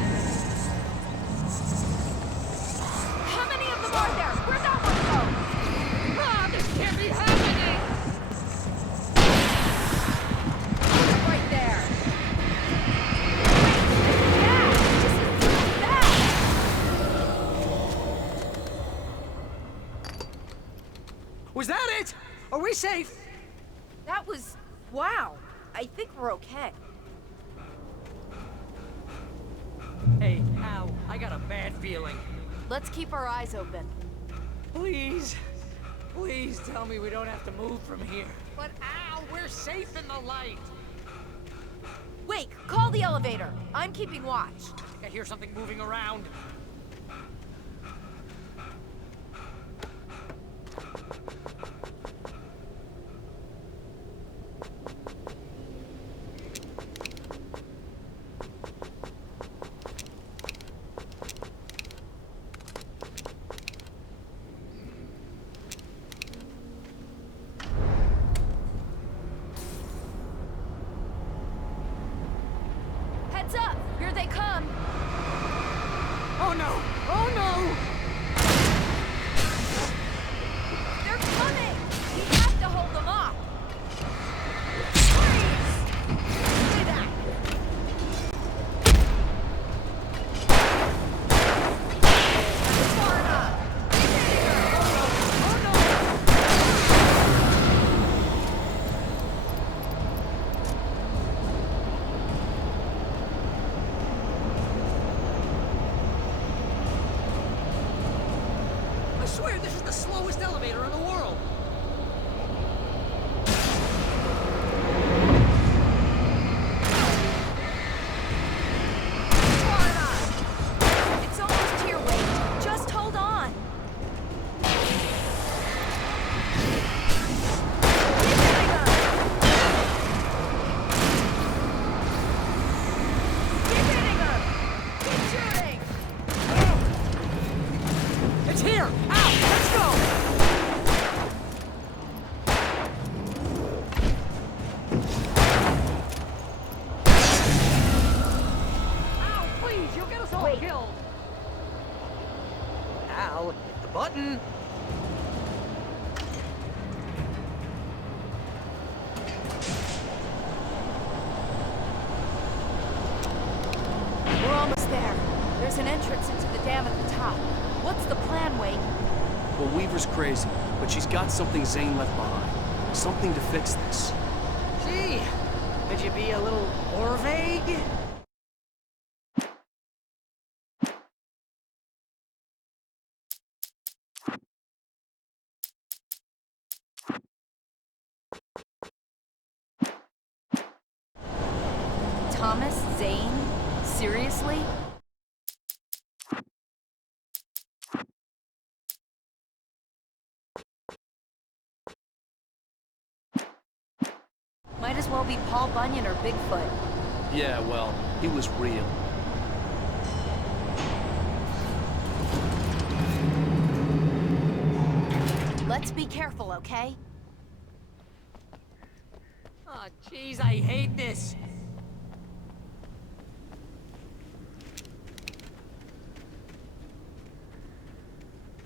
How many of them are there? Where'd that one go? Ah, this can't be happening! Put it right there. Yeah, just do that. Was that it? Are we safe? That was... wow. I think we're okay. Hey, Al, I got a bad feeling. Let's keep our eyes open. Please, please tell me we don't have to move from here. But Al, we're safe in the light. Wake, call the elevator. I'm keeping watch. I think I hear something moving around. Heads up! Here they come! Oh no! Oh no! They're coming! We have to hold them off! Freeze! Stay back! That's far enough! Keep hitting her! Oh no! I swear this is the slowest elevator in the world! Far enough! It's almost here, Wade. Just hold on! Keep hitting her! Keep hitting her! Keep shooting! It's here! Al, let's go! Al, please, you'll get us all killed! Al, hit the button. We're almost there. There's an entrance into the dam at the top. What's the plan, Wade? Well, Weaver's crazy, but she's got something Zane left behind. Something to fix this. Gee, could you be a little more vague? Thomas? Zane? Seriously? well be Paul Bunyan or Bigfoot. Yeah, well, he was real. Let's be careful, okay? Oh, jeez, I hate this.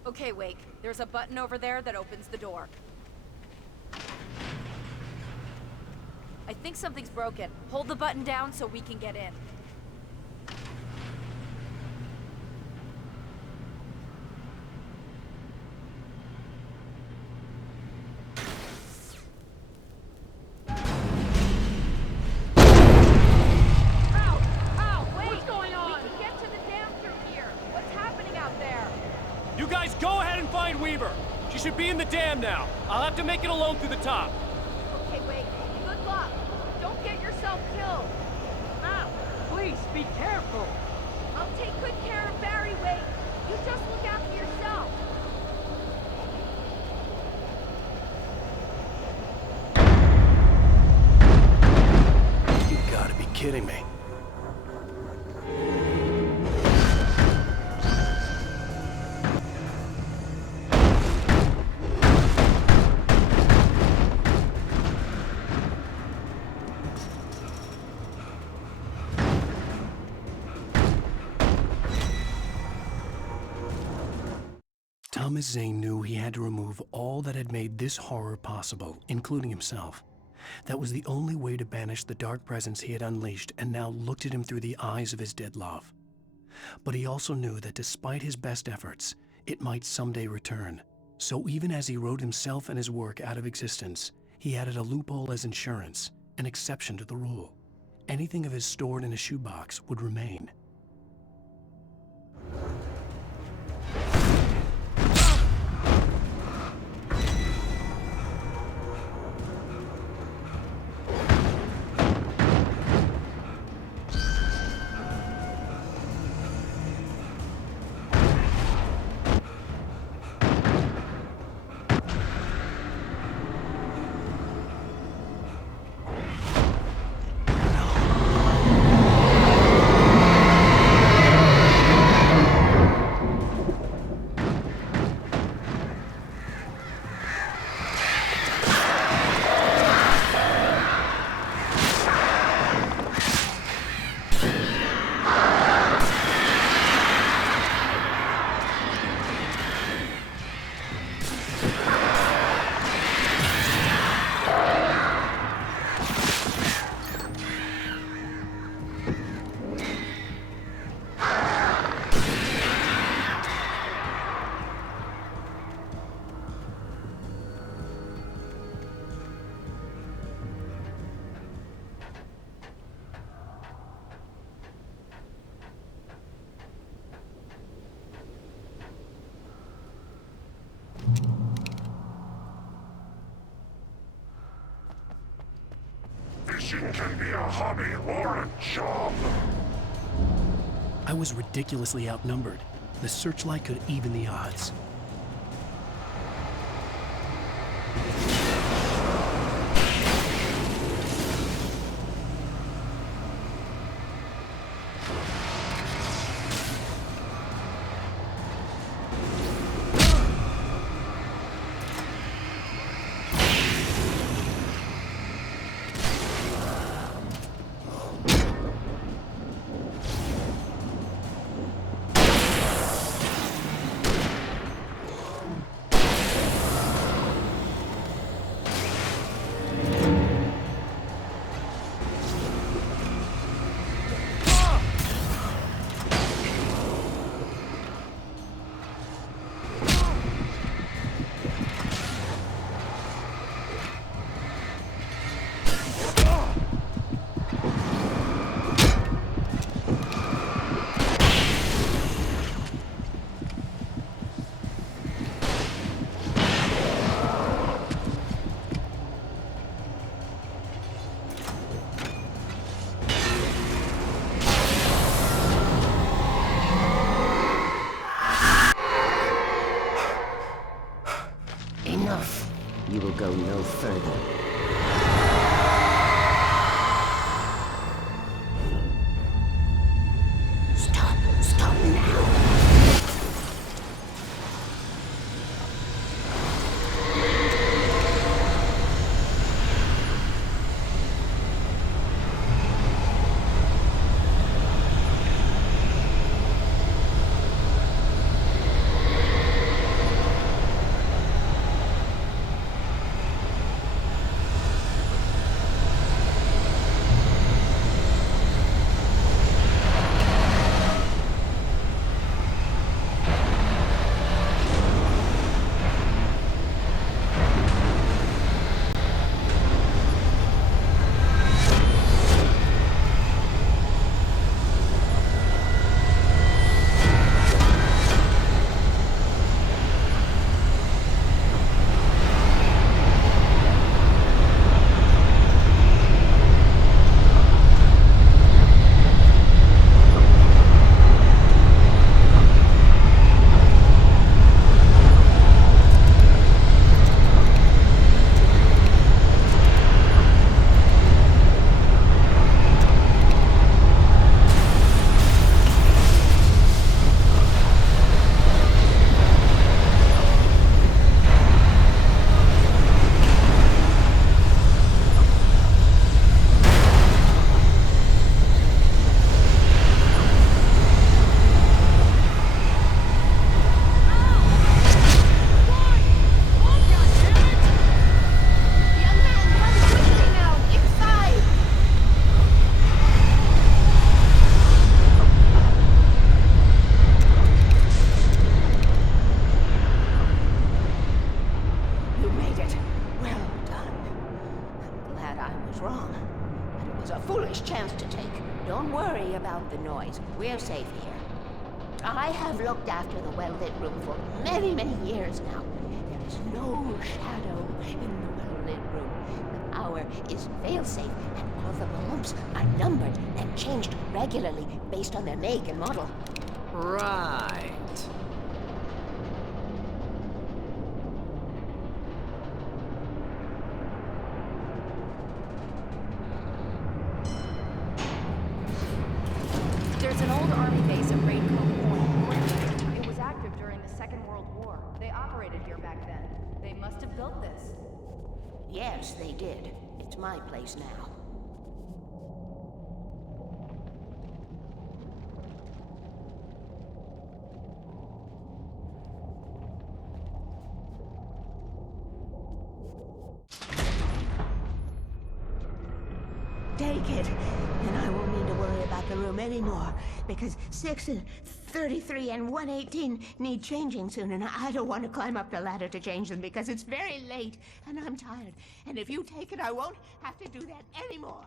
Okay, Wake. There's a button over there that opens the door. I think something's broken. Hold the button down so we can get in. What's going on? We can get to the dam through here. What's happening out there? You guys go ahead and find Weaver. She should be in the dam now. I'll have to make it alone through the top. Okay, Wake. Good luck. Don't get yourself killed. Ow! Please, be careful. I'll take good care of Barry, Wake. You just look after yourself. You gotta be kidding me. Thomas Zane knew he had to remove all that had made this horror possible, including himself. That was the only way to banish the dark presence he had unleashed and now looked at him through the eyes of his dead love. But he also knew that despite his best efforts, it might someday return. So even as he wrote himself and his work out of existence, he added a loophole as insurance, an exception to the rule. Anything of his stored in a shoebox would remain. Fishing can be a hobby or a job. I was ridiculously outnumbered. The searchlight could even the odds. Enough. You will go no further. worry about the noise. We're safe here. I have looked after the well-lit room for many, many years now. There is no shadow in the well-lit room. The power is fail-safe, and all the bulbs are numbered and changed regularly based on their make and model. Right. There's an old army base at Raid Cove Point. It was active during the Second World War. They operated here back then. They must have built this. Yes, they did. It's my place now. Take it, and I won't need to worry about the room anymore, because 6 and 33 and 118 need changing soon, and I don't want to climb up the ladder to change them because it's very late, and I'm tired. And if you take it, I won't have to do that anymore.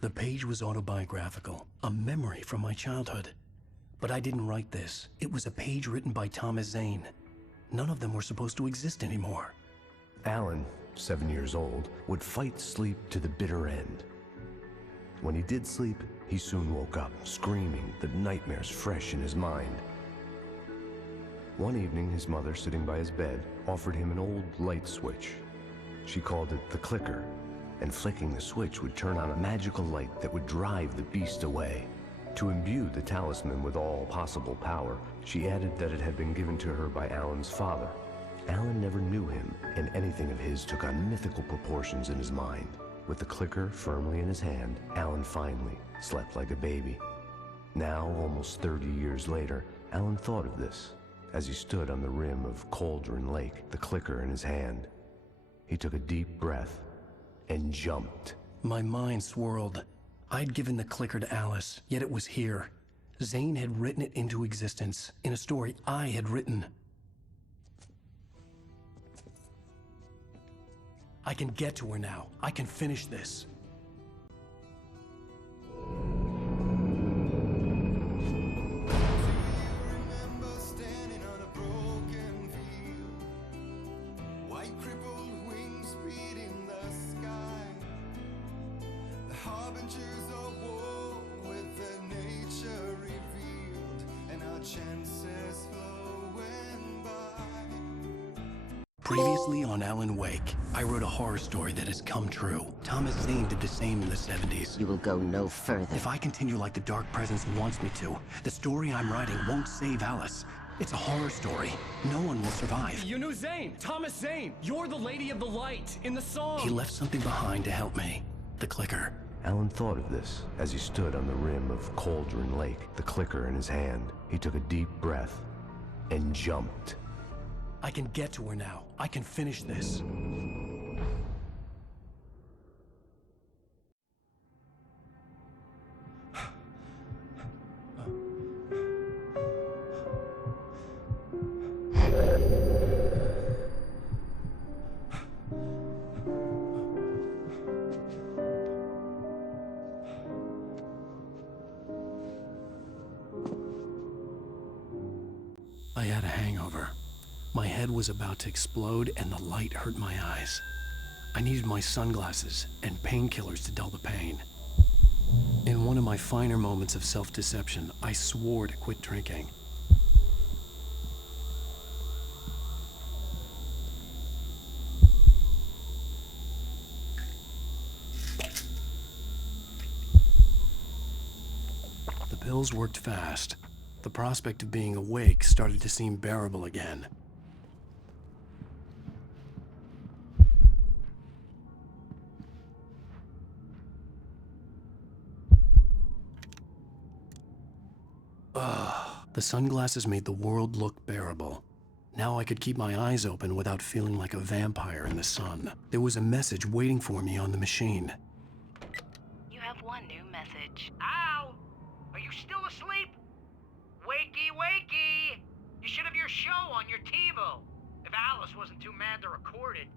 The page was autobiographical, a memory from my childhood. But I didn't write this. It was a page written by Thomas Zane. None of them were supposed to exist anymore. Alan, 7 years old, would fight sleep to the bitter end. When he did sleep, he soon woke up, screaming, the nightmares fresh in his mind. One evening, his mother, sitting by his bed, offered him an old light switch. She called it the clicker, and flicking the switch would turn on a magical light that would drive the beast away. To imbue the talisman with all possible power, she added that it had been given to her by Alan's father. Alan never knew him, and anything of his took on mythical proportions in his mind. With the clicker firmly in his hand, Alan finally slept like a baby. Now, almost 30 years later, Alan thought of this as he stood on the rim of Cauldron Lake, the clicker in his hand. He took a deep breath and jumped. My mind swirled. I'd given the clicker to Alice, yet it was here. Zane had written it into existence, in a story I had written. I can get to her now. I can finish this. Previously on Alan Wake, I wrote a horror story that has come true. Thomas Zane did the same in the 70s. You will go no further. If I continue like the Dark Presence wants me to, the story I'm writing won't save Alice. It's a horror story. No one will survive. You knew Zane! Thomas Zane! You're the Lady of the Light in the song! He left something behind to help me. The clicker. Alan thought of this as he stood on the rim of Cauldron Lake, the clicker in his hand. He took a deep breath and jumped. I can get to her now. I can finish this. I had a hangover. My head was about to explode and the light hurt my eyes. I needed my sunglasses and painkillers to dull the pain. In one of my finer moments of self-deception, I swore to quit drinking. The pills worked fast. The prospect of being awake started to seem bearable again. The sunglasses made the world look bearable. Now I could keep my eyes open without feeling like a vampire in the sun. There was a message waiting for me on the machine. You have one new message. Ow! Are you still asleep? Wakey, wakey! You should have your show on your TiVo. If Alice wasn't too mad to record it.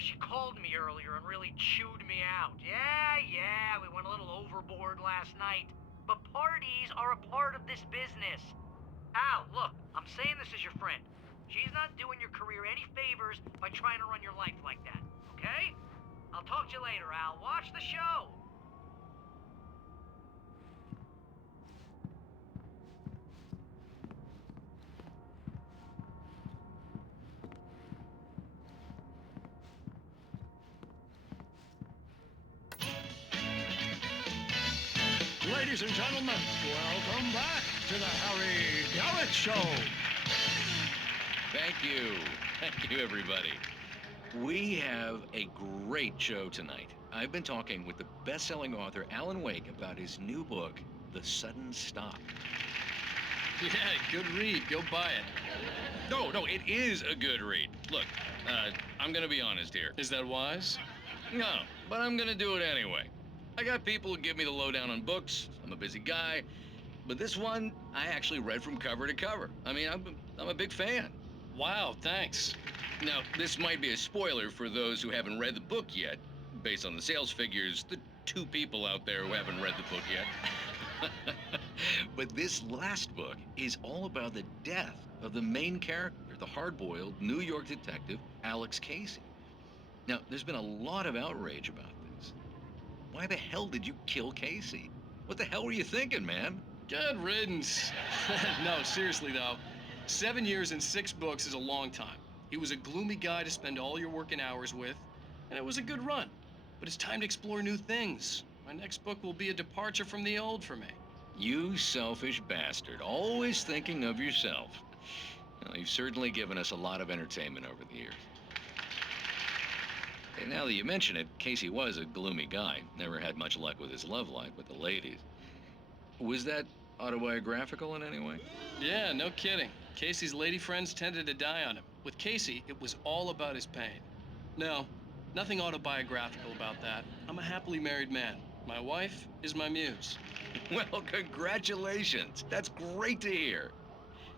She called me earlier and really chewed me out. Yeah, we went a little overboard last night. But parties are a part of this business. Al, look, I'm saying this as your friend. She's not doing your career any favors by trying to run your life like that, okay? I'll talk to you later, Al. Watch the show. Ladies and gentlemen, welcome back to the Harry Garrett Show. Thank you. Thank you, everybody. We have a great show tonight. I've been talking with the best-selling author Alan Wake about his new book, The Sudden Stop. Yeah, good read. Go buy it. No, it is a good read. Look, I'm gonna be honest here. Is that wise? No, but I'm gonna do it anyway. I got people who give me the lowdown on books. I'm a busy guy. But this one, I actually read from cover to cover. I mean, I'm a big fan. Wow, thanks. Now, this might be a spoiler for those who haven't read the book yet. Based on the sales figures, the 2 people out there who haven't read the book yet. But this last book is all about the death of the main character, the hard-boiled New York detective, Alex Casey. Now, there's been a lot of outrage about this. Why the hell did you kill Casey? What the hell were you thinking, man? Good riddance. No, seriously though, 7 years and 6 books is a long time. He was a gloomy guy to spend all your working hours with, and it was a good run. But it's time to explore new things. My next book will be a departure from the old for me. You selfish bastard, always thinking of yourself. Well, you've certainly given us a lot of entertainment over the years. And now that you mention it, Casey was a gloomy guy. Never had much luck with his love life with the ladies. Was that autobiographical in any way? Yeah, no kidding. Casey's lady friends tended to die on him. With Casey, it was all about his pain. No, nothing autobiographical about that. I'm a happily married man. My wife is my muse. Well, congratulations. That's great to hear.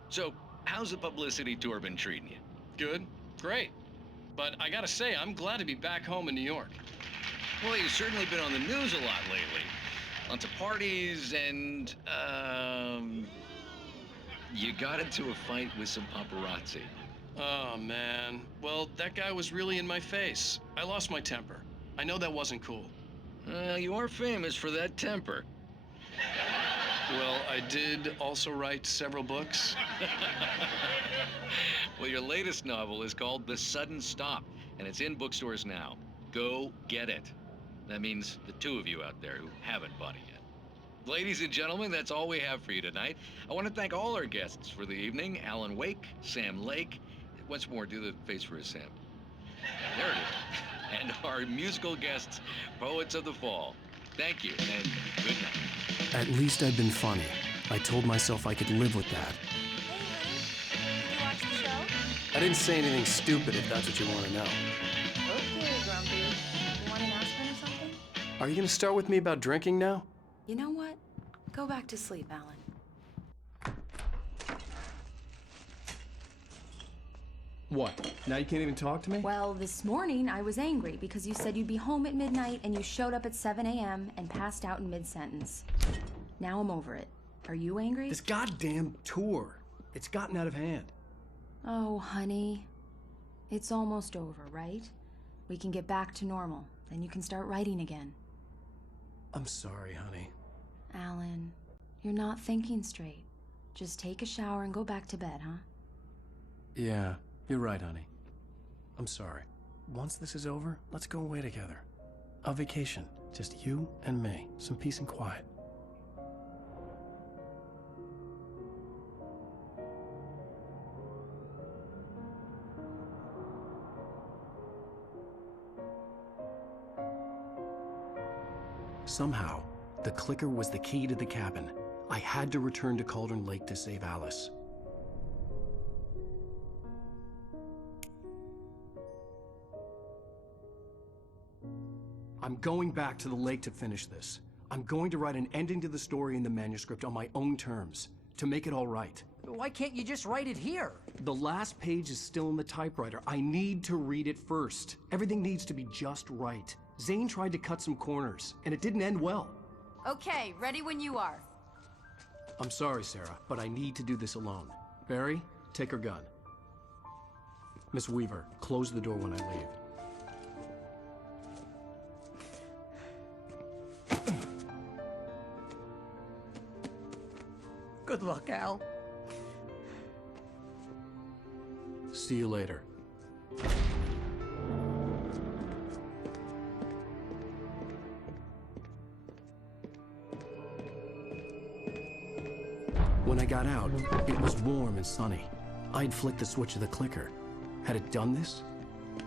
So, how's the publicity tour been treating you? Good, great. But I gotta say, I'm glad to be back home in New York. Well, you've certainly been on the news a lot lately. Lots of parties and, you got into a fight with some paparazzi. Oh, man. Well, that guy was really in my face. I lost my temper. I know that wasn't cool. You are famous for that temper. Well, I did also write several books. Well, your latest novel is called The Sudden Stop, and it's in bookstores now. Go get it. That means the 2 of you out there who haven't bought it yet. Ladies and gentlemen, that's all we have for you tonight. I want to thank all our guests for the evening. Alan Wake, Sam Lake. Once more, do the face for a Sam. There it is. And our musical guests, Poets of the Fall. Thank you, and good night. At least I'd been funny. I told myself I could live with that. Did you watch the show? I didn't say anything stupid if that's what you want to know. Okay, Grumpy. You want an aspirin or something? Are you going to start with me about drinking now? You know what? Go back to sleep, Alan. What? Now you can't even talk to me? Well, this morning I was angry because you said you'd be home at midnight and you showed up at 7 a.m. and passed out in mid-sentence. Now I'm over it. Are you angry? This goddamn tour. It's gotten out of hand. Oh, honey. It's almost over, right? We can get back to normal. Then you can start writing again. I'm sorry, honey. Alan, you're not thinking straight. Just take a shower and go back to bed, huh? Yeah, you're right, honey. I'm sorry. Once this is over, let's go away together. A vacation. Just you and me. Some peace and quiet. Somehow, the clicker was the key to the cabin. I had to return to Cauldron Lake to save Alice. I'm going back to the lake to finish this. I'm going to write an ending to the story in the manuscript on my own terms, to make it all right. Why can't you just write it here? The last page is still in the typewriter. I need to read it first. Everything needs to be just right. Zane tried to cut some corners, and it didn't end well. Okay, ready when you are. I'm sorry, Sarah, but I need to do this alone. Barry, take her gun. Miss Weaver, close the door when I leave. Good luck, Al. See you later. When I got out, it was warm and sunny. I'd flicked the switch of the clicker. Had it done this?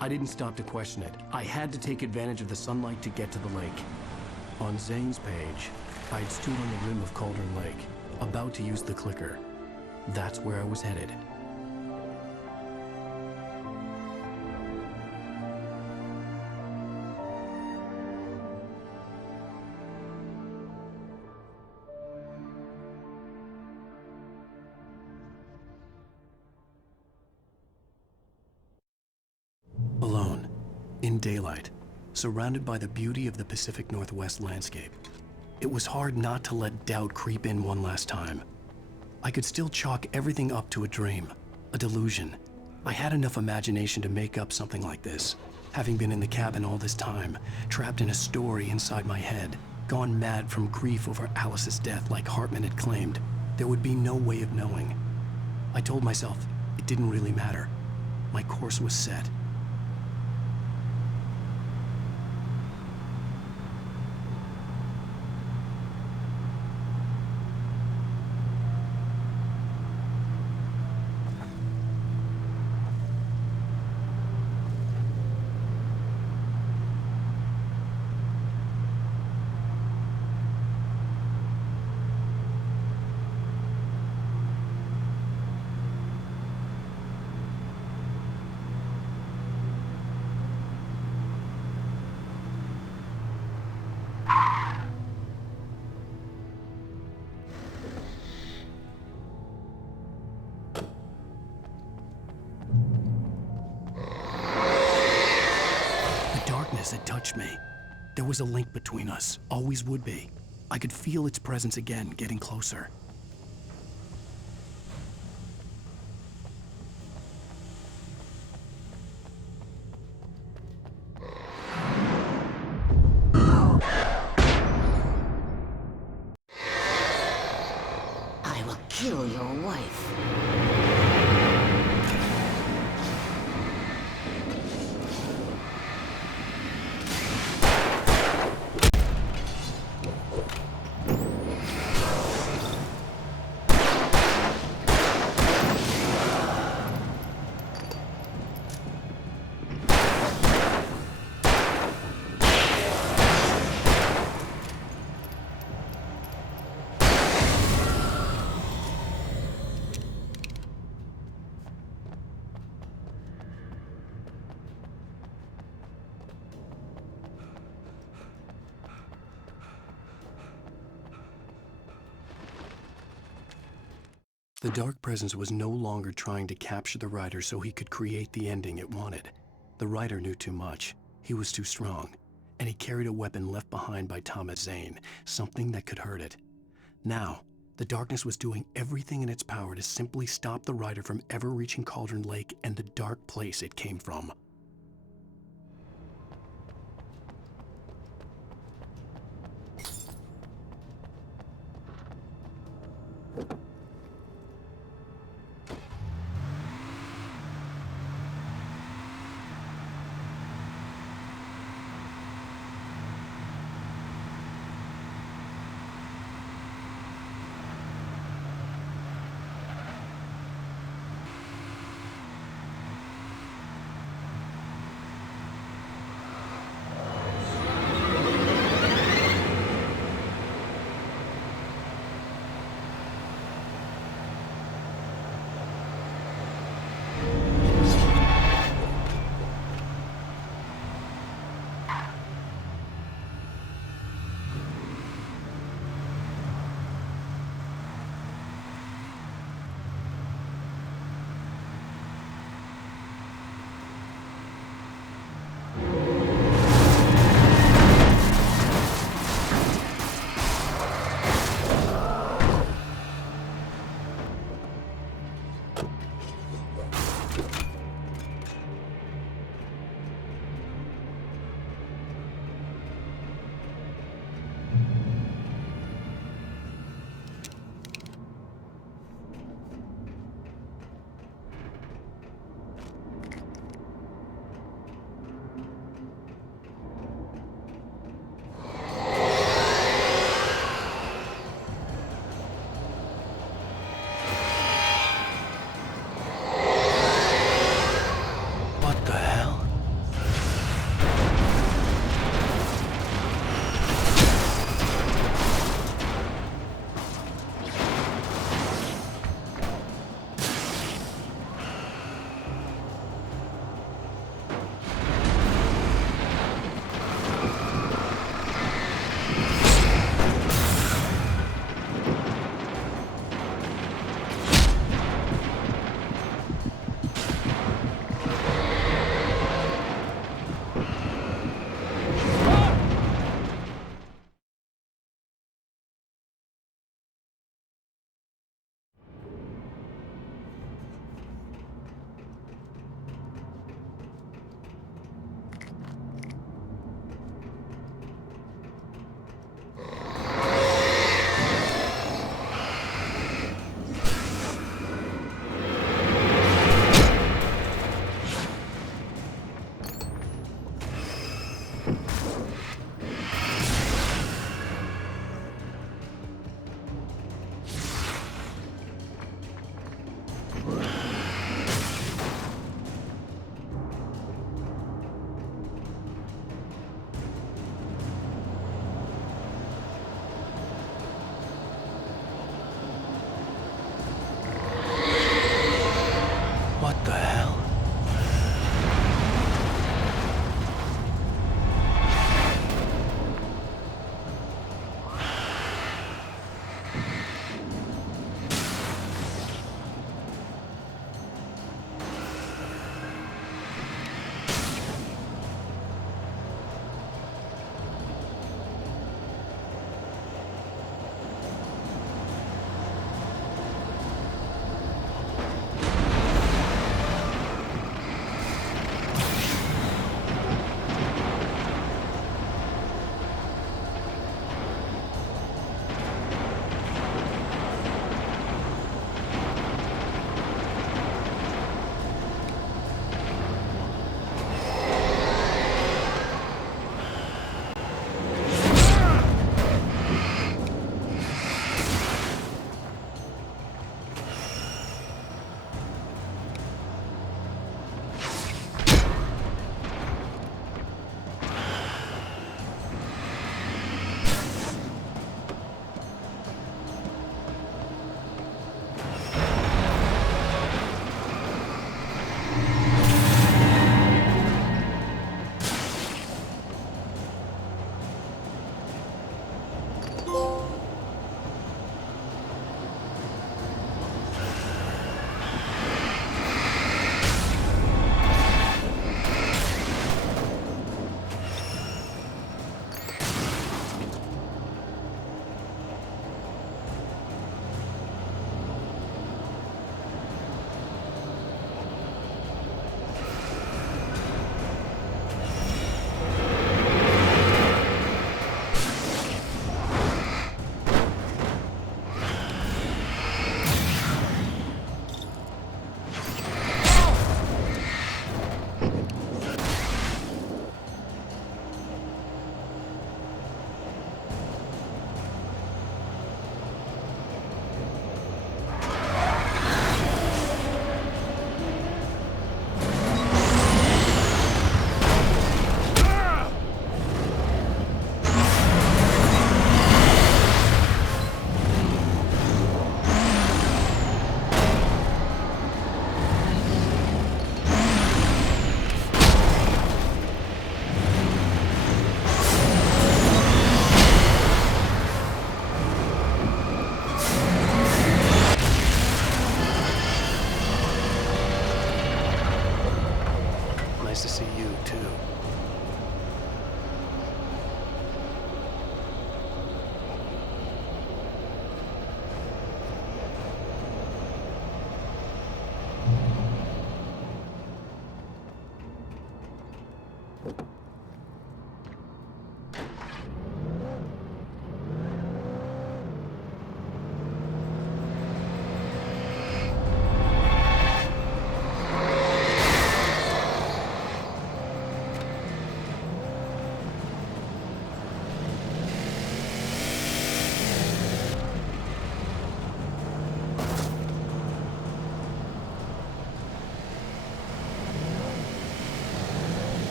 I didn't stop to question it. I had to take advantage of the sunlight to get to the lake. On Zane's page, I'd stood on the rim of Cauldron Lake, about to use the clicker. That's where I was headed. Alone, in daylight, surrounded by the beauty of the Pacific Northwest landscape, it was hard not to let doubt creep in one last time. I could still chalk everything up to a dream, a delusion. I had enough imagination to make up something like this, having been in the cabin all this time, trapped in a story inside my head, gone mad from grief over Alice's death like Hartman had claimed. There would be no way of knowing. I told myself it didn't really matter. My course was set. Had touched me. There was a link between us, always would be. I could feel its presence again, getting closer. I will kill your wife. The Dark Presence was no longer trying to capture the writer so he could create the ending it wanted. The writer knew too much. He was too strong. And he carried a weapon left behind by Thomas Zane, something that could hurt it. Now, the darkness was doing everything in its power to simply stop the writer from ever reaching Cauldron Lake and the dark place it came from.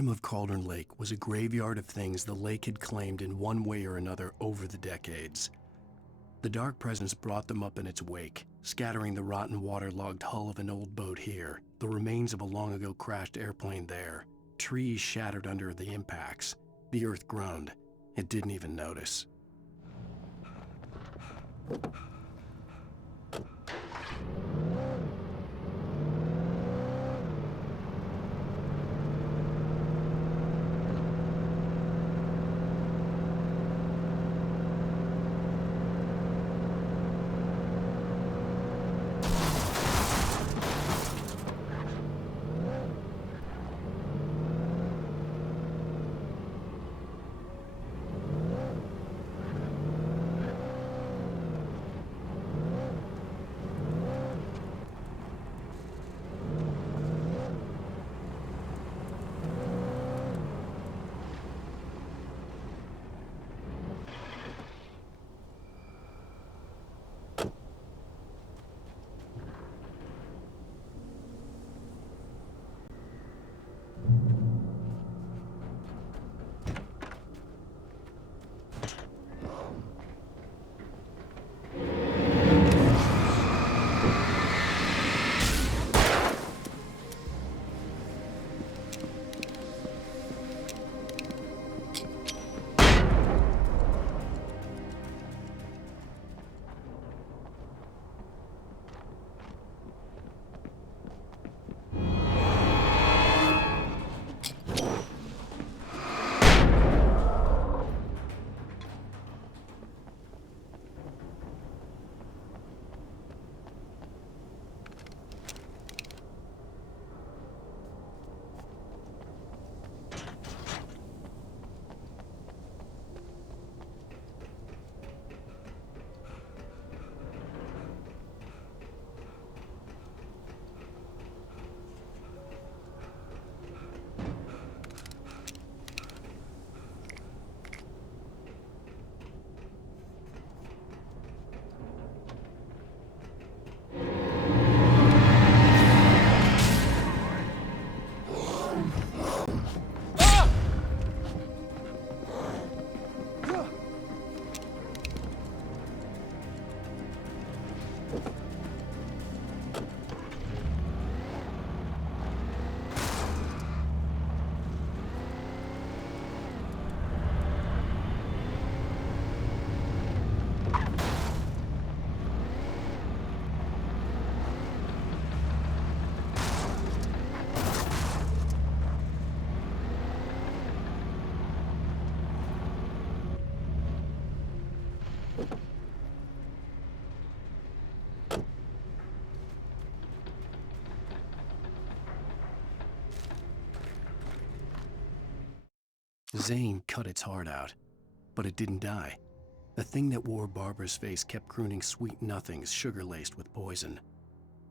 bottom of Cauldron Lake was a graveyard of things the lake had claimed in one way or another over the decades. The dark presence brought them up in its wake, scattering the rotten waterlogged hull of an old boat here, the remains of a long-ago crashed airplane there, trees shattered under the impacts. The earth groaned. It didn't even notice. Zane cut its heart out, but it didn't die. The thing that wore Barbara's face kept crooning sweet nothings sugar-laced with poison.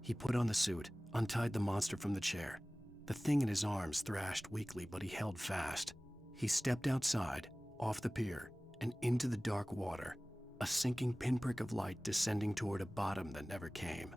He put on the suit, untied the monster from the chair. The thing in his arms thrashed weakly, but he held fast. He stepped outside, off the pier, and into the dark water, a sinking pinprick of light descending toward a bottom that never came.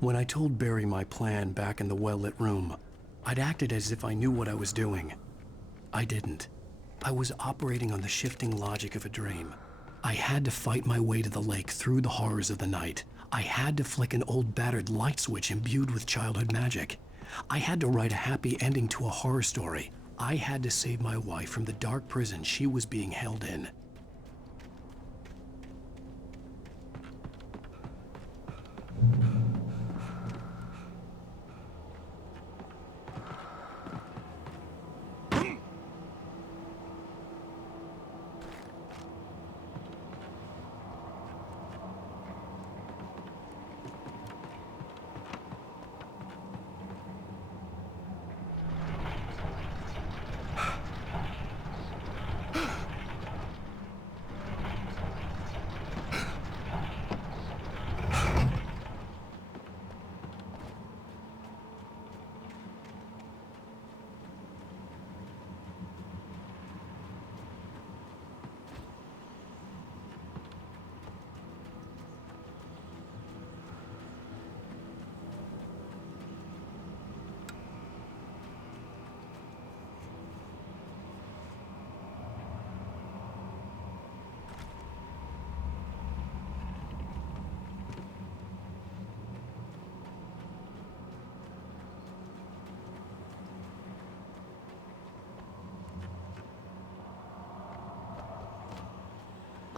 When I told Barry my plan back in the well-lit room, I'd acted as if I knew what I was doing. I didn't. I was operating on the shifting logic of a dream. I had to fight my way to the lake through the horrors of the night. I had to flick an old battered light switch imbued with childhood magic. I had to write a happy ending to a horror story. I had to save my wife from the dark prison she was being held in.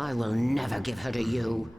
I will never give her to you.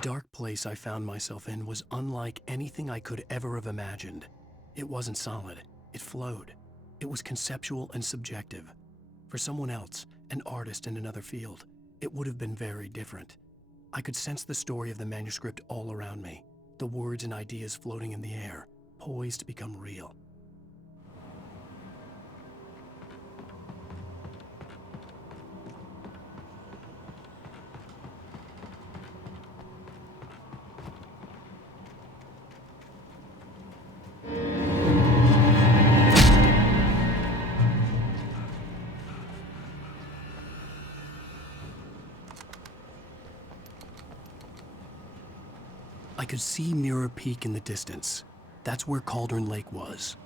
dark place I found myself in was unlike anything I could ever have imagined. It wasn't solid. It flowed. It was conceptual and subjective. For someone else, an artist in another field, it would have been very different. I could sense the story of the manuscript all around me, the words and ideas floating in the air, poised to become real. I could see Mirror Peak in the distance. That's where Cauldron Lake was.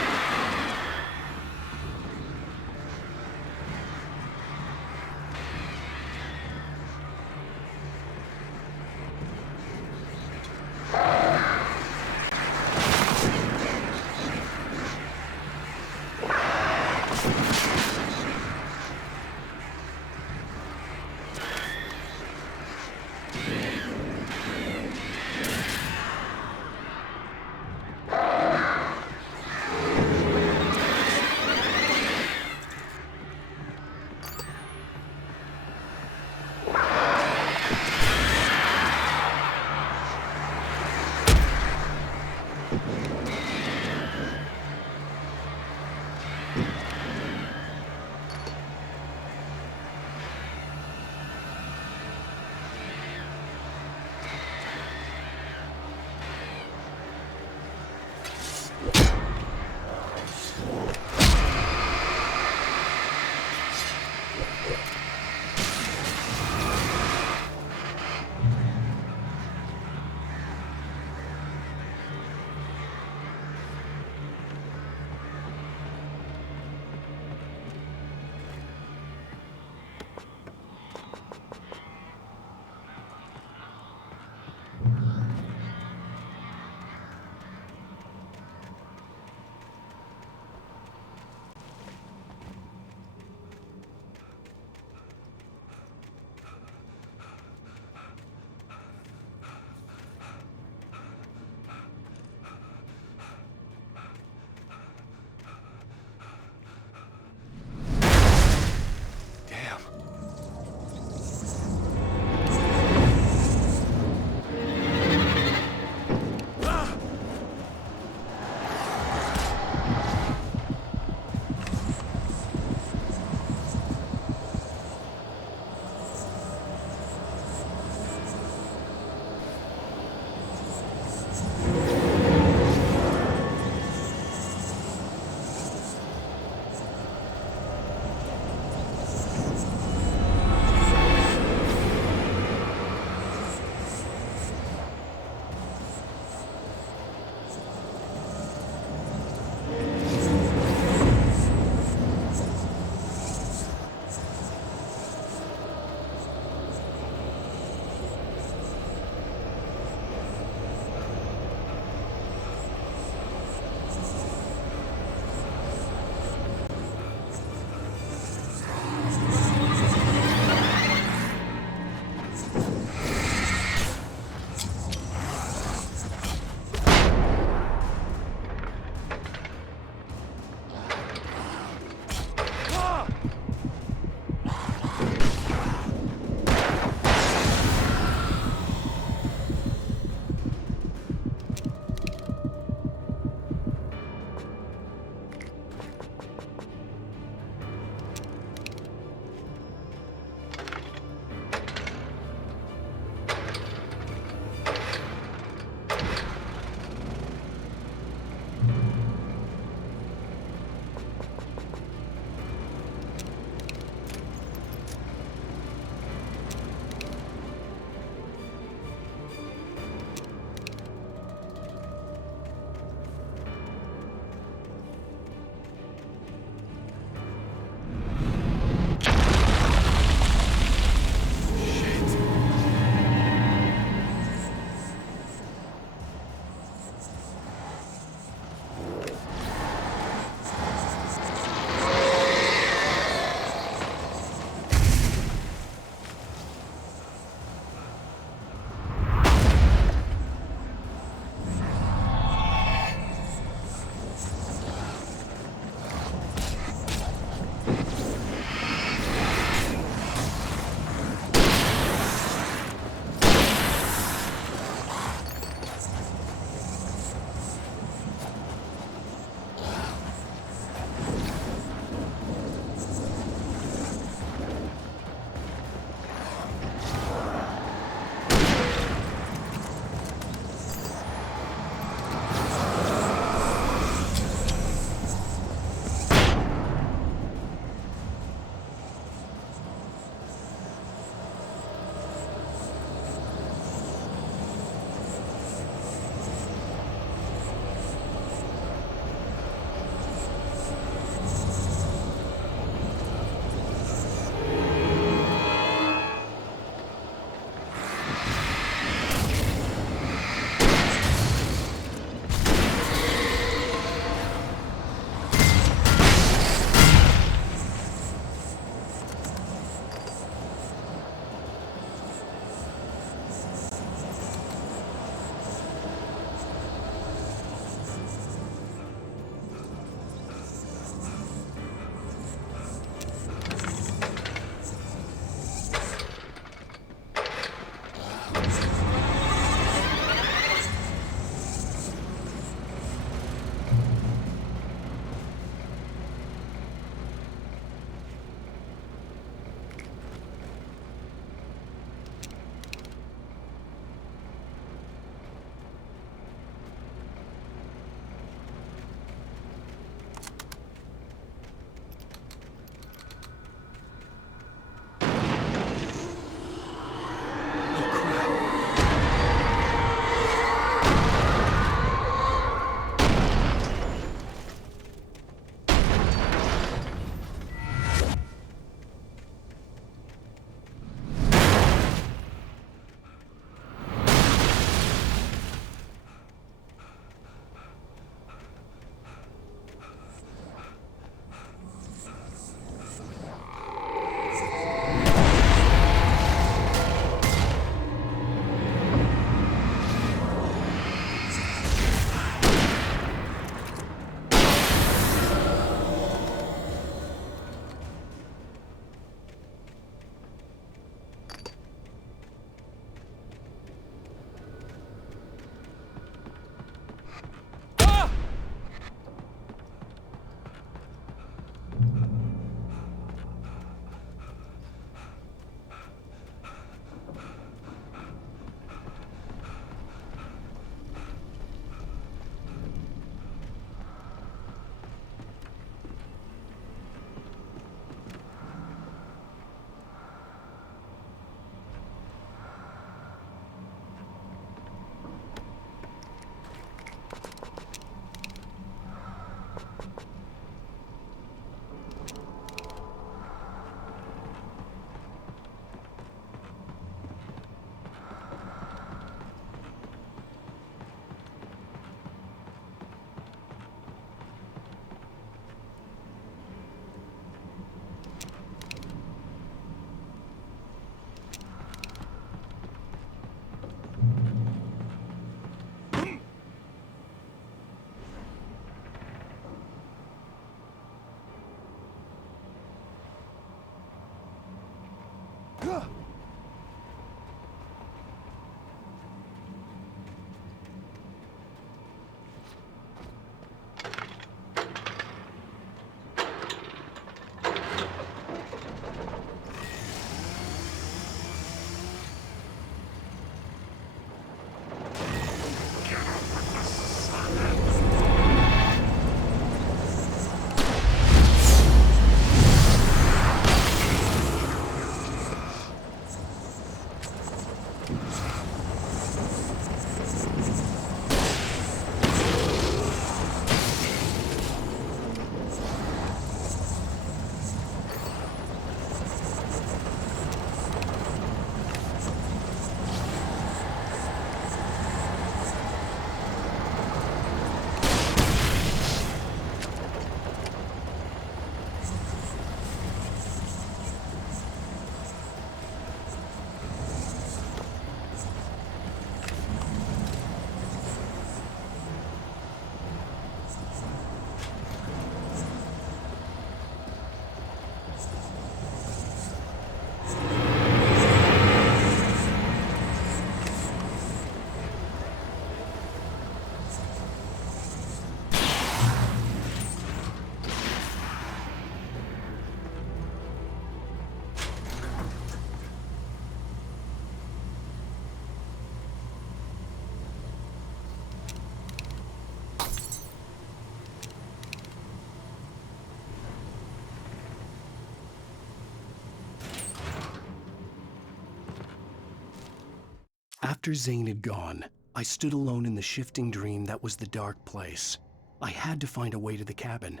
After Zane had gone, I stood alone in the shifting dream that was the dark place. I had to find a way to the cabin.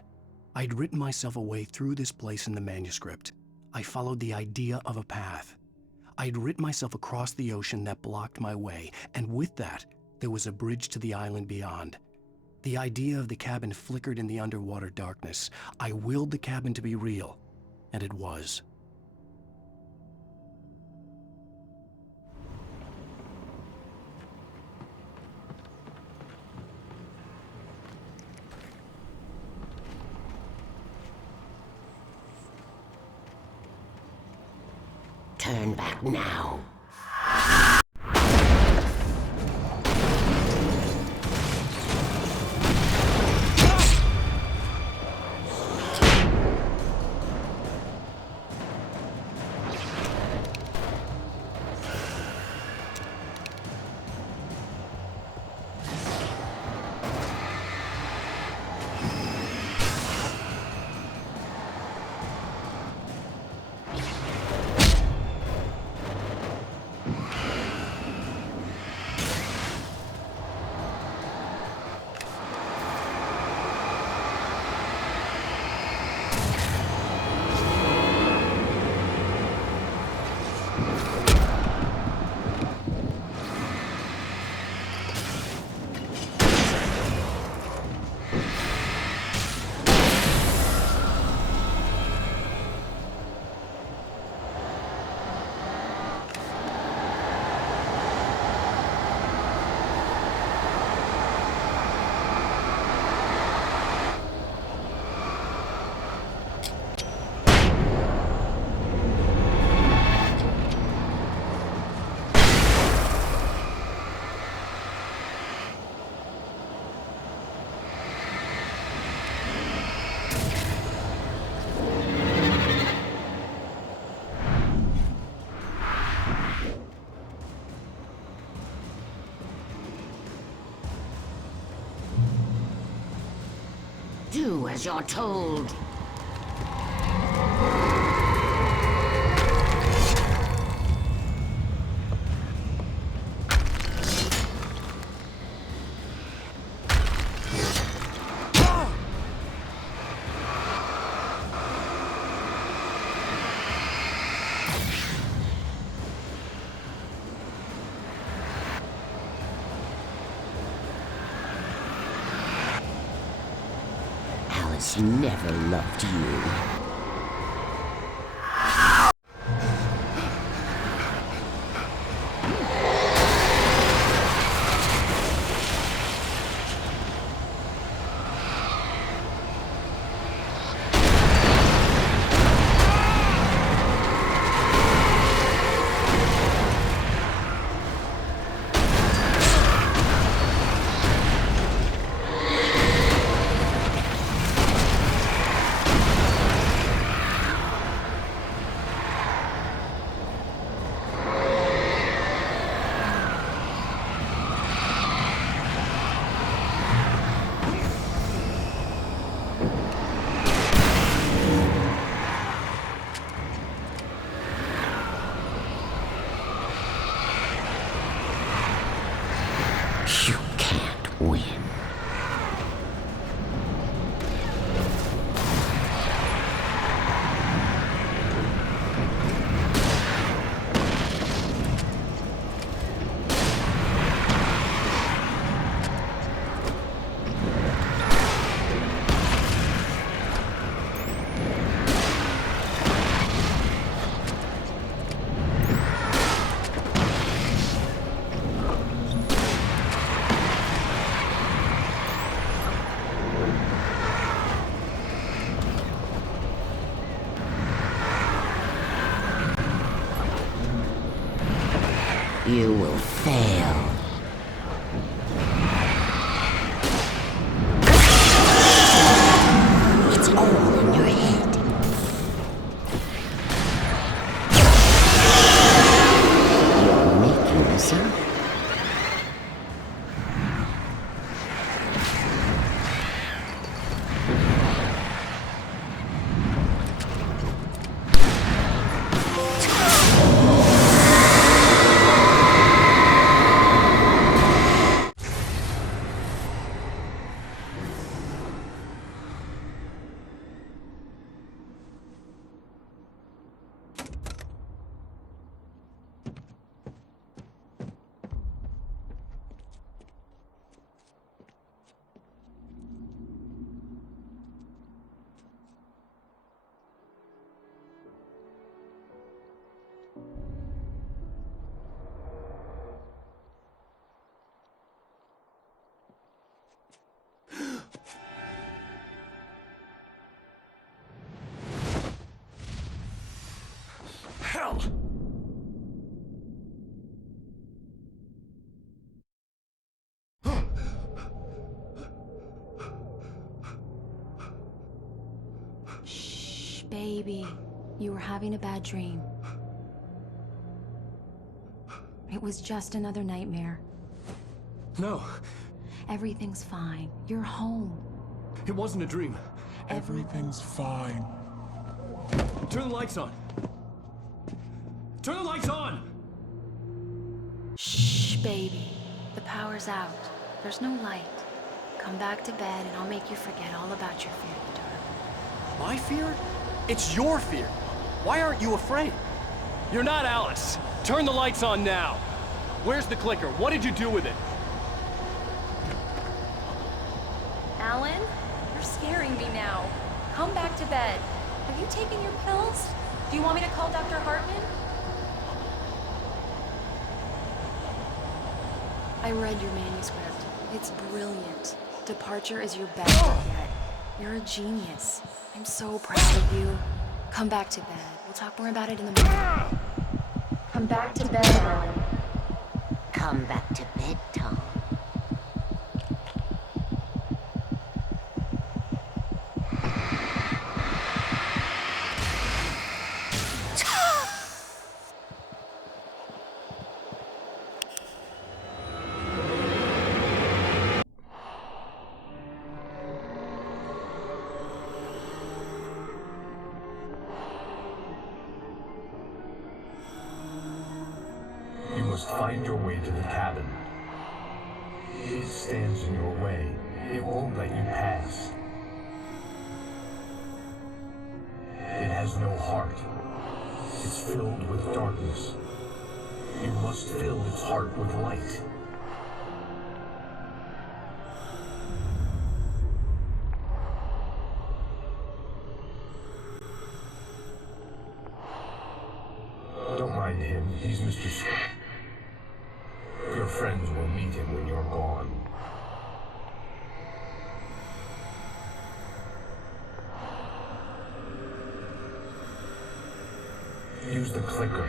I'd written myself a way through this place in the manuscript. I followed the idea of a path. I'd written myself across the ocean that blocked my way, and with that, there was a bridge to the island beyond. The idea of the cabin flickered in the underwater darkness. I willed the cabin to be real, and it was. Turn back now. Do as you're told. Alice never loved you. You can't win. You will fail. It's all in your head. You're making this up. baby. You were having a bad dream. It was just another nightmare. No. Everything's fine. You're home. It wasn't a dream. Everything's fine. Turn the lights on. Turn the lights on! Shh, baby. The power's out. There's no light. Come back to bed and I'll make you forget all about your fear of the dark. My fear? It's your fear. Why aren't you afraid? You're not Alice. Turn the lights on now. Where's the clicker? What did you do with it? Alan, you're scaring me now. Come back to bed. Have you taken your pills? Do you want me to call Dr. Hartman? I read your manuscript. It's brilliant. Departure is your best yet. You're a genius. I'm so proud of you. Come back to bed. We'll talk more about it in the morning. Come back to bed, Alan. Come back to bed, Tom. You must find your way to the cabin. It stands in your way. It won't let you pass. It has no heart. It's filled with darkness. You must fill its heart with light. Don't mind him. He's Mr. Your friends will meet him when you're gone. Use the clicker.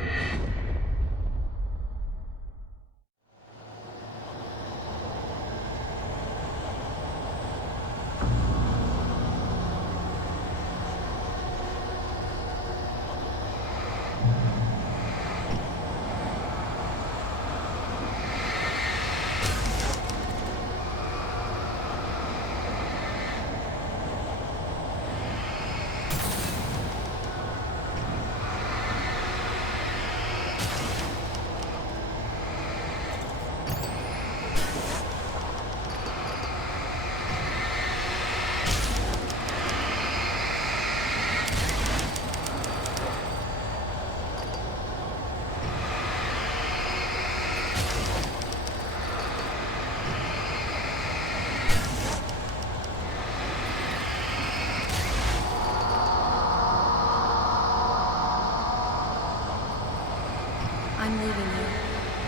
I'm leaving you.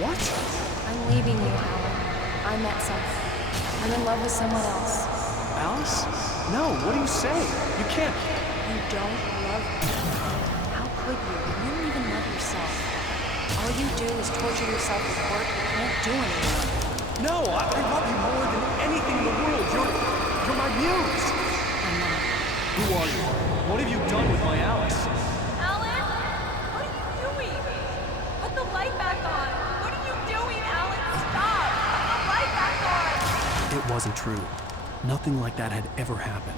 What? I'm leaving you, Alan. I met someone. I'm in love with someone else. Alice? No, what do you say? You can't. You don't love me. How could you? You don't even love yourself. All you do is torture yourself with work you can't do anymore. No, I love you more than anything in the world. You're my muse. I'm not. Who are you? What have you done with my Alice? Alan? What are you doing? Put the light back on. What are you doing, Alan? Stop! Put the light back on! It wasn't true. Nothing like that had ever happened.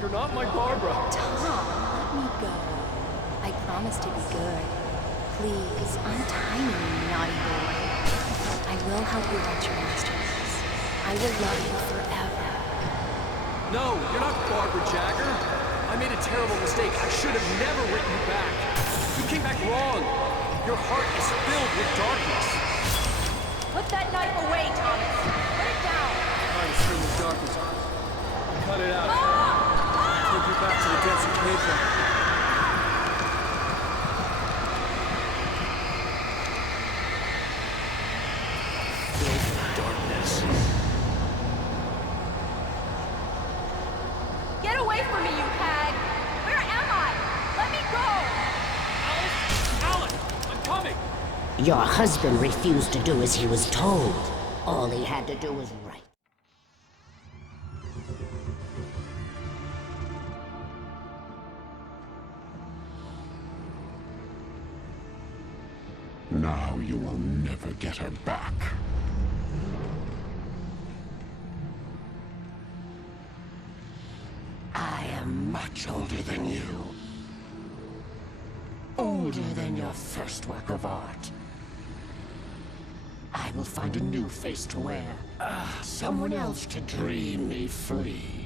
You're not my Barbara. Tom, let me go. I promise to be good. Please, untie me, you naughty boy. I will help you write your masterpiece. I will love you forever. No, you're not Barbara Jagger. I made a terrible mistake. I should have never written you back. You came back wrong. Your heart is filled with darkness. Put that knife away, Thomas. Put it down. Heart is filled with darkness. Cut it out. Take you back to the depths you came from. Filled with darkness. Get away from me, you hag! Where am I? Let me go! Alice! I'm coming! Your husband refused to do as he was told. All he had to do was write. now you will never get her back. I am much older than you. Older than your first work of art. I will find a new face to wear. Someone else to dream me free.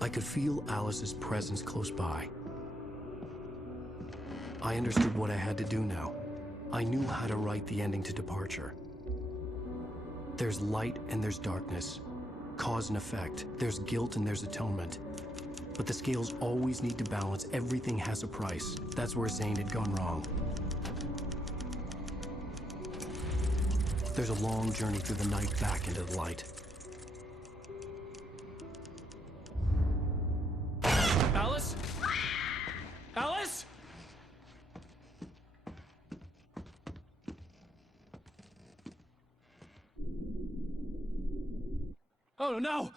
I could feel Alice's presence close by. I understood what I had to do now. I knew how to write the ending to Departure. There's light and there's darkness. Cause and effect. There's guilt and there's atonement. But the scales always need to balance. Everything has a price. That's where Zane had gone wrong. There's a long journey through the night back into the light. Alice? Alice? Oh no!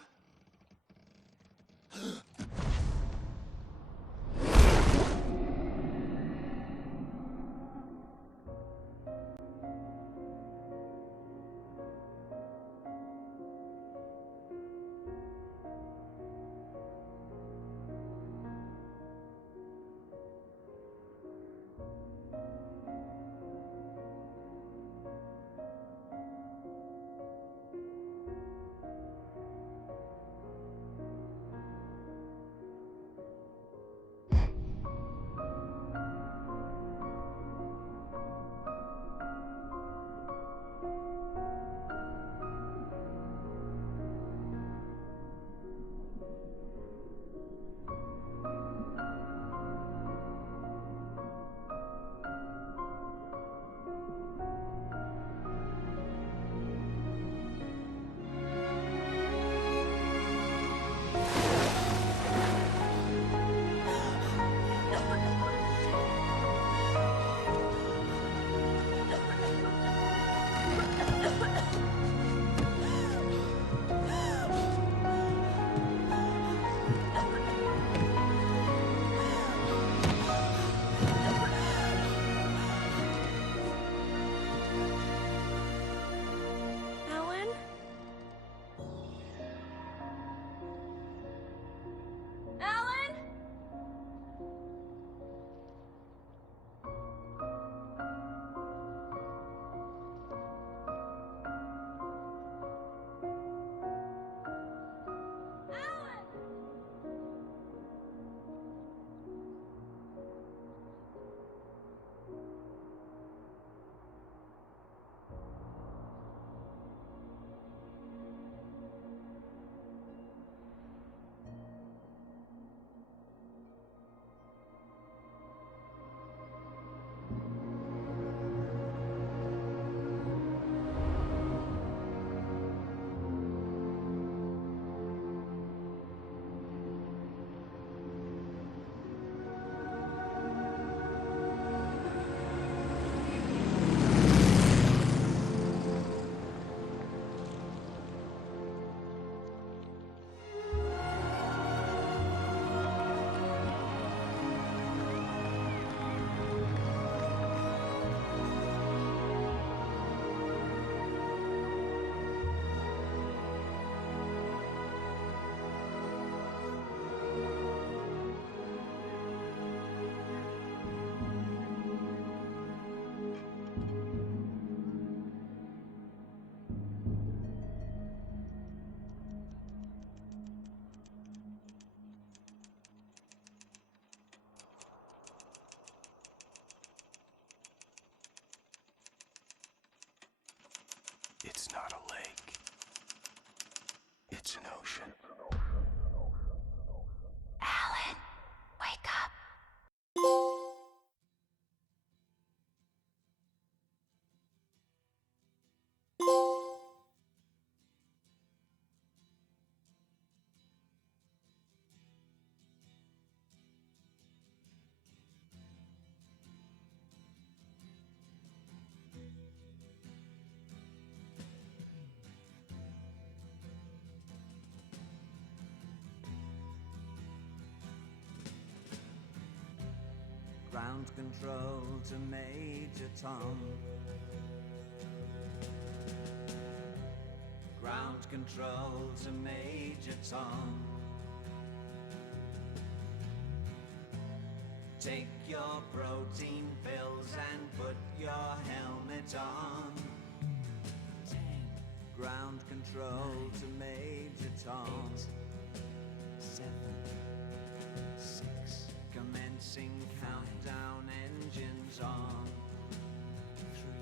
lake. It's an ocean. Alan, wake up. Ground control to Major Tom. Ground control to Major Tom. Take your protein pills and put your helmet on. 10. Ground control to Major Tom. 7. 6. Commencing countdown, engines on. 3,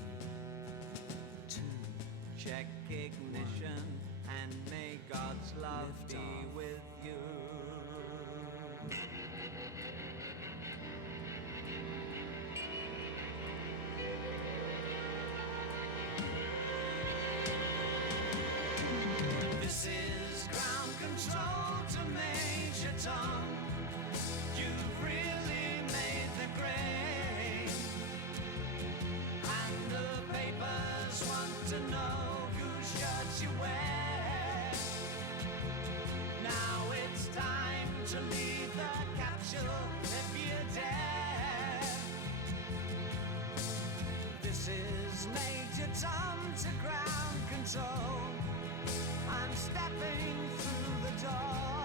2, check ignition, and may God's love be with you. This is ground control to Major Tom. You've really made the grade, and the papers want to know whose shirts you wear. Now it's time to leave the capsule if you dare. This is Major Tom to ground control. I'm stepping through the door.